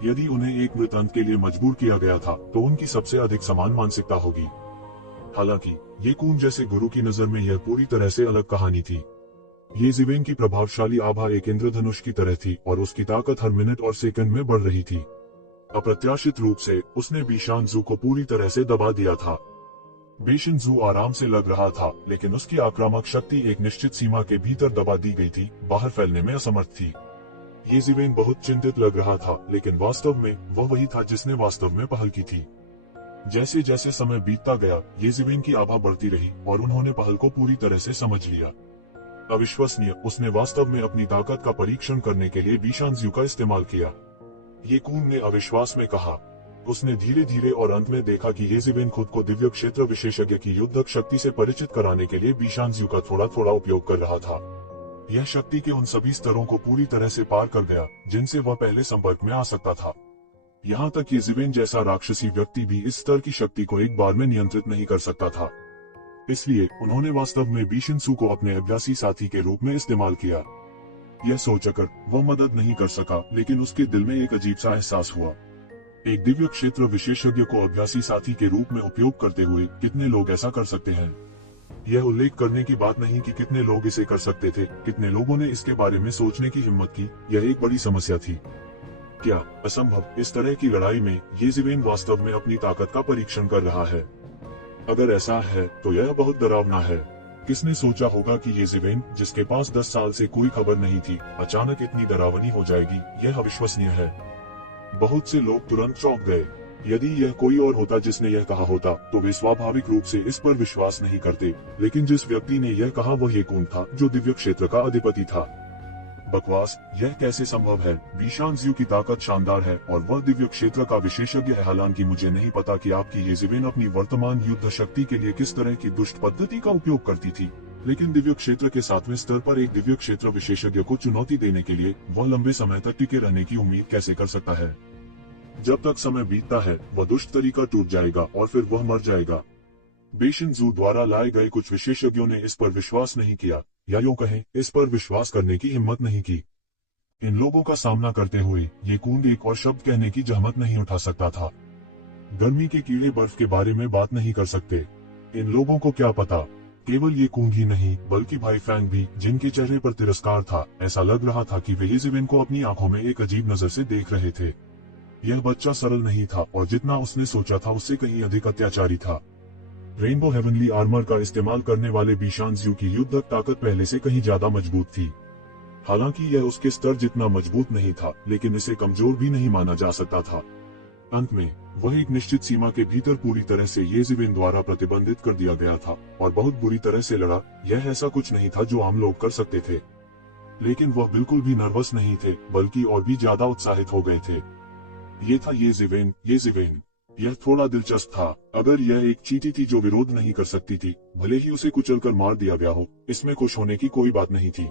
यदि उन्हें एक मृत अंत के लिए मजबूर किया गया था तो उनकी सबसे अधिक समान मानसिकता होगी। हालांकि ये कून जैसे गुरु की नजर में यह पूरी तरह से अलग कहानी थी। येजिवेन की प्रभावशाली आभा एक इंद्रधनुष की तरह थी और उसकी ताकत हर मिनट और सेकंड में बढ़ रही थी। अप्रत्याशित रूप से उसने बीशांसु को पूरी तरह से दबा दिया था। बीशांसु आराम से लग रहा था, लेकिन उसकी आक्रामक शक्ति एक निश्चित सीमा के भीतर दबा दी गई थी, बाहर फैलने में असमर्थ थी। येजिवेन बहुत चिंतित लग रहा था, लेकिन वास्तव में वह वही था जिसने वास्तव में पहल की थी। जैसे जैसे समय बीतता गया, येजिवेन की आभा बढ़ती रही और उन्होंने पहल को पूरी तरह से समझ लिया। अविश्वसनीय, उसने वास्तव में अपनी ताकत का परीक्षण करने के लिए बीशांसु का इस्तेमाल किया। ये कून ने अविश्वास में कहा। उसने धीरे धीरे और अंत में देखा कि येजिवेन खुद को दिव्य क्षेत्र विशेषज्ञ की युद्धक शक्ति से परिचित कराने के लिए बीशांसु का थोड़ा थोड़ा उपयोग कर रहा था। यह शक्ति के उन सभी स्तरों को पूरी तरह से पार कर गया जिनसे वह पहले संपर्क में आ सकता था। यहाँ तक येजिवेन जैसा राक्षसी व्यक्ति भी इस स्तर की शक्ति को एक बार में नियंत्रित नहीं कर सकता था। इसलिए उन्होंने वास्तव में बीशांसु को अपने अभ्यासी साथी के रूप में इस्तेमाल किया। यह सोचकर वह मदद नहीं कर सका, लेकिन उसके दिल में एक अजीब सा एहसास हुआ। एक दिव्य क्षेत्र विशेषज्ञ को अभ्यासी साथी के रूप में उपयोग करते हुए कितने लोग ऐसा कर सकते हैं। यह उल्लेख करने की बात नहीं कि कितने लोग इसे कर सकते थे, कितने लोगों ने इसके बारे में सोचने की हिम्मत की, यह एक बड़ी समस्या थी। क्या असंभव, इस तरह की लड़ाई में येजिवेन वास्तव में अपनी ताकत का परीक्षण कर रहा है? अगर ऐसा है तो यह बहुत डरावना है। किसने सोचा होगा कि येजिवेन, जिसके पास 10 साल से कोई खबर नहीं थी, अचानक इतनी डरावनी हो जाएगी? यह अविश्वसनीय है। बहुत से लोग तुरंत चौंक गए। यदि यह कोई और होता जिसने यह कहा होता तो वे स्वाभाविक रूप से इस पर विश्वास नहीं करते, लेकिन जिस व्यक्ति ने यह कहा वह ये कून था जो दिव्य क्षेत्र का अधिपति था। बकवास, यह कैसे संभव है? बीशांसु की ताकत शानदार है और वह दिव्य क्षेत्र का विशेषज्ञ है। हालांकि मुझे नहीं पता कि आपकी येजिवेन अपनी वर्तमान युद्ध शक्ति के लिए किस तरह की दुष्ट पद्धति का उपयोग करती थी, लेकिन दिव्य क्षेत्र के 7वें स्तर पर एक दिव्य क्षेत्र विशेषज्ञ को चुनौती देने के लिए वह लंबे समय तक टिके रहने की उम्मीद कैसे कर सकता है? जब तक समय बीतता है वह दुष्ट तरीका टूट जाएगा और फिर वह मर जाएगा। बीशांसु द्वारा लाए गए कुछ विशेषज्ञों ने इस पर विश्वास नहीं किया, या यूं कहें, इस पर विश्वास करने की हिम्मत नहीं की। इन लोगों का सामना करते हुए ये कून एक और शब्द कहने की जहमत नहीं उठा सकता था। गर्मी के कीड़े बर्फ के बारे में बात नहीं कर सकते। इन लोगों को क्या पता? केवल ये कून ही नहीं बल्कि भाई फैंग भी, जिनके चेहरे पर तिरस्कार था। ऐसा लग रहा था कि वे येजिवेन को अपनी आंखों में एक अजीब नजर से देख रहे थे। यह बच्चा सरल नहीं था और जितना उसने सोचा था उससे कहीं अधिक अत्याचारी था। रेनबो हेवनली आर्मर का इस्तेमाल करने वाले बीशांसु की युद्धक ताकत पहले से कहीं ज्यादा मजबूत थी। हालांकि यह उसके स्तर जितना मजबूत नहीं था, लेकिन इसे कमजोर भी नहीं माना जा सकता था। अंत में वह एक निश्चित सीमा के भीतर पूरी तरह से येजिवेन द्वारा प्रतिबंधित कर दिया गया था और बहुत बुरी तरह से लड़ा। यह ऐसा कुछ नहीं था जो आम लोग कर सकते थे, लेकिन वह बिल्कुल भी नर्वस नहीं थे, बल्कि और भी ज्यादा उत्साहित हो गए थे। ये था येजिवेन। यह थोड़ा दिलचस्प था। अगर यह एक चींटी थी जो विरोध नहीं कर सकती थी, भले ही उसे कुचलकर मार दिया गया हो, इसमें खुश होने की कोई बात नहीं थी।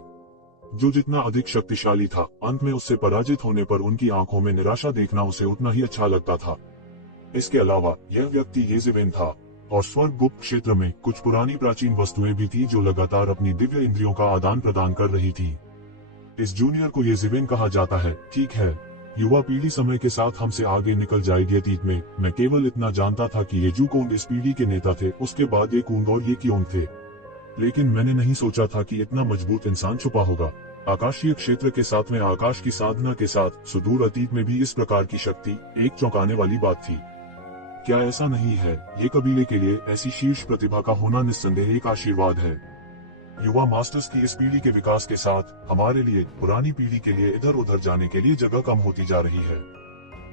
जो जितना अधिक शक्तिशाली था, अंत में उससे पराजित होने पर उनकी आंखों में निराशा देखना उसे उतना ही अच्छा लगता था। इसके अलावा यह व्यक्ति येजिवेन था, और स्वर्ग गुप्त क्षेत्र में कुछ पुरानी प्राचीन वस्तुएं भी थी जो लगातार अपनी दिव्य इंद्रियों का आदान प्रदान कर रही थी। इस जूनियर को येजिवेन कहा जाता है, ठीक है। युवा पीढ़ी समय के साथ हमसे आगे निकल जाएगी। अतीत में मैं केवल इतना जानता था कि ये जूकोंग इस पीढ़ी के नेता थे, उसके बाद ये कूंग और ये कियोंग थे, लेकिन मैंने नहीं सोचा था कि इतना मजबूत इंसान छुपा होगा। आकाशीय क्षेत्र के 7वें आकाश की साधना के साथ सुदूर अतीत में भी इस प्रकार की शक्ति एक चौंकाने वाली बात थी। क्या ऐसा नहीं है? ये कबीले के लिए ऐसी शीर्ष प्रतिभा का होना निस्संदेह एक आशीर्वाद है। युवा मास्टर्स की इस पीढ़ी के विकास के साथ हमारे लिए पुरानी पीढ़ी के लिए इधर उधर जाने के लिए जगह कम होती जा रही है।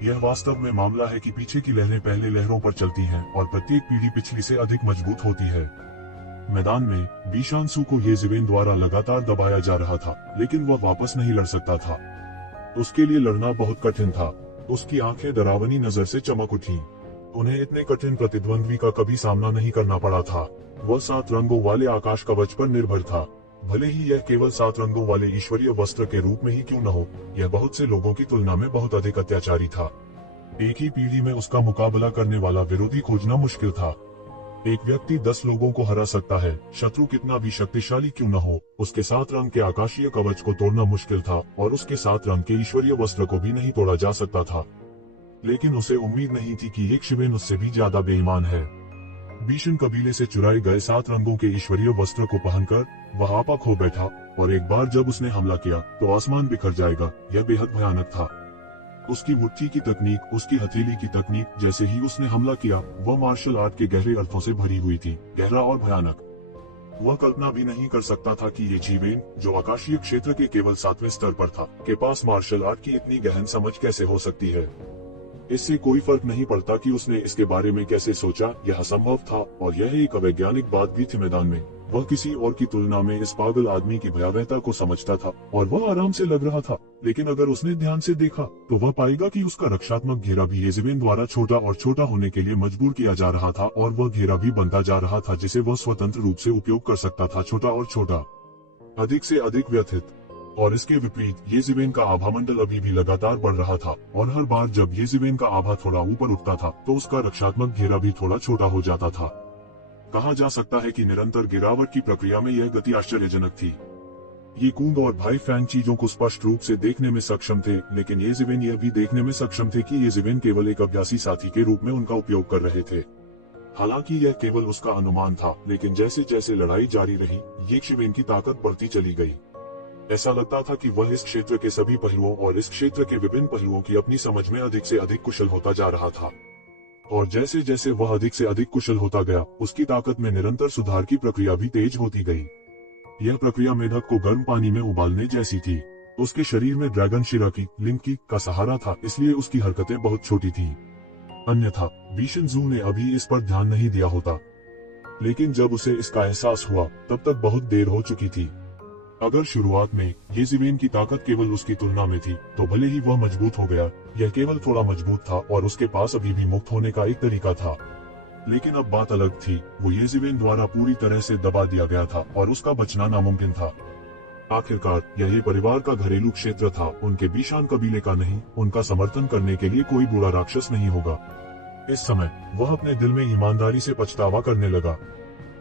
यह वास्तव में मामला है कि पीछे की लहरें पहले लहरों पर चलती हैं और प्रत्येक पीढ़ी पिछली से अधिक मजबूत होती है। मैदान में बीशान सू को येज़ेवेन द्वारा लगातार दबाया जा रहा था, लेकिन वह वापस नहीं लड़ सकता था। उसके लिए लड़ना बहुत कठिन था। उसकी आंखें डरावनी नजर से चमक उठी। उन्हें इतने कठिन प्रतिद्वंद्वी का कभी सामना नहीं करना पड़ा था। वह 7 रंगों वाले आकाश कवच पर निर्भर था। भले ही यह केवल 7 रंगों वाले ईश्वरीय वस्त्र के रूप में ही क्यों न हो, यह बहुत से लोगों की तुलना में बहुत अधिक अत्याचारी था। एक ही पीढ़ी में उसका मुकाबला करने वाला विरोधी खोजना मुश्किल था। एक व्यक्ति 10 लोगों को हरा सकता है, शत्रु कितना भी शक्तिशाली क्यों न हो। उसके 7 रंग के आकाशीय कवच को तोड़ना मुश्किल था और उसके 7 रंग के ईश्वरीय वस्त्र को भी नहीं तोड़ा जा सकता था। लेकिन उसे उम्मीद नहीं थी कि येज़ेवेन उससे भी ज्यादा बेईमान है। बीशन कबीले से चुराए गए 7 रंगों के ईश्वरीय वस्त्र को पहनकर वह आपा खो बैठा, और एक बार जब उसने हमला किया तो आसमान बिखर जाएगा। यह बेहद भयानक था। उसकी मुट्ठी की तकनीक, उसकी हथेली की तकनीक, जैसे ही उसने हमला किया वह मार्शल आर्ट के गहरे अर्थों से भरी हुई थी, गहरा और भयानक। वह कल्पना भी नहीं कर सकता था कि येज़ेवेन, जो आकाशीय क्षेत्र के केवल 7वें स्तर पर था, के पास मार्शल आर्ट की इतनी गहन समझ कैसे हो सकती है। इससे कोई फर्क नहीं पड़ता कि उसने इसके बारे में कैसे सोचा, यह असंभव था और यह एक अवैज्ञानिक बात भी थी। मैदान में वह किसी और की तुलना में इस पागल आदमी की भयावहता को समझता था और वह आराम से लग रहा था। लेकिन अगर उसने ध्यान से देखा तो वह पाएगा कि उसका रक्षात्मक घेरा भी येज़ेवेन द्वारा छोटा और छोटा होने के लिए मजबूर किया जा रहा था, और वह घेरा भी बनता जा रहा था जिसे वह स्वतंत्र रूप से उपयोग कर सकता था, छोटा और छोटा, अधिक से अधिक व्यथित। और इसके विपरीत येज़ेवेन का आभामंडल अभी भी लगातार बढ़ रहा था, और हर बार जब येज़ेवेन का आभा थोड़ा ऊपर उठता था तो उसका रक्षात्मक घेरा भी थोड़ा छोटा हो जाता था। कहा जा सकता है कि निरंतर गिरावट की प्रक्रिया में यह गति आश्चर्यजनक थी। ये कूंग और भाई फैंग चीजों को स्पष्ट रूप से देखने में सक्षम थे, लेकिन येज़ेवेन यह भी देखने में सक्षम थे कि येज़ेवेन केवल एक अभ्यासी साथी के रूप में उनका उपयोग कर रहे थे। हालांकि यह केवल उसका अनुमान था, लेकिन जैसे जैसे लड़ाई जारी रही, येज़ेवेन की ताकत बढ़ती चली गई। ऐसा लगता था कि वह इस क्षेत्र के सभी पहलुओं और इस क्षेत्र के विभिन्न पहलुओं की अपनी समझ में अधिक से अधिक कुशल होता जा रहा था। और जैसे जैसे वह अधिक से अधिक कुशल होता गया, उसकी ताकत में निरंतर सुधार की प्रक्रिया भी तेज होती गई। यह प्रक्रिया मेढक को गर्म पानी में उबालने जैसी थी। उसके शरीर में ड्रैगन शिरा की लिंक की का सहारा था, इसलिए उसकी हरकतें बहुत छोटी थीं। अन्यथा बीशन जू ने अभी इस पर ध्यान नहीं दिया होता। लेकिन जब उसे इसका एहसास हुआ तब तक बहुत देर हो चुकी थी। अगर शुरुआत में येज़ेवेन की ताकत केवल उसकी तुलना में थी, तो भले ही वह मजबूत हो गया, यह केवल थोड़ा मजबूत था और उसके पास अभी भी मुक्त होने का एक तरीका था। लेकिन अब बात अलग थी। वो येज़ेवेन द्वारा पूरी तरह से दबा दिया गया था और उसका बचना नामुमकिन था। आखिरकार यह परिवार का घरेलू क्षेत्र था, उनके बीशान कबीले का नहीं। उनका समर्थन करने के लिए कोई बुरा राक्षस नहीं होगा। इस समय वह अपने दिल में ईमानदारी से पछतावा करने लगा।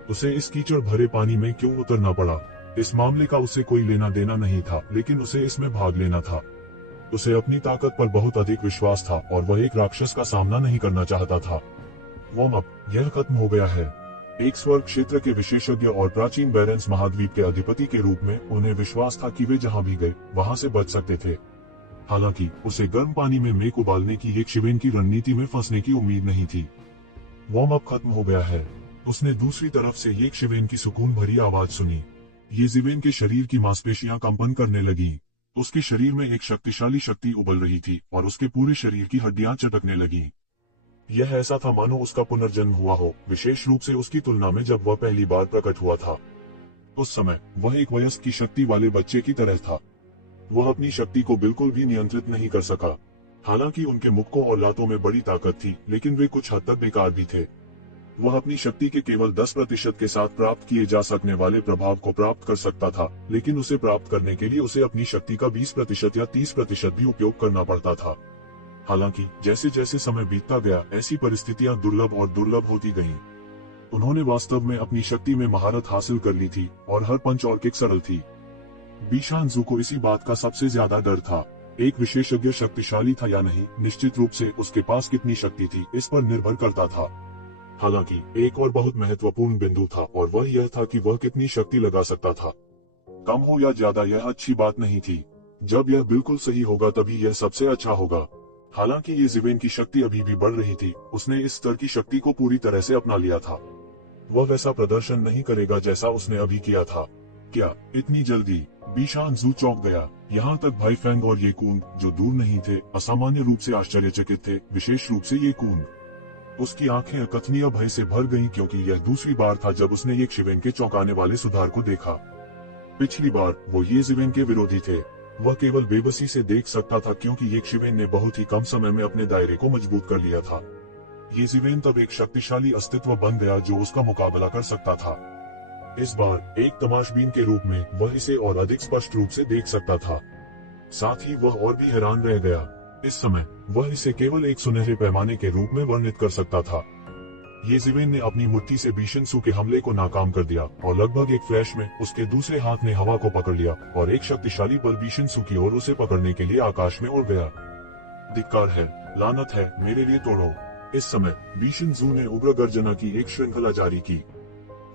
उसे इस कीचड़ भरे पानी में क्यों उतरना पड़ा? इस मामले का उसे कोई लेना देना नहीं था, लेकिन उसे इसमें भाग लेना था। उसे अपनी ताकत पर बहुत अधिक विश्वास था और वह एक राक्षस का सामना नहीं करना चाहता था। वार्म अप, यह खत्म हो गया है। एक स्वर्ग क्षेत्र के विशेषज्ञ और प्राचीन बैरेंस महाद्वीप के अधिपति के रूप में उन्हें विश्वास था कि वे जहां भी गए वहां से बच सकते थे। हालांकि उसे गर्म पानी में मेक उबालने की येज़ेवेन की रणनीति में फंसने की उम्मीद नहीं थी। वार्म अप खत्म हो गया है। उसने दूसरी तरफ से येज़ेवेन की सुकून भरी आवाज सुनी। येज़ेवेन के शरीर की मांसपेशियां कंपन करने लगी। उसके शरीर में एक शक्तिशाली शक्ति उबल रही थी और उसके पूरे शरीर की हड्डियां चटकने लगी। यह ऐसा था मानो उसका पुनर्जन्म हुआ हो, विशेष रूप से उसकी तुलना में जब वह पहली बार प्रकट हुआ था। उस समय वह एक वयस्क की शक्ति वाले बच्चे की तरह था। वह अपनी शक्ति को बिल्कुल भी नियंत्रित नहीं कर सका। हालांकि उनके मुक्कों और लातों में बड़ी ताकत थी, लेकिन वे कुछ हद तक बेकार भी थे। वह अपनी शक्ति के केवल 10% के साथ प्राप्त किए जा सकने वाले प्रभाव को प्राप्त कर सकता था, लेकिन उसे प्राप्त करने के लिए उसे अपनी शक्ति का 20% या 30% भी उपयोग करना पड़ता था। हालांकि जैसे जैसे समय बीतता गया, ऐसी परिस्थितियां दुर्लभ और दुर्लभ होती गईं। उन्होंने वास्तव में अपनी शक्ति में महारत हासिल कर ली थी और हर पंच और किक सरल थी। बीशान जू को इसी बात का सबसे ज्यादा डर था। एक विशेषज्ञ शक्तिशाली था या नहीं, निश्चित रूप से उसके पास कितनी शक्ति थी इस पर निर्भर करता था। हालांकि एक और बहुत महत्वपूर्ण बिंदु था, और वह यह था कि वह कितनी शक्ति लगा सकता था। कम हो या ज्यादा यह अच्छी बात नहीं थी। जब यह बिल्कुल सही होगा तभी यह सबसे अच्छा होगा। हालांकि येज़ेवेन की शक्ति अभी भी बढ़ रही थी। उसने इस स्तर की शक्ति को पूरी तरह से अपना लिया था। वह वैसा प्रदर्शन नहीं करेगा जैसा उसने अभी किया था। क्या इतनी जल्दी? बीशान जू चौंक गया। यहाँ तक भाई फेंग और ये कून, जो दूर नहीं थे, असामान्य रूप से आश्चर्यचकित थे, विशेष रूप से ये कून। उसकी आंखें अकथनीय भय से भर गईं क्योंकि यह दूसरी बार था जब उसने ये शिवेन के चौंकाने वाले सुधार को देखा। पिछली बार वो ये शिवेन के विरोधी थे। वह केवल बेबसी से देख सकता था क्योंकि ये शिवेन ने बहुत ही कम समय में अपने दायरे को मजबूत कर लिया था। ये शिवेन तब एक शक्तिशाली अस्तित्व बन गया जो उसका मुकाबला कर सकता था। इस बार एक तमाशबीन के रूप में वह इसे और अधिक स्पष्ट रूप से देख सकता था। साथ ही वह और भी हैरान रह गया। इस समय वह इसे केवल एक सुनहरे पैमाने के रूप में वर्णित कर सकता था। ये शिवेन ने अपनी मुट्ठी से बीशनसु के हमले को नाकाम कर दिया और लगभग एक फ्लैश में उसके दूसरे हाथ ने हवा को पकड़ लिया और एक शक्तिशाली बल बीशनसु की ओर उसे पकड़ने के लिए आकाश में उड़ गया। धिक्कार है, लानत है, मेरे लिए तोड़ो। इस समय बीशनसु ने उग्र गर्जना की एक श्रृंखला जारी की।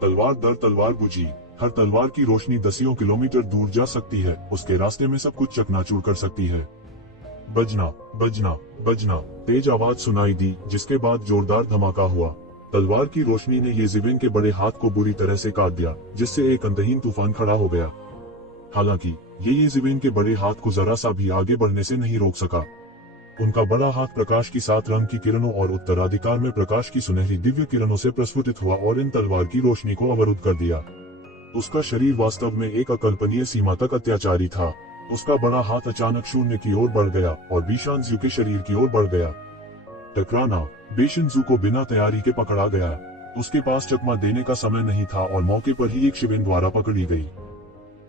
तलवार दर तलवार बुझी। हर तलवार की रोशनी दसियों किलोमीटर दूर जा सकती है, उसके रास्ते में सब कुछ चकनाचूर कर सकती है। बजना, बजना, बजना, तेज आवाज सुनाई दी, जिसके बाद जोरदार धमाका हुआ। तलवार की रोशनी ने ये शिवेन के बड़े हाथ को बुरी तरह से काट दिया, जिससे एक अंतहीन तूफान खड़ा हो गया। हालांकि ये शिवेन के बड़े हाथ को जरा सा भी आगे बढ़ने से नहीं रोक सका। उनका बड़ा हाथ प्रकाश की 7 रंग की किरणों और उत्तराधिकार में प्रकाश की सुनहरी दिव्य किरणों से प्रस्फुटित हुआ और इन तलवार की रोशनी को अवरुद्ध कर दिया। उसका शरीर वास्तव में एक अकल्पनीय सीमा तक अत्याचारी था। उसका बड़ा हाथ अचानक शून्य की ओर बढ़ गया और बीशानजू के शरीर की ओर बढ़ गया। टकराना। बीशनजू को बिना तैयारी के पकड़ा गया। उसके पास चकमा देने का समय नहीं था और मौके पर ही एक शिवेन द्वारा पकड़ी गई।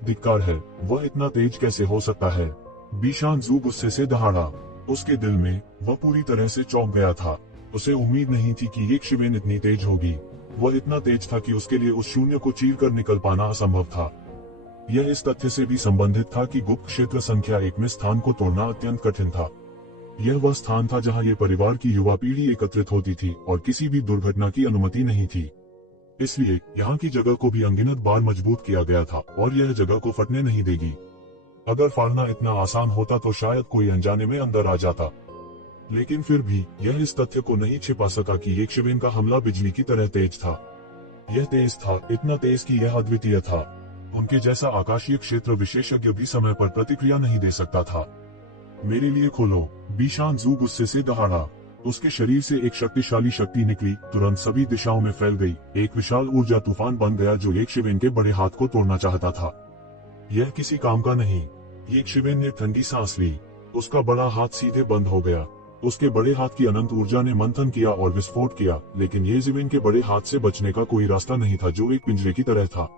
धिक्कार है, वह इतना तेज कैसे हो सकता है? बीशानजू गुस्से से दहाड़ा। उसके दिल में वह पूरी तरह से चौंक गया था। उसे उम्मीद नहीं थी कि एक शिवेन इतनी तेज होगी। वह इतना तेज था कि उसके लिए उस शून्य को चीर कर निकल पाना असंभव था। यह इस तथ्य से भी संबंधित था कि गुप्त क्षेत्र संख्या 1 में स्थान को तोड़ना अत्यंत कठिन था। यह वह स्थान था जहां ये परिवार की युवा पीढ़ी एकत्रित होती थी और किसी भी दुर्घटना की अनुमति नहीं थी। इसलिए यहाँ की जगह को भी अनगिनत बार मजबूत किया गया था और यह जगह को फटने नहीं देगी। अगर फाड़ना इतना आसान होता तो शायद कोई अनजाने में अंदर आ जाता, लेकिन फिर भी यह इस तथ्य को नहीं छिपा सका कि एक शिवेन का हमला बिजली की तरह तेज था। यह तेज था, इतना तेज कि यह अद्वितीय था। उनके जैसा आकाशीय क्षेत्र विशेषज्ञ भी समय पर प्रतिक्रिया नहीं दे सकता था। मेरे लिए खोलो, बीशानजू गुस्से से दहाड़ा। उसके शरीर से एक शक्तिशाली शक्ति निकली, तुरंत सभी दिशाओं में फैल गई। एक विशाल ऊर्जा तूफान बन गया जो एक शिवेन के बड़े हाथ को तोड़ना चाहता था। यह किसी काम का नहीं। एक शिवेन ने ठंडी सांस ली। उसका बड़ा हाथ सीधे बंद हो गया। उसके बड़े हाथ की अनंत ऊर्जा ने मंथन किया और विस्फोट किया, लेकिन ये शिवेन के बड़े हाथ से बचने का कोई रास्ता नहीं था जो एक पिंजरे की तरह था।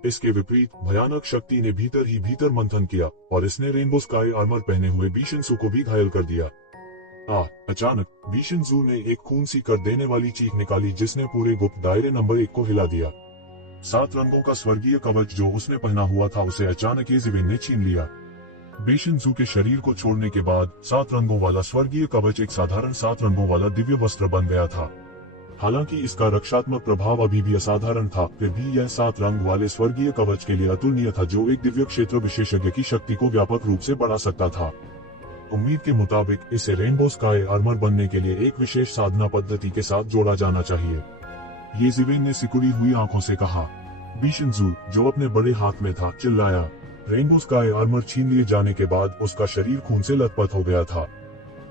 इसके विपरीत भयानक शक्ति ने भीतर ही भीतर मंथन किया और इसने रेनबो स्काई आर्मर पहने हुए बीशनसू को भी घायल कर दिया। अचानक बीशनसू ने एक खून सी कर देने वाली चीख निकाली जिसने पूरे गुप्त दायरे नंबर 1 को हिला दिया। 7 रंगों का स्वर्गीय कवच जो उसने पहना हुआ था उसे अचानक ये शिवेन ने छीन लिया। बीशनसू के शरीर को छोड़ने के बाद 7 रंगों वाला स्वर्गीय कवच एक साधारण 7 रंगों वाला दिव्य वस्त्र बन गया था। हालांकि इसका रक्षात्मक प्रभाव अभी भी असाधारण था, फिर भी यह 7 रंग वाले स्वर्गीय कवच के लिए अतुलनीय था जो एक दिव्य क्षेत्र विशेषज्ञ की शक्ति को व्यापक रूप से बढ़ा सकता था। उम्मीद के मुताबिक इसे रेनबो स्काई आर्मर बनने के लिए एक विशेष साधना पद्धति के साथ जोड़ा जाना चाहिए। ये शिवेन ने सिकुड़ी हुई आंखों से कहा। बीशनसू, जो अपने बड़े हाथ में था, चिल्लाया। रेनबो स्काई आर्मर छीन लिए जाने के बाद उसका शरीर खून से लथपथ हो गया था।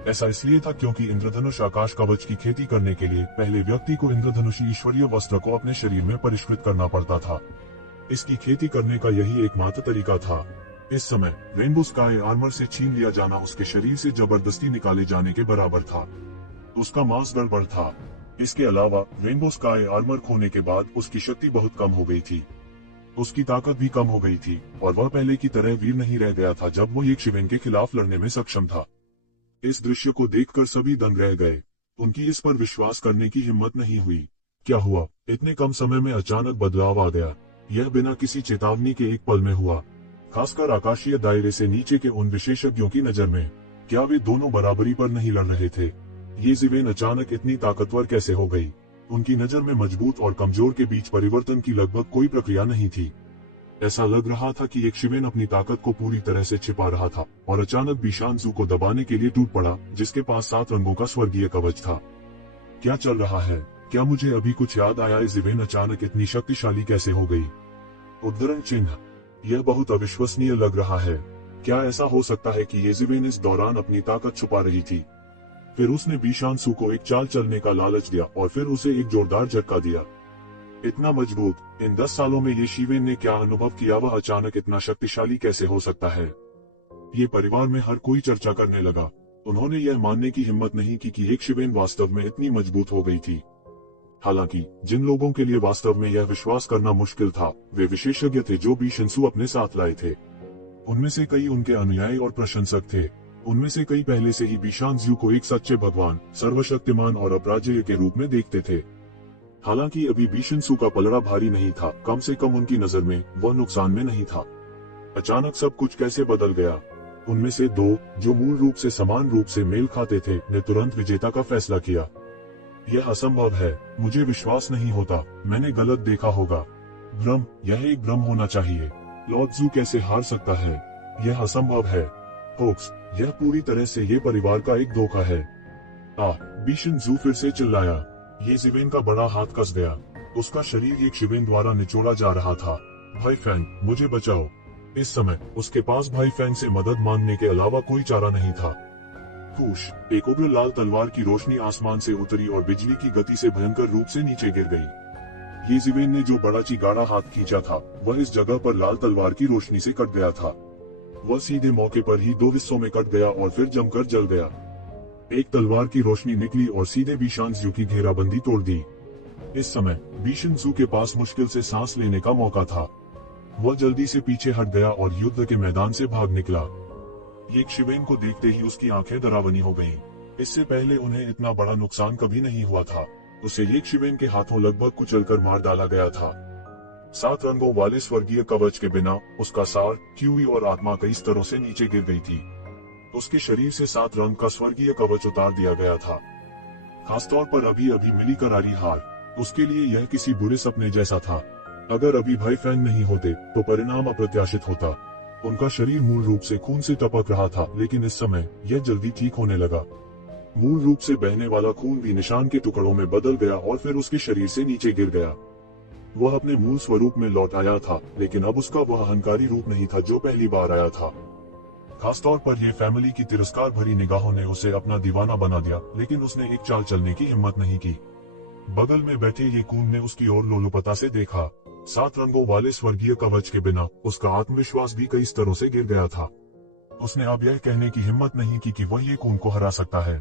ऐसा इसलिए था क्योंकि इंद्रधनुष आकाश कवच की खेती करने के लिए पहले व्यक्ति को इंद्रधनुषी ईश्वरीय वस्त्र को अपने शरीर में परिष्कृत करना पड़ता था। इसकी खेती करने का यही एकमात्र तरीका था। इस समय रेनबो स्काई आर्मर से छीन लिया जाना उसके शरीर से जबरदस्ती निकाले जाने के बराबर था। उसका मांस गड़बड़ था। इसके अलावा रेनबो स्काई आर्मर खोने के बाद उसकी शक्ति बहुत कम हो गई थी। उसकी ताकत भी कम हो गई थी और वह पहले की तरह वीर नहीं रह गया था जब वो एक शिवेन के खिलाफ लड़ने में सक्षम था। इस दृश्य को देखकर सभी दंग रह गए। उनकी इस पर विश्वास करने की हिम्मत नहीं हुई। क्या हुआ? इतने कम समय में अचानक बदलाव आ गया। यह बिना किसी चेतावनी के एक पल में हुआ, खासकर आकाशीय दायरे से नीचे के उन विशेषज्ञों की नजर में। क्या वे दोनों बराबरी पर नहीं लड़ रहे थे? ये शिवेन अचानक इतनी ताकतवर कैसे हो गई? उनकी नजर में मजबूत और कमजोर के बीच परिवर्तन की लगभग कोई प्रक्रिया नहीं थी। ऐसा लग रहा था कि एक शिवेन अपनी ताकत को पूरी तरह से छिपा रहा था और अचानक बीशानसू को दबाने के लिए टूट पड़ा, जिसके पास 7 रंगों का स्वर्गीय कवच था। क्या चल रहा है? क्या मुझे अभी कुछ याद आया? शिवेन अचानक इतनी शक्तिशाली कैसे हो गई? उद्धरण चिन्ह। यह बहुत अविश्वसनीय लग रहा है। क्या ऐसा हो सकता है कि येज़ेबेल इस दौरान अपनी ताकत छुपा रही थी? फिर उसने बीशांसु को एक चाल चलने का लालच दिया और फिर उसे एक जोरदार झटका दिया। इतना मजबूत। इन 10 सालों में येज़ेबेल ने क्या अनुभव किया? वह अचानक इतना शक्तिशाली कैसे हो सकता है? ये परिवार में हर कोई चर्चा करने लगा। उन्होंने यह मानने की हिम्मत नहीं की कि येज़ेबेल वास्तव में इतनी मजबूत हो गई थी। हालांकि जिन लोगों के लिए वास्तव में यह विश्वास करना मुश्किल था, वे विशेषज्ञ थे जो बीशांसु अपने साथ लाए थे। उनमें से कई उनके अनुयायी और प्रशंसक थे। उनमें से कई पहले से ही बीशांसु को एक सच्चे भगवान, सर्वशक्तिमान और अपराजेय के रूप में देखते थे। हालांकि अभी बीशांसु का पलड़ा भारी नहीं था, कम से कम उनकी नजर में वह नुकसान में नहीं था। अचानक सब कुछ कैसे बदल गया? उनमें से दो, जो मूल रूप से समान रूप से मेल खाते थे, ने तुरंत विजेता का फैसला किया। यह असंभव है, मुझे विश्वास नहीं होता, मैंने गलत देखा होगा। भ्रम, यह एक भ्रम होना चाहिए। लॉर्ड ज़ू कैसे हार सकता है? यह असंभव है। होक्स, यह पूरी तरह से ये परिवार का एक धोखा है। बीशांसु फिर से चिल्लाया। येज़ेबेल का बड़ा हाथ कस गया। उसका शरीर येज़ेबेल द्वारा निचोड़ा जा रहा था। भाई फैंग, मुझे बचाओ। इस समय उसके पास भाई फैंग से मदद मांगने के अलावा कोई चारा नहीं था। फूश, एक उग्र लाल तलवार की रोशनी आसमान से उतरी और बिजली की गति से भयंकर रूप से नीचे गिर गई। येज़ेबेल ने जो बड़ा चिगाड़ा हाथ खींचा था, वह इस जगह पर लाल तलवार की रोशनी से कट गया था। वह सीधे मौके पर ही दो हिस्सों में कट गया और फिर जमकर जल गया। एक तलवार की रोशनी निकली और सीधे बीशांसु की घेराबंदी तोड़ दी। इस समय बीशांसु के पास मुश्किल से सांस लेने का मौका था। वह जल्दी से पीछे हट गया और युद्ध के मैदान से भाग निकला। येज़ेबेल को देखते ही उसकी आंखें डरावनी हो गईं। इससे पहले उन्हें इतना बड़ा नुकसान कभी नहीं हुआ था। उसे येज़ेबेल के हाथों लगभग कुचलकर मार डाला गया था। 7 रंगों वाले स्वर्गीय कवच के बिना उसका सार, क्यूई और आत्मा कई स्तरों से नीचे गिर गई थी। उसके शरीर से 7 रंग का स्वर्गीय कवच उतार दिया गया था। खासतौर पर अभी अभी मिली करारी हार, उसके लिए यह किसी बुरे सपने जैसा था। अगर अभी भाई फैंग नहीं होते तो परिणाम अप्रत्याशित होता। उनका शरीर मूल रूप से खून से टपक रहा था, लेकिन इस समय यह जल्दी ठीक होने लगा। मूल रूप से बहने वाला खून भी निशान के टुकड़ों में बदल गया और फिर उसके शरीर से नीचे गिर गया। वह अपने मूल स्वरूप में लौट आया था, लेकिन अब उसका वह अहंकारी रूप नहीं था जो पहली बार आया था। खासतौर पर यह फैमिली की तिरस्कार भरी निगाहों ने उसे अपना दीवाना बना दिया, लेकिन उसने एक चाल चलने की हिम्मत नहीं की। बगल में बैठे ये खून ने उसकी ओर लोलुपता से देखा। 7 रंगों वाले स्वर्गीय कवच के बिना उसका आत्मविश्वास भी कई स्तरों से गिर गया था। उसने अब यह कहने की हिम्मत नहीं की कि वह ये खून को हरा सकता है।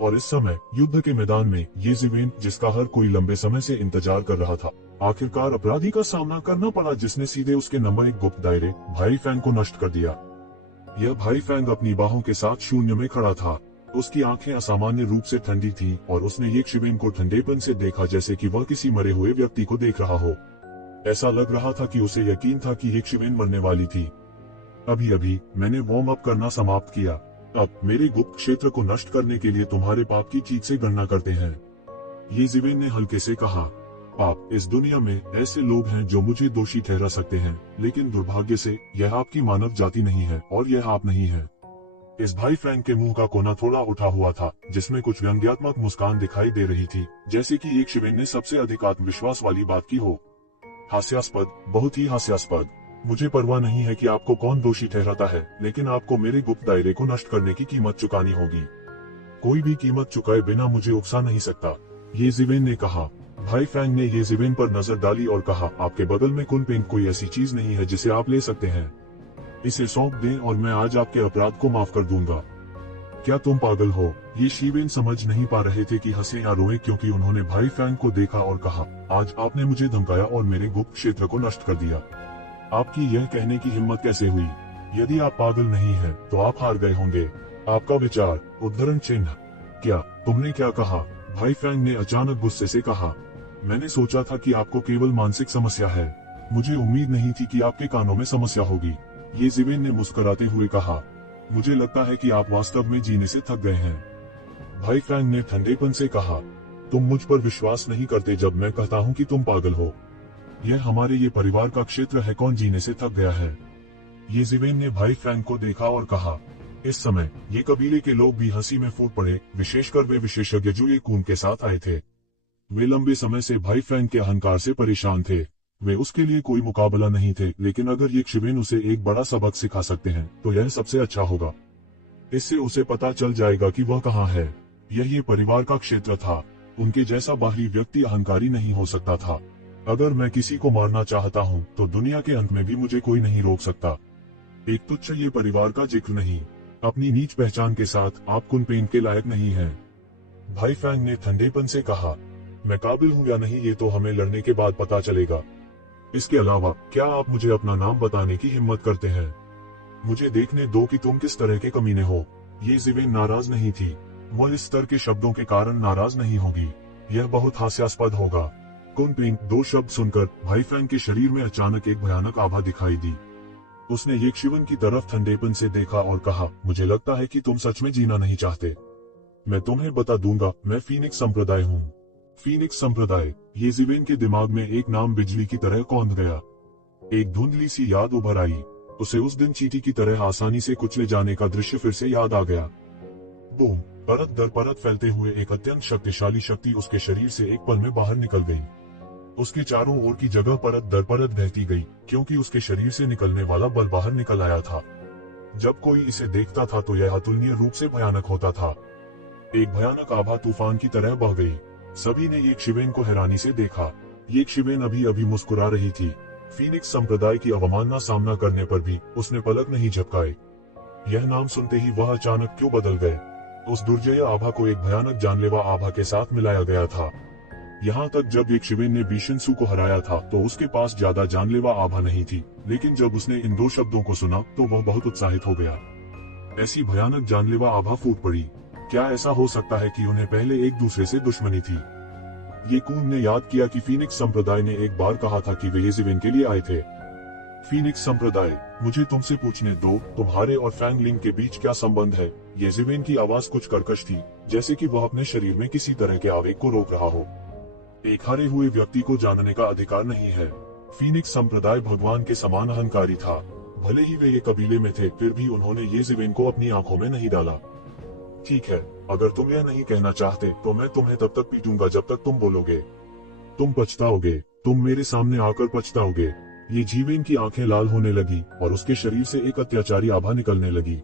और इस समय युद्ध के मैदान में येज़ेबेल, जिसका हर कोई लंबे समय से इंतजार कर रहा था, आखिरकार अपराधी का सामना करना पड़ा जिसने सीधे उसके नंबर 1 गुप्त दायरे भाई फैंग को नष्ट कर दिया। यह भाई फैंग अपनी बाहों के साथ शून्य में खड़ा था। उसकी आंखें असामान्य रूप से ठंडी थीं और उसने येज़ेबेल को ठंडेपन से देखा, जैसे कि वह किसी मरे हुए व्यक्ति को देख रहा हो। ऐसा लग रहा था कि उसे यकीन था कि येज़ेबेल मरने वाली थी। अभी अभी मैंने वार्म अप करना समाप्त किया। अब मेरे गुप्त क्षेत्र को नष्ट करने के लिए तुम्हारे पाप की चीज से गणना करते हैं। येज़ेबेल ने हल्के से कहा, आप इस दुनिया में ऐसे लोग हैं जो मुझे दोषी ठहरा सकते हैं, लेकिन दुर्भाग्य से यह आपकी मानव जाति नहीं है और यह आप नहीं है। इस भाई फ्रैंक के मुंह का कोना थोड़ा उठा हुआ था, जिसमें कुछ व्यंग्यात्मक मुस्कान दिखाई दे रही थी, जैसे कि येज़ेबेल ने सबसे अधिक आत्मविश्वास वाली बात की हो। हास्यास्पद, बहुत ही हास्यास्पद। मुझे परवाह नहीं है कि आपको कौन दोषी ठहराता है, लेकिन आपको मेरे गुप्त दायरे को नष्ट करने की कीमत चुकानी होगी। कोई भी कीमत चुकाए बिना मुझे उकसा नहीं सकता, येज़ेबेल ने कहा। भाई फ्रैंक ने येज़ेबेल पर नजर डाली और कहा, आपके बगल में कुनपेंग कोई ऐसी चीज नहीं है जिसे आप ले सकते हैं। इसे सौंप दें और मैं आज आपके अपराध को माफ कर दूंगा। क्या तुम पागल हो? येज़ेबेल समझ नहीं पा रहे थे कि हंसे या रोए, क्योंकि उन्होंने भाई फ्रैंक को देखा और कहा, आज आपने मुझे धमकाया और मेरे गुप्त क्षेत्र को नष्ट कर दिया। आपकी यह कहने की हिम्मत कैसे हुई? यदि आप पागल नहीं हैं, तो आप हार गए होंगे। आपका विचार, उद्धरण चिन्ह। क्या तुमने क्या कहा? भाई फ्रैंक ने अचानक गुस्से से कहा, मैंने सोचा था कि आपको केवल मानसिक समस्या है। मुझे उम्मीद नहीं थी कि आपके कानों में समस्या होगी। येज़ेबेल ने मुस्कुराते हुए कहा, मुझे लगता है कि आप वास्तव में जीने से थक गए हैं। भाई फ्रैंक ने ठंडेपन से कहा, तुम मुझ पर विश्वास नहीं करते जब मैं कहता हूँ कि तुम पागल हो। यह हमारे ये परिवार का क्षेत्र है, कौन जीने से थक गया है? येज़ेबेल ने भाई फ्रैंक को देखा और कहा। इस समय ये कबीले के लोग भी हंसी में फूट पड़े, विशेषकर वे विशेषज्ञ जो ये खून के साथ आए थे। वे लंबे समय से भाई फ्रैंक के अहंकार से परेशान थे। वे उसके लिए कोई मुकाबला नहीं थे, लेकिन अगर ये शिवेन उसे एक बड़ा सबक सिखा सकते हैं तो यह सबसे अच्छा होगा। इससे उसे पता चल जाएगा कि वह कहाँ है। यह परिवार का क्षेत्र था। उनके जैसा बाहरी व्यक्ति अहंकारी नहीं हो सकता था। अगर मैं किसी को मारना चाहता हूँ तो दुनिया के अंत में भी मुझे कोई नहीं रोक सकता। एक तुच्छ ये परिवार का जिक्र नहीं। अपनी नीच पहचान के साथ आप कुनपेंग के लायक नहीं हैं। भाई फैंग ने ठंडेपन से कहा, मैं काबिल हूँ या नहीं ये तो हमें लड़ने के बाद पता चलेगा। इसके अलावा क्या आप मुझे अपना नाम बताने की हिम्मत करते हैं? मुझे देखने दो कि तुम किस तरह के कमीने हो। ये ज़िवेन नाराज नहीं थी। वह इस स्तर के शब्दों के कारण नाराज नहीं होगी। यह बहुत हास्यास्पद होगा। कुनपेंग दो शब्द सुनकर भाई फैंग के शरीर में अचानक एक भयानक आभा दिखाई दी। उसने ये शिवन की तरफ ठंडेपन से देखा और कहा, मुझे लगता है कि तुम सच में जीना नहीं चाहते। मैं तुम्हें बता दूंगा, मैं फीनिक्स संप्रदाय हूँ। फीनिक्स संप्रदाय। ये ज़िवेन के दिमाग में एक नाम बिजली की तरह कौंध गया। एक धुंधली सी याद उभर आई। उसे उस दिन चींटी की तरह आसानी से कुचले जाने का दृश्य फिर से याद आ गया। बूम! परत दर परत फैलते हुए एक अत्यंत शक्तिशाली शक्ति उसके शरीर से एक पल में बाहर निकल गई। उसके चारों ओर की जगह परत दर परत बहती गई, क्योंकि उसके शरीर से निकलने वाला बल बाहर निकल आया था। जब कोई इसे देखता था तो यह अतुलनीय रूप से भयानक होता था। एक भयानक आभा तूफान की तरह बह गई। सभी ने ये शिवेन को हैरानी से देखा। ये शिवेन अभी अभी मुस्कुरा रही थी। फीनिक्स संप्रदाय की अवमानना सामना करने पर भी उसने पलक नहीं झपकाए। यह नाम सुनते ही वह अचानक क्यों बदल गए? उस दुर्जय आभा को एक भयानक जानलेवा आभा के साथ मिलाया गया था। यहाँ तक जब एक शिवेन ने बिशिनसु को हराया था तो उसके पास ज्यादा जानलेवा आभा नहीं थी, लेकिन जब उसने इन दो शब्दों को सुना तो वह बहुत उत्साहित हो गया। ऐसी भयानक जानलेवा आभा फूट पड़ी। क्या ऐसा हो सकता है कि उन्हें पहले एक दूसरे से दुश्मनी थी? ये कून ने याद किया कि फीनिक्स संप्रदाय ने एक बार कहा था कि वे ये ज़िवेन के लिए आए थे। फीनिक्स संप्रदाय, मुझे तुमसे पूछने दो, तुम्हारे और फैंग लिंग के बीच क्या संबंध है? ये ज़िवेन की आवाज कुछ कर्कश थी, जैसे कि वह अपने शरीर में किसी तरह के आवेग को रोक रहा हो। एक हारे हुए व्यक्ति को जानने का अधिकार नहीं है। फीनिक्स संप्रदाय भगवान के समान अहंकारी था। भले ही वे ये कबीले में थे, फिर भी उन्होंने ये ज़िवेन को अपनी आंखों में नहीं डाला। ठीक है, अगर तुम यह नहीं कहना चाहते तो मैं तुम्हें तब तक पीटूंगा जब तक तुम बोलोगे। तुम पछताओगे, तुम मेरे सामने आकर पछताओगे। ये ज़िवेन की आंखें लाल होने लगी और उसके शरीर से एक अत्याचारी आभा निकलने लगी।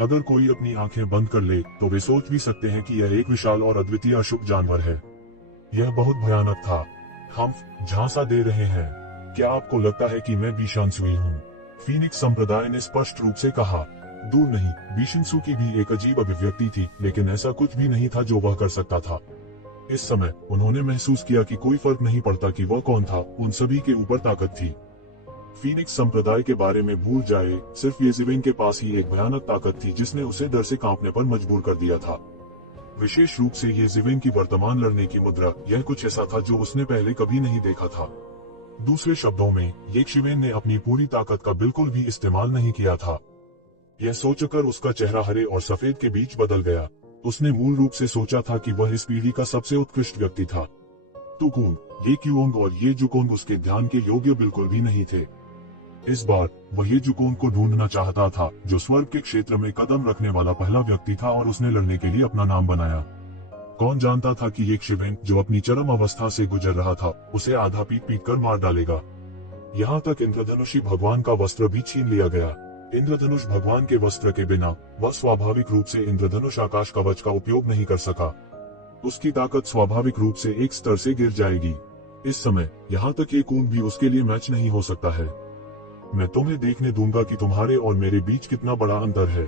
अगर कोई अपनी आंखें बंद कर ले तो वे सोच भी सकते हैं कि यह एक विशाल और अद्वितीय अशुभ जानवर है। यह बहुत भयानक था। हम झांसा दे रहे हैं। क्या आपको लगता है कि मैं बिशानसुई हूँ? फीनिक्स संप्रदाय ने स्पष्ट रूप से कहा। दूर नहीं, बिशिनसु की भी एक अजीब अभिव्यक्ति थी, लेकिन ऐसा कुछ भी नहीं था जो वह कर सकता था। इस समय उन्होंने महसूस किया कि कोई फर्क नहीं पड़ता कि वह कौन था, उन सभी के ऊपर ताकत थी। फीनिक्स संप्रदाय के बारे में भूल जाए, सिर्फ ये ज़िवेन के पास ही एक भयानक ताकत थी जिसने उसे डर से कांपने पर मजबूर कर दिया था। विशेष रूप से ये ज़िवेन की वर्तमान लड़ने की मुद्रा, यह कुछ ऐसा था जो उसने पहले कभी नहीं देखा था। दूसरे शब्दों में, ये ज़िवेन ने अपनी पूरी ताकत का बिल्कुल भी इस्तेमाल नहीं किया था। यह सोचकर उसका चेहरा हरे और सफेद के बीच बदल गया। उसने मूल रूप से सोचा था कि वह इस पीढ़ी का सबसे उत्कृष्ट व्यक्ति था। तुकुन, ये क्यूओंग और ये जुकोंग उसके ध्यान के योग्य बिल्कुल भी नहीं थे। इस बार वह ये जुकोंग को ढूंढना चाहता था, जो स्वर्ग के क्षेत्र में कदम रखने वाला पहला व्यक्ति था और उसने लड़ने के लिए अपना नाम बनाया। कौन जानता था कि ये शिवेन, जो अपनी चरम अवस्था से गुजर रहा था, उसे आधा पीट पीट कर मार डालेगा। यहाँ तक इंद्रधनुषी भगवान का वस्त्र भी छीन लिया गया। इंद्रधनुष भगवान के वस्त्र के बिना वह स्वाभाविक रूप से इंद्रधनुष आकाश कवच का उपयोग नहीं कर सका। उसकी ताकत स्वाभाविक रूप से एक स्तर से गिर जाएगी। इस समय यहाँ तक ये कून भी उसके लिए मैच नहीं हो सकता है। मैं तुम्हें देखने दूंगा कि तुम्हारे और मेरे बीच कितना बड़ा अंतर है।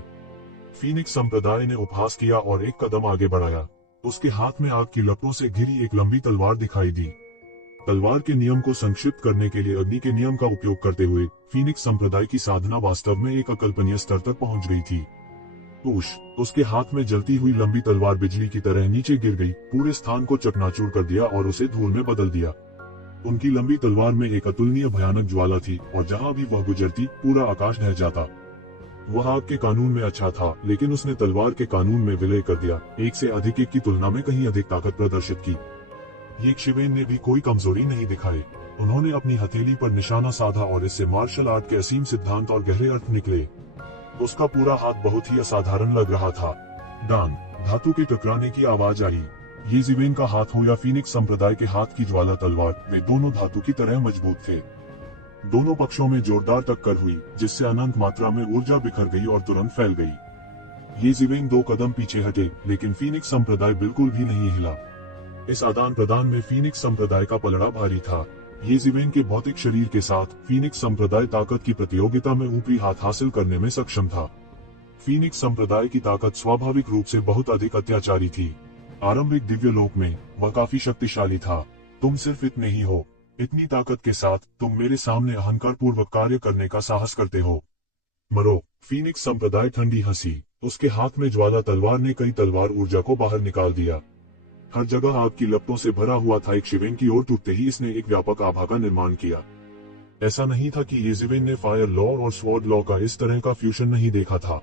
फीनिक्स संप्रदाय ने उपहास किया और एक कदम आगे बढ़ाया। उसके हाथ में आग की लपटों से घिरी एक लंबी तलवार दिखाई दी। तलवार के नियम को संक्षिप्त करने के लिए अग्नि के नियम का उपयोग करते हुए फीनिक्स संप्रदाय की साधना वास्तव में एक अकल्पनीय स्तर तक पहुंच गई थी। उसके हाथ में जलती हुई लंबी तलवार बिजली की तरह नीचे गिर गई, पूरे स्थान को चकनाचूर कर दिया और उसे धूल में बदल दिया। उनकी लंबी तलवार में एक अतुलनीय भयानक ज्वाला थी और जहाँ भी वह गुजरती पूरा आकाश ढह जाता। वह आग के कानून में अच्छा था, लेकिन उसने तलवार के कानून में विलय कर दिया, एक से अधिक एक की तुलना में कहीं अधिक ताकत प्रदर्शित की। ये शिवेन ने भी कोई कमजोरी नहीं दिखाई। उन्होंने अपनी हथेली पर निशाना साधा और इससे मार्शल आर्ट के असीम सिद्धांत और गहरे अर्थ निकले। उसका पूरा हाथ बहुत ही असाधारण लग रहा था। डांग, धातु के टकराने की आवाज आई। ये जिवेन का हाथ हो या फीनिक्स संप्रदाय के हाथ की ज्वाला तलवार, वे दोनों धातु की तरह मजबूत थे। दोनों पक्षों में जोरदार टक्कर हुई, जिससे अनंत मात्रा में ऊर्जा बिखर गई और तुरंत फैल गई। ये जिवेन 2 कदम पीछे हटे, लेकिन फीनिक्स संप्रदाय बिल्कुल भी नहीं हिला। इस आदान प्रदान में फीनिक्स संप्रदाय का पलड़ा भारी था। ये जिवेन के भौतिक शरीर के साथ फीनिक्स संप्रदाय ताकत की प्रतियोगिता में ऊपरी हाथ हासिल करने में सक्षम था। फीनिक्स संप्रदाय की ताकत स्वाभाविक रूप से बहुत अधिक अत्याचारी थी। आरंभिक दिव्य लोक में वह काफी शक्तिशाली था। तुम सिर्फ इतने ही हो। इतनी ताकत के साथ तुम मेरे सामने अहंकार पूर्वक कार्य करने का साहस करते हो। मरो। फीनिक्स संप्रदाय ठंडी हंसी। उसके हाथ में ज्वाला तलवार ने कई तलवार ऊर्जा को बाहर निकाल दिया। हर जगह आग की लपटों से भरा हुआ था। एक शिवेन की ओर टूटते ही इसने एक व्यापक आभा का निर्माण किया। ऐसा नहीं था कि ये जिवेन ने फायर लॉ और स्वॉर्ड लॉ का इस तरह का फ्यूजन नहीं देखा था।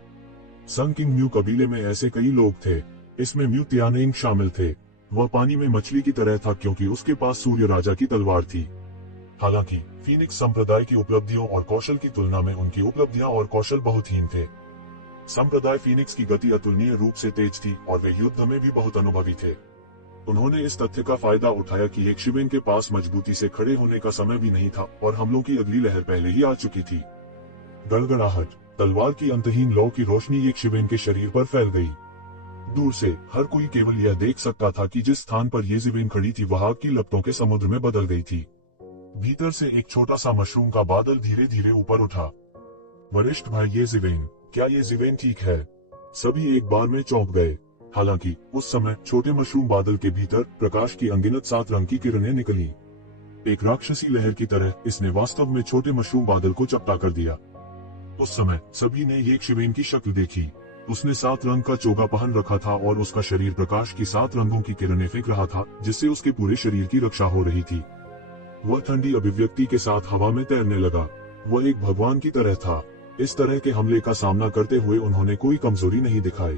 सन किंग म्यू कबीले में ऐसे कई लोग थे। इसमें म्यू तियानेंग शामिल थे। वह पानी में मछली की तरह था क्योंकि उसके पास सूर्य राजा की तलवार थी। हालांकि फीनिक्स संप्रदाय की उपलब्धियों और कौशल की तुलना में उनकी उपलब्धियां और कौशल बहुत हीन थे। संप्रदाय फीनिक्स की गति अतुलनीय रूप से तेज थी और वे युद्ध में भी बहुत अनुभवी थे। उन्होंने इस तथ्य का फायदा उठाया कि एक शिवेन के पास मजबूती से खड़े होने का समय भी नहीं था और हमलों की अगली लहर पहले ही आ चुकी थी। गड़गड़ाहट। तलवार की अंतहीन लौ की रोशनी एक शिवेन के शरीर पर फैल गई। दूर से हर कोई केवल यह देख सकता था कि जिस स्थान पर ये जिवेन खड़ी थी वह आग की लपटों के समुद्र में बदल गई थी। भीतर से एक छोटा सा मशरूम का बादल धीरे धीरे ऊपर उठा। वरिष्ठ भाई ये जिवेन, क्या ये जिवेन ठीक है? सभी एक बार में चौंक गए। हालांकि उस समय छोटे मशरूम बादल के भीतर प्रकाश की अनगिनत 7 रंग की किरणें निकली। एक राक्षसी लहर की तरह इसने वास्तव में छोटे मशरूम बादल को चपटा कर दिया। उस समय सभी ने एक शिवेन की शक्ल देखी। उसने 7 रंग का चोगा पहन रखा था और उसका शरीर प्रकाश की 7 रंगों की किरणें फेंक रहा था, जिससे उसके पूरे शरीर की रक्षा हो रही थी। वह ठंडी अभिव्यक्ति के साथ हवा में तैरने लगा। वह एक भगवान की तरह था। इस तरह के हमले का सामना करते हुए उन्होंने कोई कमजोरी नहीं दिखाई।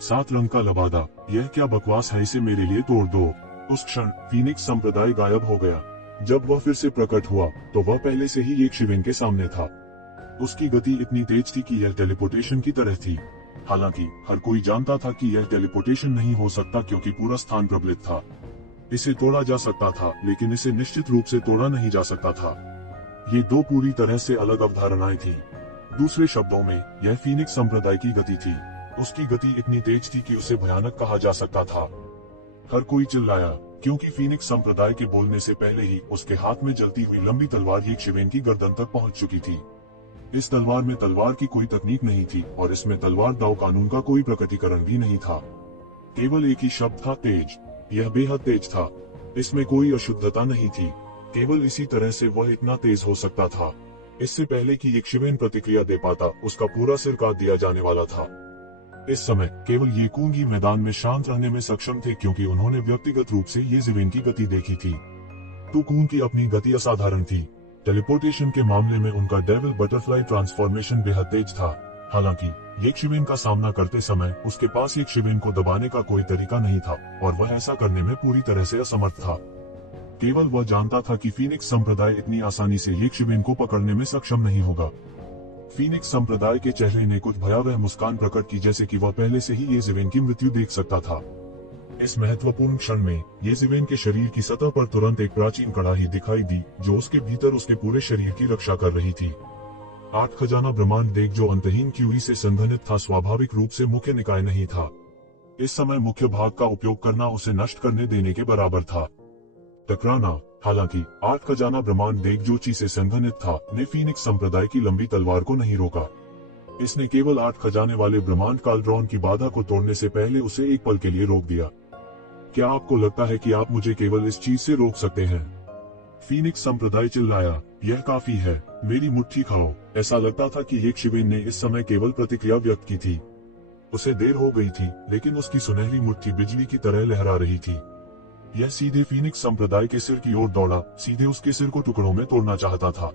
7 रंग का लबादा, यह क्या बकवास है, इसे मेरे लिए तोड़ दो। उस क्षण फीनिक्स संप्रदाय गायब हो गया। जब वह फिर से प्रकट हुआ तो वह पहले से ही एक शिवेन के सामने था। उसकी गति इतनी तेज थी कि यह टेलीपोर्टेशन की तरह थी। हालांकि हर कोई जानता था कि यह टेलीपोर्टेशन नहीं हो सकता क्योंकि पूरा स्थान प्रबलित था। इसे तोड़ा जा सकता था लेकिन इसे निश्चित रूप से तोड़ा नहीं जा सकता था। ये 2 पूरी तरह से अलग अवधारणाएं थीं। दूसरे शब्दों में यह फीनिक्स संप्रदाय की गति थी। उसकी गति इतनी तेज थी कि उसे भयानक कहा जा सकता था। हर कोई चिल्लाया क्योंकि फीनिक्स संप्रदाय के बोलने से पहले ही उसके हाथ में जलती हुई लंबी तलवार एक शिवेन की गर्दन तक पहुंच चुकी थी। इस तलवार में तलवार की कोई तकनीक नहीं थी और इसमें तलवार दाव कानून का कोई प्रकटीकरण भी नहीं था। केवल एक ही शब्द था, तेज। यह बेहद तेज था। इसमें कोई अशुद्धता नहीं थी। केवल इसी तरह से वह इतना तेज हो सकता था। इससे पहले कि एक शिवेन प्रतिक्रिया दे पाता, उसका पूरा सिर काट दिया जाने वाला था। इस समय केवल ये कूंगी मैदान में शांत रहने में सक्षम थे क्योंकि उन्होंने व्यक्तिगत रूप से ये जिवेन की गति देखी थी। तो कून की अपनी गति असाधारण थी। टेलीपोर्टेशन के मामले में उनका डेविल बटरफ्लाई ट्रांसफॉर्मेशन बेहद तेज था। हालांकि एक शिवेन का सामना करते समय उसके पास एक शिवेन को दबाने का कोई तरीका नहीं था और वह ऐसा करने में पूरी तरह से असमर्थ था। केवल वह जानता था कि फीनिक्स संप्रदाय इतनी आसानी से एक शिवेन को पकड़ने में सक्षम नहीं होगा। फीनिक्स संप्रदाय के चेहरे ने कुछ भयावह मुस्कान प्रकट की, जैसे कि वह पहले से ही ये जिवेन की मृत्यु देख सकता था। इस महत्वपूर्ण क्षण में ये जिवेन के शरीर की सतह पर तुरंत एक प्राचीन कड़ाही दिखाई दी जो उसके भीतर उसके पूरे शरीर की रक्षा कर रही थी। 8 खजाना ब्रह्मांड देख जो अंतहीन क्यूरी से संघनित था, स्वाभाविक रूप से मुख्य निकाय नहीं था। इस समय मुख्य भाग का उपयोग करना उसे नष्ट करने देने के बराबर था। टकराना। हालांकि 8 खजाना ब्रह्मांड देख जो ची से संघनित था ने फीनिक्स संप्रदाय की लंबी तलवार को नहीं रोका। इसने केवल 8 खजाने वाले ब्रह्मांड कालड्रॉन की बाधा को तोड़ने से पहले उसे एक पल के लिए रोक दिया। क्या आपको लगता है कि आप मुझे केवल इस चीज से रोक सकते हैं? फीनिक्स संप्रदाय चिल्लाया, यह काफी है, मेरी मुट्ठी खाओ। ऐसा लगता था कि एक शिवेन ने इस समय केवल प्रतिक्रिया व्यक्त की थी। उसे देर हो गई थी, लेकिन उसकी सुनहरी मुट्ठी बिजली की तरह लहरा रही थी। यह सीधे फीनिक्स संप्रदाय के सिर की ओर दौड़ा, सीधे उसके सिर को टुकड़ों में तोड़ना चाहता था।